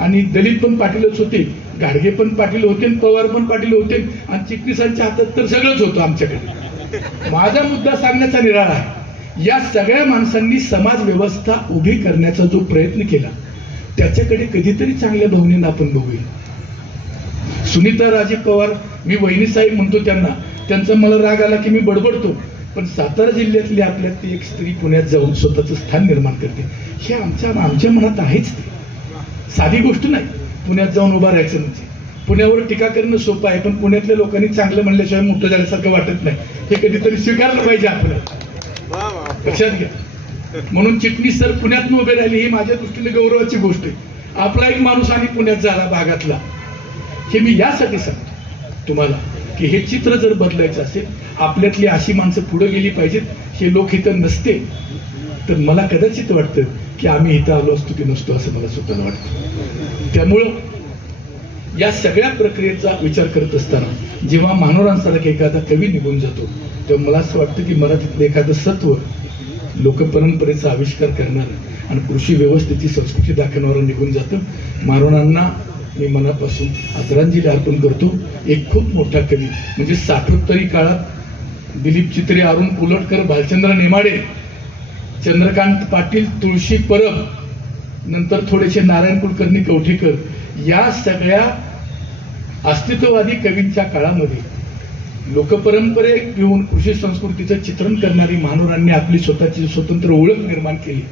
आणि दलित पण पाटीलच होते, गाडगे पण पाटील होते, पवार पण पाटील होते आणि चिटणीसांच्या हातात तर सगळंच होतं आमच्याकडे. माझा मुद्दा सांगण्याचा निराळा आहे. या सगळ्या माणसांनी समाज व्यवस्था उभी करण्याचा जो प्रयत्न केला त्याच्याकडे कधीतरी चांगल्या भावनेनं आपण बघूया. सुनीता राजे पवार, मी वहिनी साहेब म्हणतो त्यांना, त्यांचा मला राग आला की मी बडबडतो. पण सातारा जिल्ह्यातली आपल्यात एक स्त्री पुण्यात जाऊन स्वतःचं स्थान निर्माण करते, हे आमच्या मनात आहेच. ते साधी गोष्ट नाही पुण्यात जाऊन उभा राहायचं. म्हणजे पुण्यावर टीका करणं सोपं आहे, पण पुण्यातल्या लोकांनी चांगलं म्हणल्याशिवाय मोठं झाल्यासारखं वाटत नाही. हे कधीतरी स्वीकारलं पाहिजे आपल्याला, लक्षात घ्या. म्हणून चिटणीस सर पुण्यातून उभे राहिले ही माझ्या दृष्टीने गौरवाची गोष्ट आहे. आपला एक माणूस आणि पुण्यात झाला भागातला. हे मी यासाठी सांगतो तुम्हाला की हे चित्र जर बदलायचं असेल, आपल्यातली अशी माणसं पुढे गेली पाहिजेत. हे लोक इथं नसते तर मला कदाचित वाटतं की आम्ही इथं आलो असतो की नसतो असं मला स्वतःला वाटतं. त्यामुळं या सगळ्या प्रक्रियेचा विचार करत असताना जेव्हा महानोरांसारखा एखादा कवी निघून जातो तेव्हा मला असं वाटतं की मराठीतलं एखादं सत्व लोकपरंपरेचा आविष्कार करणारं आणि कृषी व्यवस्थेची संस्कृती दाखवणारं निघून जातं. महानोरांना मी मनापासून आदरांजली अर्पण करतो. एक खूप मोठा कवी म्हणजे 60 काळात दिलीप चित्रे, अरुण पुलटकर, भालचंद्र नेमाडे, चंद्रकांत पाटील, तुळशी परब, नंतर थोडेसे नारायण कुलकर्णी, कवठेकर, या सगळ्या अस्तित्ववादी कवींच्या काळामध्ये लोकपरंपरे घेऊन कृषी संस्कृतीचं चित्रण करणारी महानोरांनी आपली स्वतःची स्वतंत्र ओळख निर्माण केली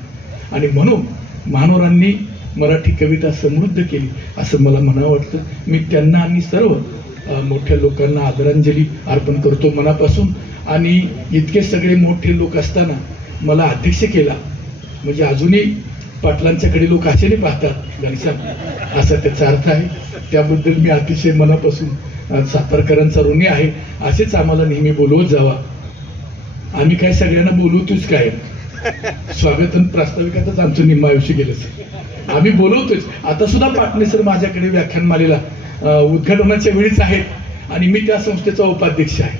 आणि म्हणून महानोरांनी मराठी कविता समृद्ध केली असं मला म्हणावं वाटतं. मी त्यांना आणि सर्व मोठ्या लोकांना आदरांजली अर्पण करतो मनापासून. आणि इतके सगळे मोठे लोक असताना मला अध्यक्ष केला म्हणजे अजूनही पाटलांच्याकडे लोक असेही पाहतात घनश्याम, असा त्याचा अर्थ आहे. त्याबद्दल मी अतिशय मनापासून सातारकरांचा ऋणी आहे. असेच आम्हाला नेहमी बोलवत जावा. आम्ही काय सगळ्यांना बोलवतोच काय, स्वागतन प्रास्ताविकातच आमचं निम्म आयुष्य गेलं. आम्ही बोलवतोच. आता सुद्धा पाटणे सर माझ्याकडे व्याख्यानमालेला उद्घाटनाच्या वेळीच आहेत आणि मी त्या संस्थेचा उपाध्यक्ष आहे.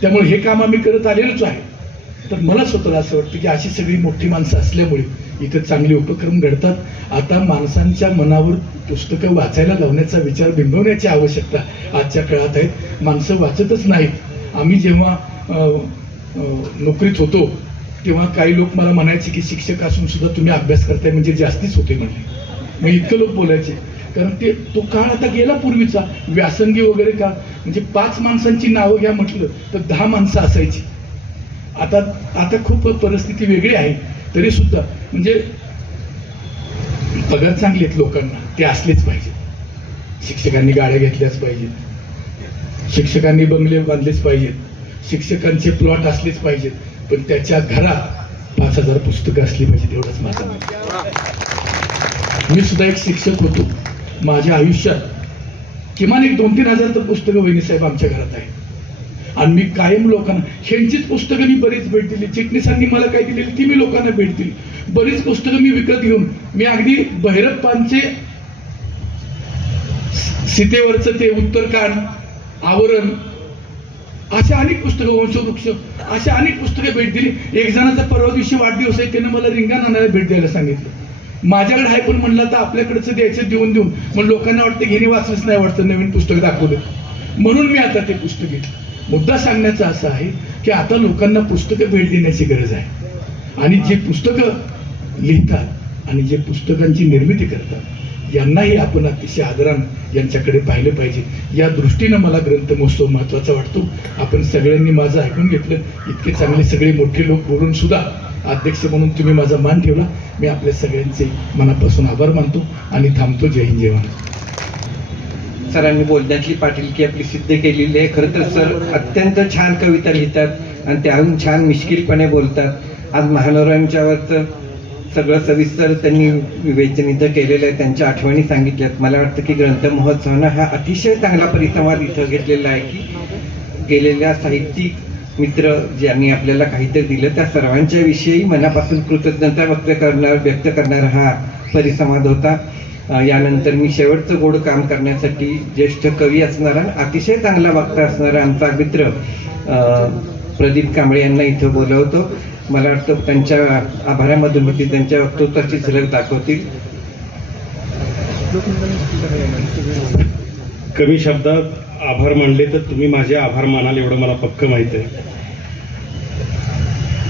त्यामुळे हे काम आम्ही करत आलेलोच आहे. तर मला स्वतःला असं वाटतं की अशी सगळी मोठी माणसं असल्यामुळे इथं चांगले उपक्रम घडतात. आता माणसांच्या मनावर पुस्तकं वाचायला लावण्याचा विचार बिंबवण्याची आवश्यकता आजच्या काळात आहे. माणसं वाचतच नाहीत. आम्ही जेव्हा नोकरीत होतो तेव्हा काही लोक मला म्हणायचे की शिक्षक असून सुद्धा तुम्ही अभ्यास करताय म्हणजे जास्तीच होते म्हणले. मग इतकं लोक बोलायचे कारण तो काळ आता गेला पूर्वीचा. व्यासंगी वगैरे का म्हणजे 5 माणसांची नावं घ्या म्हटलं तर 10 माणसं असायची. आता खूप परिस्थिती वेगळी आहे. तरी सुद्धा म्हणजे पगार चांगले आहेत लोकांना, ते असलेच पाहिजे. शिक्षकांनी गाड्या घेतल्याच पाहिजेत, शिक्षकांनी बंगले बांधलेच पाहिजेत, शिक्षकांचे प्लॉट असलेच पाहिजेत, पण त्याच्या घरात 5000 पुस्तकं असली पाहिजेत. एवढंच माझं मत. मी सुद्धा एक शिक्षक होतो. माझ्या आयुष्यात किमान एक 2-3 हजार तर पुस्तकं वहिनीसाहेब आमच्या घरात आहेत. आणि मी कायम लोकांना ह्यांचीच पुस्तकं मी बरीच भेट दिली. चिटणीसांनी मला काय दिलेली ती मी लोकांना भेट दिली. बरीच पुस्तकं मी विकत घेऊन मी अगदी भैरप्पांचे सीतेवरचं ते उत्तरकांड, आवरण, अशा अनेक पुस्तकं, वंशवृक्ष, अशा अनेक पुस्तकं भेट दिली. एक जणाचा परवा दिवशी वाढदिवस आहे, त्यानं मला रिंगण आणायला भेट द्यायला सांगितलं. माझ्याकडे आहे पण म्हणलं तर आपल्याकडचं द्यायचं देऊन देऊन मग लोकांना वाटतं घेणे वाचलंच नाही वाटतं, नवीन पुस्तक दाखवलं म्हणून मी आता ते पुस्तक घेतलं. मुद्दा सांगण्याचा असा आहे की आता लोकांना पुस्तकं भेट देण्याची गरज आहे. आणि जे पुस्तकं लिहितात आणि जे पुस्तकांची निर्मिती करतात यांनाही आपण अतिशय आदरानं यांच्याकडे पाहिलं पाहिजे. या दृष्टीनं मला ग्रंथ महोत्सव महत्त्वाचा वाटतो. आपण सगळ्यांनी माझं ऐकून घेतलं. इतके चांगले सगळे मोठे लोक बोलून सुद्धा अध्यक्ष म्हणून तुम्ही माझा मान ठेवला. मी आपल्या सगळ्यांचे मनापासून आभार मानतो आणि थांबतो. जय हिंद, जय महाराष्ट्र. सरांनी बोलण्यातली पाटीलकी आपली सिद्ध केलेली आहे. खरं तर सर अत्यंत छान कविता लिहितात आणि त्याहून छान मिश्किलपणे बोलतात. आज महानोरांच्यावरचं सगळं सविस्तर त्यांनी विवेचन इथं केलेलं आहे. त्यांच्या आठवणी सांगितल्यात. मला वाटतं की ग्रंथ महोत्सवानं हा अतिशय चांगला परिसंवाद इथं घेतलेला आहे की गेलेल्या साहित्यिक मित्र ज्यांनी आपल्याला काहीतरी दिलं त्या सर्वांच्या विषयी मनापासून कृतज्ञता व्यक्त करणारा हा परिसंवाद होता. यानंतर मी शेवटचं गोड काम करण्यासाठी ज्येष्ठ कवी असणारा अतिशय चांगला वक्ता असणारा आमचा मित्र प्रदीप कांबळे यांना इथं बोलवतो. मला वाटतं त्यांच्या आभारामधून ते त्यांच्या वक्तृत्वाची झलक दाखवतील. कमी शब्दात आभार मानले तर तुम्ही माझे आभार मानाल एवढं मला पक्क माहित आहे.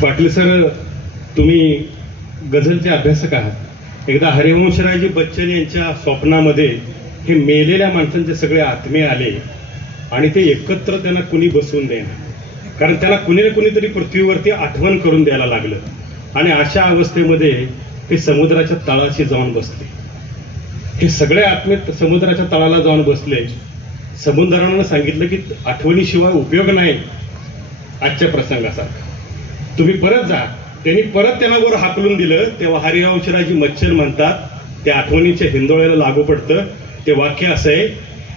पाटील सर, तुम्ही गझलचे अभ्यासक आहात. एकदा हरिवंशरायजी बच्चन यांच्या स्वप्नामध्ये हे मेलेल्या माणसांचे सगळे आत्मे आले आणि ते एकत्र त्यांना कुणी बसवून देणार, कारण त्यांना कुणी ना कुणीतरी पृथ्वीवरती आठवण करून द्यायला लागलं. आणि अशा अवस्थेमध्ये ते समुद्राच्या तळाशी जाऊन बसले. हे सगळे आत्मे समुद्राच्या तळाला जाऊन बसले. समुद्रानं सांगितलं की आठवणीशिवाय उपयोग नाही आजच्या प्रसंगासारखा, तुम्ही परत जा. त्यांनी परत त्यांना वर हाकलून दिलं. तेव्हा हरिवंशरायजी बच्चन म्हणतात, त्या आठवणीच्या हिंदोळ्याला लागू पडतं ते वाक्य असं आहे,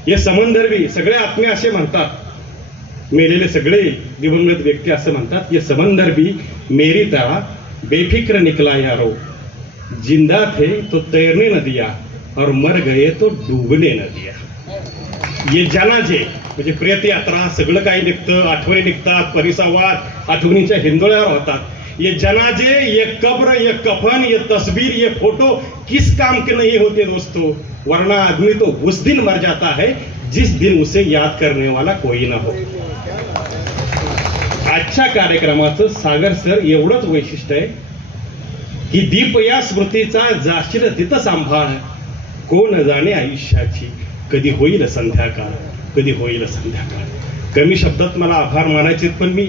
हे समंदरवी सगळे आत्मे असे म्हणतात, मेलेले सगळे दिवंगत व्यक्ती असं म्हणतात, ये समंदर भी मेरी तरह बेफिक्र निकला यारो, जिंदा थे तो तैरने न दिया और मर गए तो डूबने न दिया. ये जनाजे म्हणजे प्रेत यात्रा सगळं काही निघतं, आठवणी निघतात, परिसंवाद आठवणीच्या हिंदोळ्यावर होतात. ये जनाजे, ये कब्र, ये कफन, ये तस्वीर, ये फोटो किस काम के नहीं होते दोस्तों, वरना आदमी तो उस दिन मर जाता है जिस दिन उसे याद करने वाला कोई ना हो. आजच्या कार्यक्रमाचं सागर सर एवढंच वैशिष्ट्य आहे की दीप या स्मृतीचा जाशील तिथं सांभाळ, कोण जाणे आयुष्याची कधी होईल संध्याकाळ, कधी होईल संध्याकाळ. कमी शब्दात मला आभार मानायचे, पण मी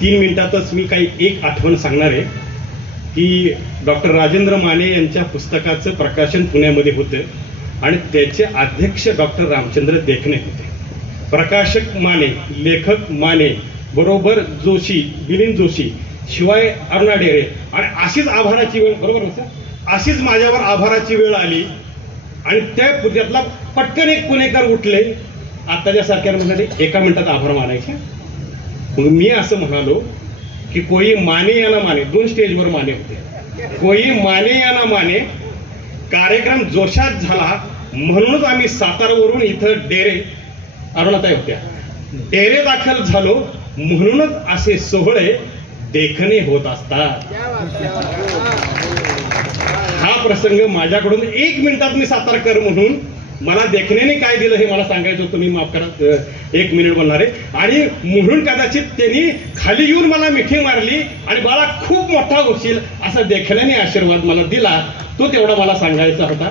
3 मिनिटातच मी काही एक आठवण सांगणार आहे की डॉक्टर राजेंद्र माने यांच्या पुस्तकाचं प्रकाशन पुण्यामध्ये होतं आणि त्याचे अध्यक्ष डॉक्टर रामचंद्र देखणे होते. प्रकाशक माने, लेखक माने, बरोबर जोशी, मिलिंद जोशी, शिवाय अरुणा डेरे. आणि अशीच आभाराची वेळ, बरोबर ना सर, अशीच माझ्यावर आभाराची वेळ आली आणि त्यातला पटकन एक पुणेकर उठले, आत्ताच्या सारख्या म्हणाले 1 मिनिटात आभार मानायचे. मग मी असं म्हणालो की कोई माने या ना माने, 2 स्टेजवर माने होते, कोई माने या ना माने. कार्यक्रम जोशात झाला म्हणूनच आम्ही सातारावरून इथं डेरे, अरुणाताई होत्या, डेरे दाखल झालो म्हणूनच असे सोहळे देखणे होत असतात. हा प्रसंग माझ्याकडून 1 मिनिटात मी सातारकर म्हणून मला देखण्याने काय दिलं हे मला सांगायचं होतं. मी माफ करा 1 मिनिट बोलणार आहे. आणि म्हणून कदाचित त्यांनी खाली येऊन मला मिठी मारली आणि बाळा खूप मोठा होशील असा देखण्याने आशीर्वाद मला दिला. तो तेवढा मला सांगायचा होता.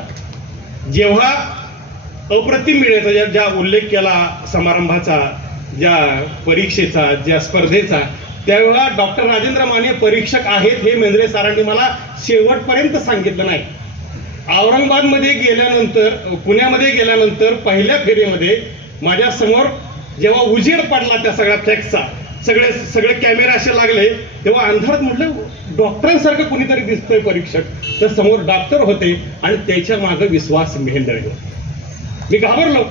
जेव्हा अप्रतिम मिळायचा, ज्या उल्लेख केला समारंभाचा, ज्या परीक्षेचा, ज्या स्पर्धेचा, तेव्हा डॉक्टर राजेंद्र माने परीक्षक आहेत हे मेंदळे सरांनी मला शेवटपर्यंत सांगितलं नाही. औरंगाबादमध्ये गेल्यानंतर, पुण्यामध्ये गेल्यानंतर पहिल्या फेरीमध्ये माझ्या समोर जेव्हा उजेड पडला त्या सगळ्या फ्लॅक्सचा, सगळे कॅमेरे असे लागले, तेव्हा अंधारात म्हटलं डॉक्टरांसारखं कुणीतरी दिसतंय परीक्षक. तर समोर डॉक्टर होते आणि त्याच्या मागे विश्वास मेहेंदळे होते. मी घाबरलो.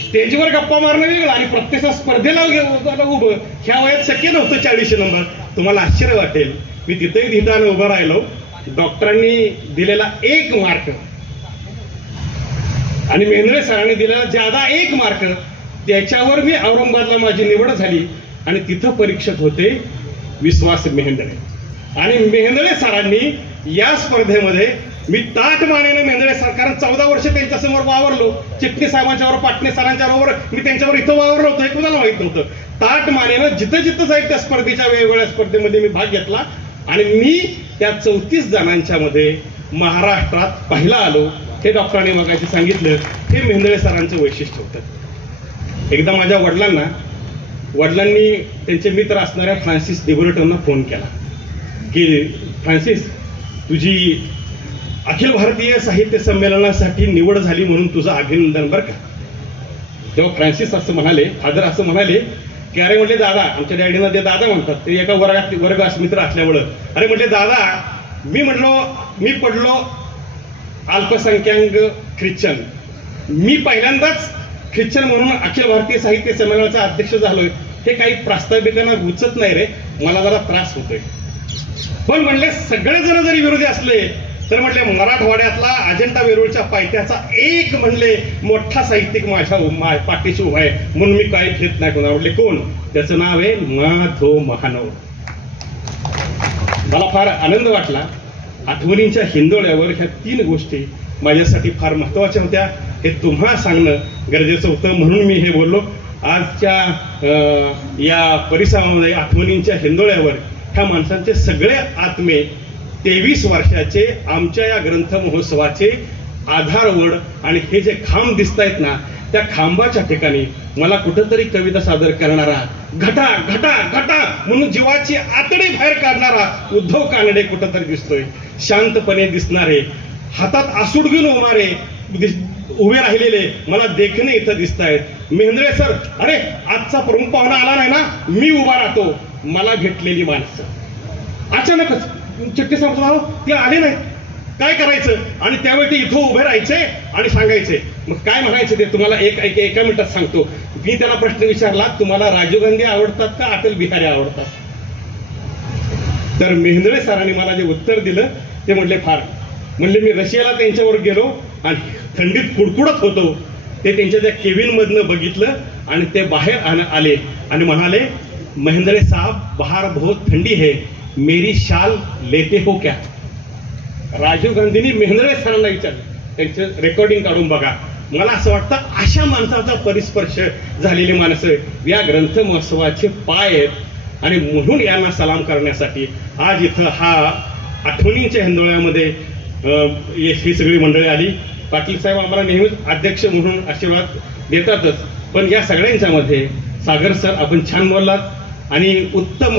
स्टेजवर गप्पा मारणं वेगळं आणि प्रत्यक्ष स्पर्धेला उभं ह्या वयात शक्य नव्हतं. 40 नंबर. तुम्हाला आश्चर्य वाटेल, मी तिथेही धिटानं उभं राहिलो. डॉक्टरांनी दिलेला 1 मार्क आणि मेहेंदळे सरांनी दिलेला ज्यादा 1 मार्क, त्याच्यावर मी औरंगाबादला माझी निवड झाली आणि तिथं परीक्षक होते विश्वास मेहेंदळे. आणि मेहेंदळे सरांनी या स्पर्धेमध्ये मी ताट मानेने मेहेंदळे सर, कारण 14 वर्ष त्यांच्या समोर वावरलो. चिटणीस साहेबांच्यावर, पाटणे सरांच्या बरोबर मी त्यांच्यावर इथं वावरलो होतो हे कुणाला माहित नव्हतं. ताट मानेनं जिथं जिथं जाईल त्या स्पर्धेच्या वेगवेगळ्या स्पर्धेमध्ये मी भाग घेतला आणि मी त्या 34 जणांच्या मध्ये महाराष्ट्रात पहिला आलो. हे डॉक्टरांनी मगाशी सांगितलं, हे मेहेंदळे सरांचं वैशिष्ट्य होतं. एकदा माझ्या वडिलांनी त्यांचे मित्र असणाऱ्या फ्रान्सिस दिब्रिटोंना फोन केला की फ्रान्सिस, तुझी अखिल भारतीय साहित्य संमेलनासाठी निवड झाली म्हणून तुझं अभिनंदन बरं का. तेव्हा फ्रान्सिस असं म्हणाले, फादर असं म्हणाले की अरे म्हटले दादा, आमच्या डॅडीना ते दादा म्हणतात, ते एका वर्गात मित्र असल्यामुळं, अरे म्हटले दादा, मी पडलो अल्पसंख्याक ख्रिश्चन, मी पहिल्यांदाच ख्रिश्चन म्हणून अखिल भारतीय साहित्य संमेलनाचा अध्यक्ष झालोय. हे काही प्रास्ताविकांना रुचत नाही रे, मला जरा त्रास होतोय. पण म्हणले सगळेजण जरी विरोधी असले तर म्हटले मराठवाड्यातला अजंठा वेरूळच्या पायथ्याचा एक म्हणले मोठा साहित्यिक माझ्या पाठीशी उभा आहे म्हणून मी काय घेत नाही कोणा. म्हटले कोण? त्याचं नाव आहे माधव महानोर. मला फार आनंद वाटला. आठवणींच्या हिंदोळ्यावर ह्या 3 गोष्टी माझ्यासाठी फार महत्वाच्या होत्या. हे तुम्हाला सांगणं गरजेचं होतं म्हणून मी हे बोललो. आजच्या या परिसरामध्ये आठवणींच्या हिंदोळ्यावर ह्या माणसांचे सगळे आत्मे 23 वर्षाचे आमच्या या ग्रंथ महोत्सवाचे आधारवड आणि हे जे खांब दिसत आहेत ना, त्या खांबाच्या ठिकाणी मला कुठंतरी कविता सादर करणारा, घटा घटा घटा म्हणून जीवाची आतडी बाहेर काढणारा उद्धव कानडे कुठंतरी दिसतोय. शांतपणे दिसणारे, हातात आसूड घेऊन उभे राहिलेले मला देखणे इथं दिसत आहेत. मेहेंदळे सर, अरे आजचा प्रमुख पाहुणा आला नाही ना, मी उभा राहतो. मला भेटलेली माणसं अचानकच चिठ्ठी सांगतो ते आले नाही, काय करायचं? आणि त्यावेळी ते इथं उभे राहायचे आणि सांगायचे. मग काय म्हणायचे ते तुम्हाला एका मिनिटात सांगतो. मी त्याला प्रश्न विचारला, तुम्हाला राजीव गांधी आवडतात का अटल बिहारी आवडतात? तर मेहेंदळे सरांनी मला जे उत्तर दिलं ते म्हटले फार. म्हणले मी रशियाला त्यांच्यावर गेलो आणि थंडीत कुडकुडत होतो, ते त्यांच्या त्या केबिन मधनं बघितलं आणि ते बाहेर आले आणि म्हणाले, महेंद्रे साहब बाहर बहुत थंडी है, मेरी शाल लेते हो क्या? राजीव गांधींनी मेहेंदळे सरांना विचारलं. त्यांचं रेकॉर्डिंग काढून बघा. मला असं वाटतं अशा माणसाचा परिस्पर्श झालेली माणसं या ग्रंथ महोत्सवाचे पाय आहेत आणि म्हणून यांना सलाम करण्यासाठी आज इथं हा आठवणींच्या हिंदोळ्यामध्ये ही सगळी मंडळी आली. पाटील साहेब आम्हाला नेहमीच अध्यक्ष म्हणून आशीर्वाद देतातच, पण या सगळ्यांच्या मध्ये सागर सर, आपण छान बोललात आणि उत्तम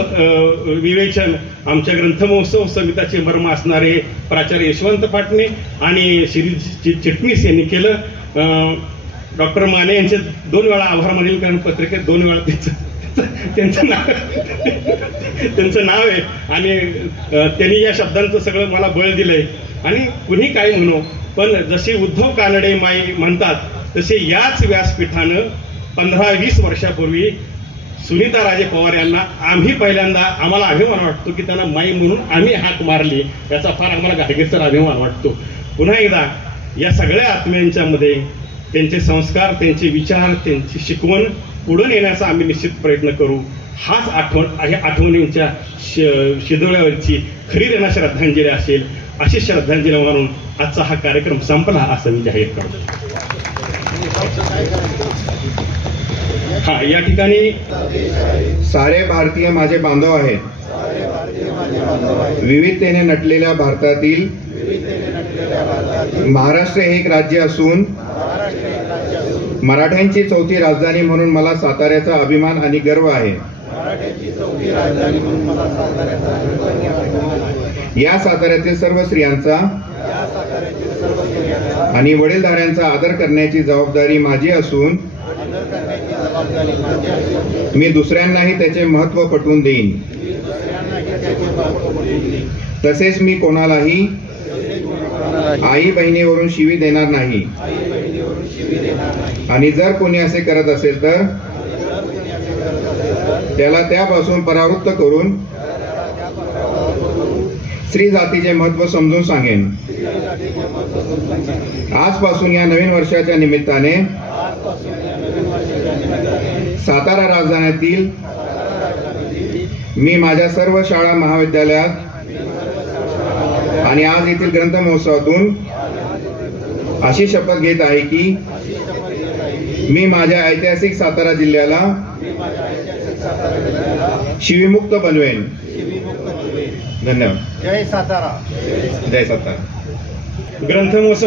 विवेचन आमच्या ग्रंथमहोत्सव समिताचे मर्म असणारे प्राचार्य यशवंत पाटणे आणि श्री चिटणीस यांनी केलं. डॉक्टर माने यांचे 2 वेळा आभार मानेल, कारण पत्रिकेत 2 वेळा त्यांचं नाव आहे आणि त्यांनी या शब्दांचं सगळं मला बळ दिलंय. आणि कुणी काय म्हणू, पण जसे उद्धव कानडे माई म्हणतात तसे याच व्यासपीठानं 15-20 वर्षापूर्वी सुनीता राजे पवार यांना आम्ही पहिल्यांदा, आम्हाला अभिमान वाटतो की त्यांना माई म्हणून आम्ही हाक मारली, याचा फार आम्हाला घाटगेसर अभिमान वाटतो. पुन्हा एकदा या सगळ्या आत्म्यांच्या मध्ये त्यांचे संस्कार, त्यांचे विचार, त्यांची शिकवण पुढे नेण्याचा आम्ही निश्चित प्रयत्न करू. हाच आठवणींच्या शिदोळ्यावरची खरी त्यांना श्रद्धांजली असेल. अशी श्रद्धांजली म्हणून आजचा हा कार्यक्रम संपला असं मी जाहीर करतो. या ठिकाणी सारे भारतीय माझे बांधव आहेत. विविधतेने नटलेल्या भारतातील महाराष्ट्र हे एक राज्य असून मराठ्यांची 4थी राजधानी म्हणून मला साताऱ्याचा अभिमान आणि गर्व आहे. या साताऱ्यातील सर्व स्त्रियांचा आणि वडीलधाऱ्यांचा आदर करण्याची जबाबदारी माझी असून मी दुसऱ्यांनाही त्याचे महत्त्व पटवून देईन. तसेच मी कोणालाही आई बहिणीवरून शिवी देणार नाही. आणि जर कोणी असे करत असेल तर त्याला त्यापासून परावृत्त करून स्त्री जातीचे महत्त्व समजून सांगेन. आजपासून या नवीन वर्षाच्या निमित्ताने सातारा राजधानीतील मी माझ्या सर्व शाळा महाविद्यालयात आणि आज येथील ग्रंथ महोत्सवातून अशी शपथ घेत आहे की मी माझ्या ऐतिहासिक सातारा जिल्ह्याला शिवीमुक्त बनवेन. धन्यवाद. जय सातारा. जय सातारा. ग्रंथ महोत्सव